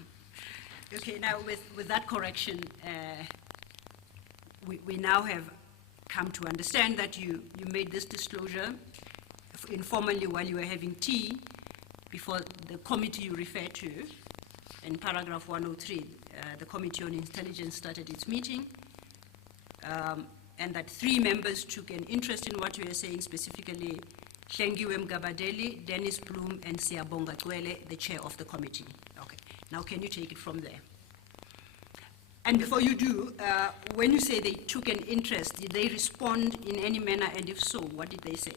Okay, now with that correction, we now have come to understand that you made this disclosure informally while you were having tea before the committee you refer to. In paragraph 103, the Committee on Intelligence started its meeting, and that 3 members took an interest in what you were saying, specifically Hlengiwe Mgabadeli, Dennis Bloom, and Siyabonga Cwele, the chair of the committee. Okay, now can you take it from there? And before you do, when you say they took an interest, did they respond in any manner, and if so, what did they say?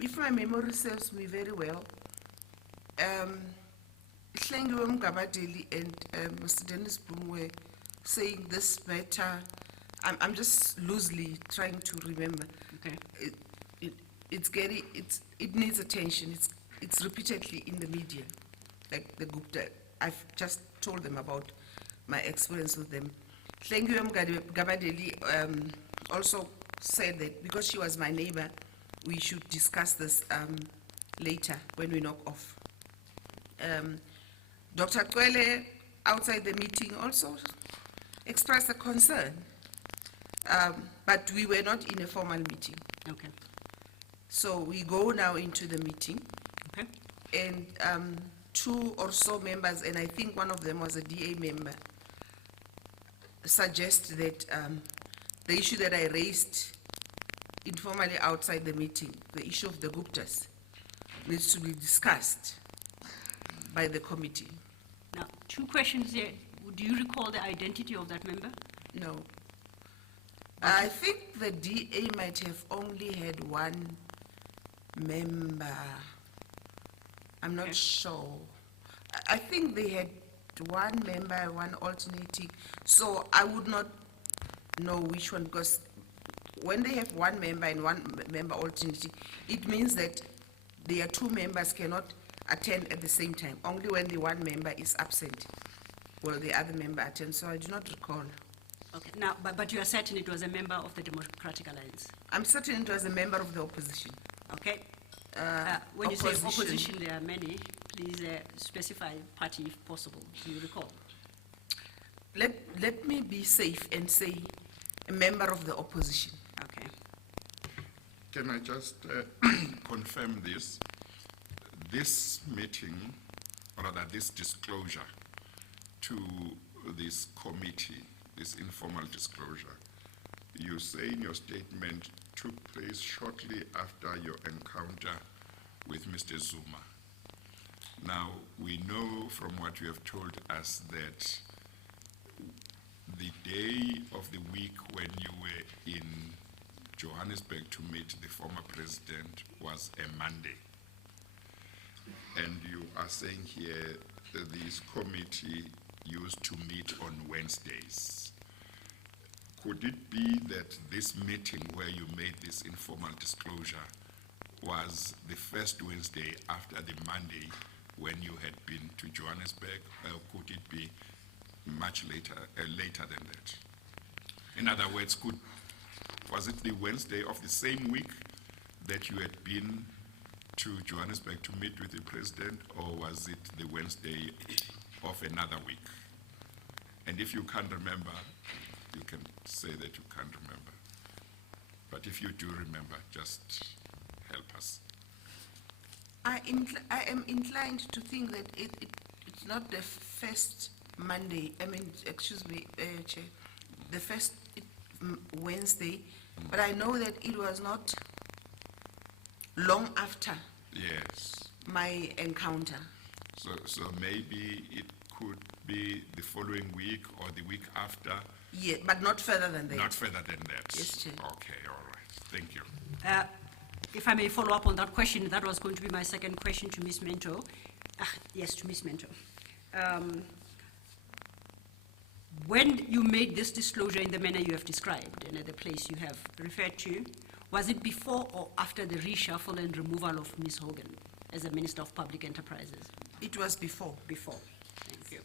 If my memory serves me very well, Hlengiwe Mgabadeli and Mr. Dennis Bloom were saying this matter. I'm just loosely trying to remember. Okay. It needs attention. It's repeatedly in the media, like the Gupta. I've just told them about my experience with them. Hlengiwe Mgabadeli also said that because she was my neighbor, we should discuss this later when we knock off. Dr. Cwele, outside the meeting, also expressed a concern, but we were not in a formal meeting. Okay. So we go now into the meeting. Okay. And 2 or so members, and I think one of them was a DA member, suggest that the issue that I raised informally outside the meeting, the issue of the Guptas, needs to be discussed by the committee. Now, 2 questions here. Do you recall the identity of that member? No. I think the DA might have only had 1 member. I'm not sure. I think they had 1 member, 1 alternating. So I would not know which one, because when they have 1 member and 1 member alternating, it means that their 2 members cannot attend at the same time. Only when the 1 member is absent will the other member attend. So I do not recall. Okay. Now, but you are certain it was a member of the Democratic Alliance? I'm certain it was a member of the opposition. Okay. When you say opposition, there are many. Please specify party if possible. Do you recall? Let me be safe and say a member of the opposition. Okay. Can I just confirm this? This meeting, or rather this disclosure to this committee, this informal disclosure, you say in your statement took place shortly after your encounter with Mr. Zuma. Now, we know from what you have told us that the day of the week when you were in Johannesburg to meet the former president was a Monday. And you are saying here that this committee used to meet on Wednesdays. Could it be that this meeting where you made this informal disclosure was the first Wednesday after the Monday when you had been to Johannesburg, or could it be much later than that? In other words, was it the Wednesday of the same week that you had been to Johannesburg to meet with the president, or was it the Wednesday of another week? And if you can't remember, you can say that you can't remember. But if you do remember, just help us. I am inclined to think that it's not the first Monday, excuse me, Chair, the first Wednesday, but I know that it was not long after my encounter. So maybe it could be the following week or the week after. Yeah, but not further than that. Not further than that. Yes, Chair. Okay, all right. Thank you. If I may follow up on that question, that was going to be my second question to Ms. Mento. Yes, to Ms. Mento. When you made this disclosure in the manner you have described and at the place you have referred to, was it before or after the reshuffle and removal of Ms. Hogan as a Minister of Public Enterprises? It was before. Before. Thank you.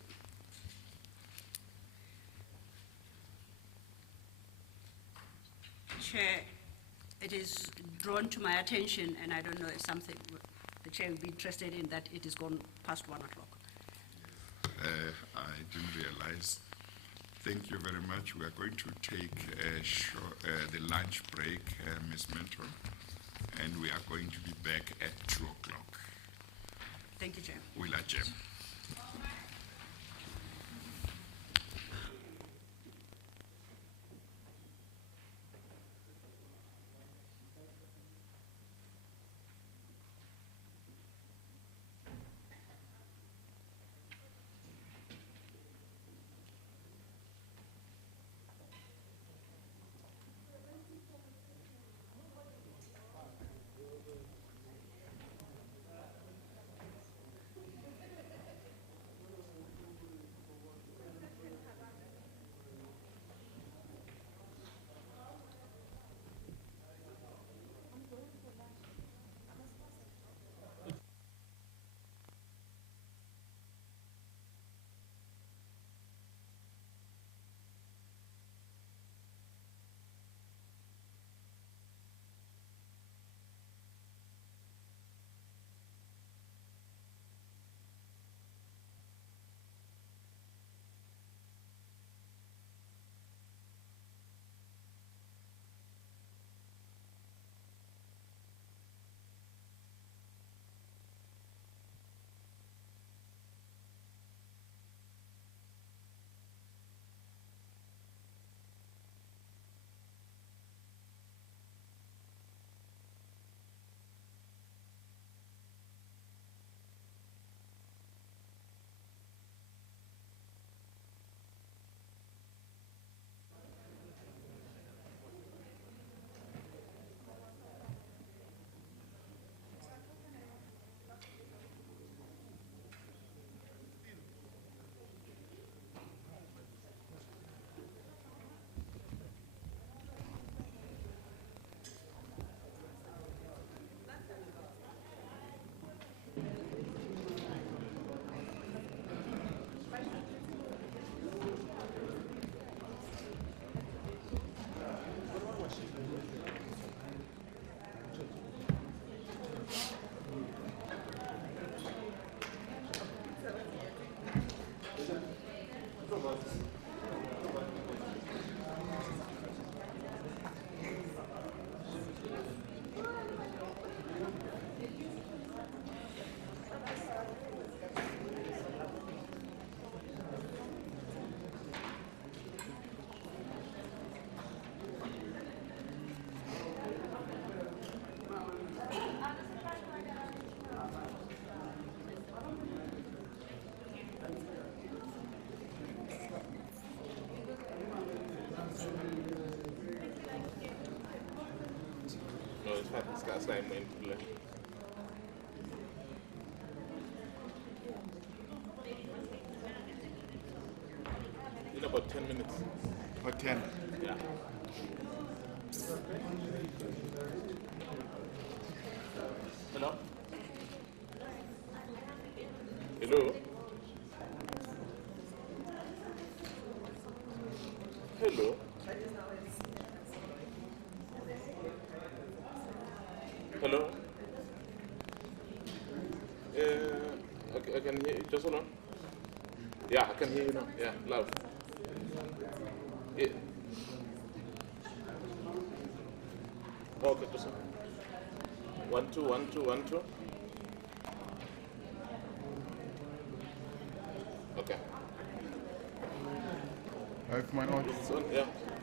Chair, it is drawn to my attention, and I don't know if something the Chair would be interested in, that it is gone past 1 o'clock. I didn't realize. Thank you very much. We are going to take the lunch break, Ms. Mentor, and we are going to be back at 2 o'clock. Thank you, Chair. We'll adjourn. assignment. In about 10 minutes. For 10? Yeah. Hello? Hello? Hello? Hello? I can hear you. Just hold on. Yeah, I can hear you now. Yeah, loud. Yeah. Okay, just a minute. 1 2 1 2 1 2. Okay. I have my own. It's on, yeah.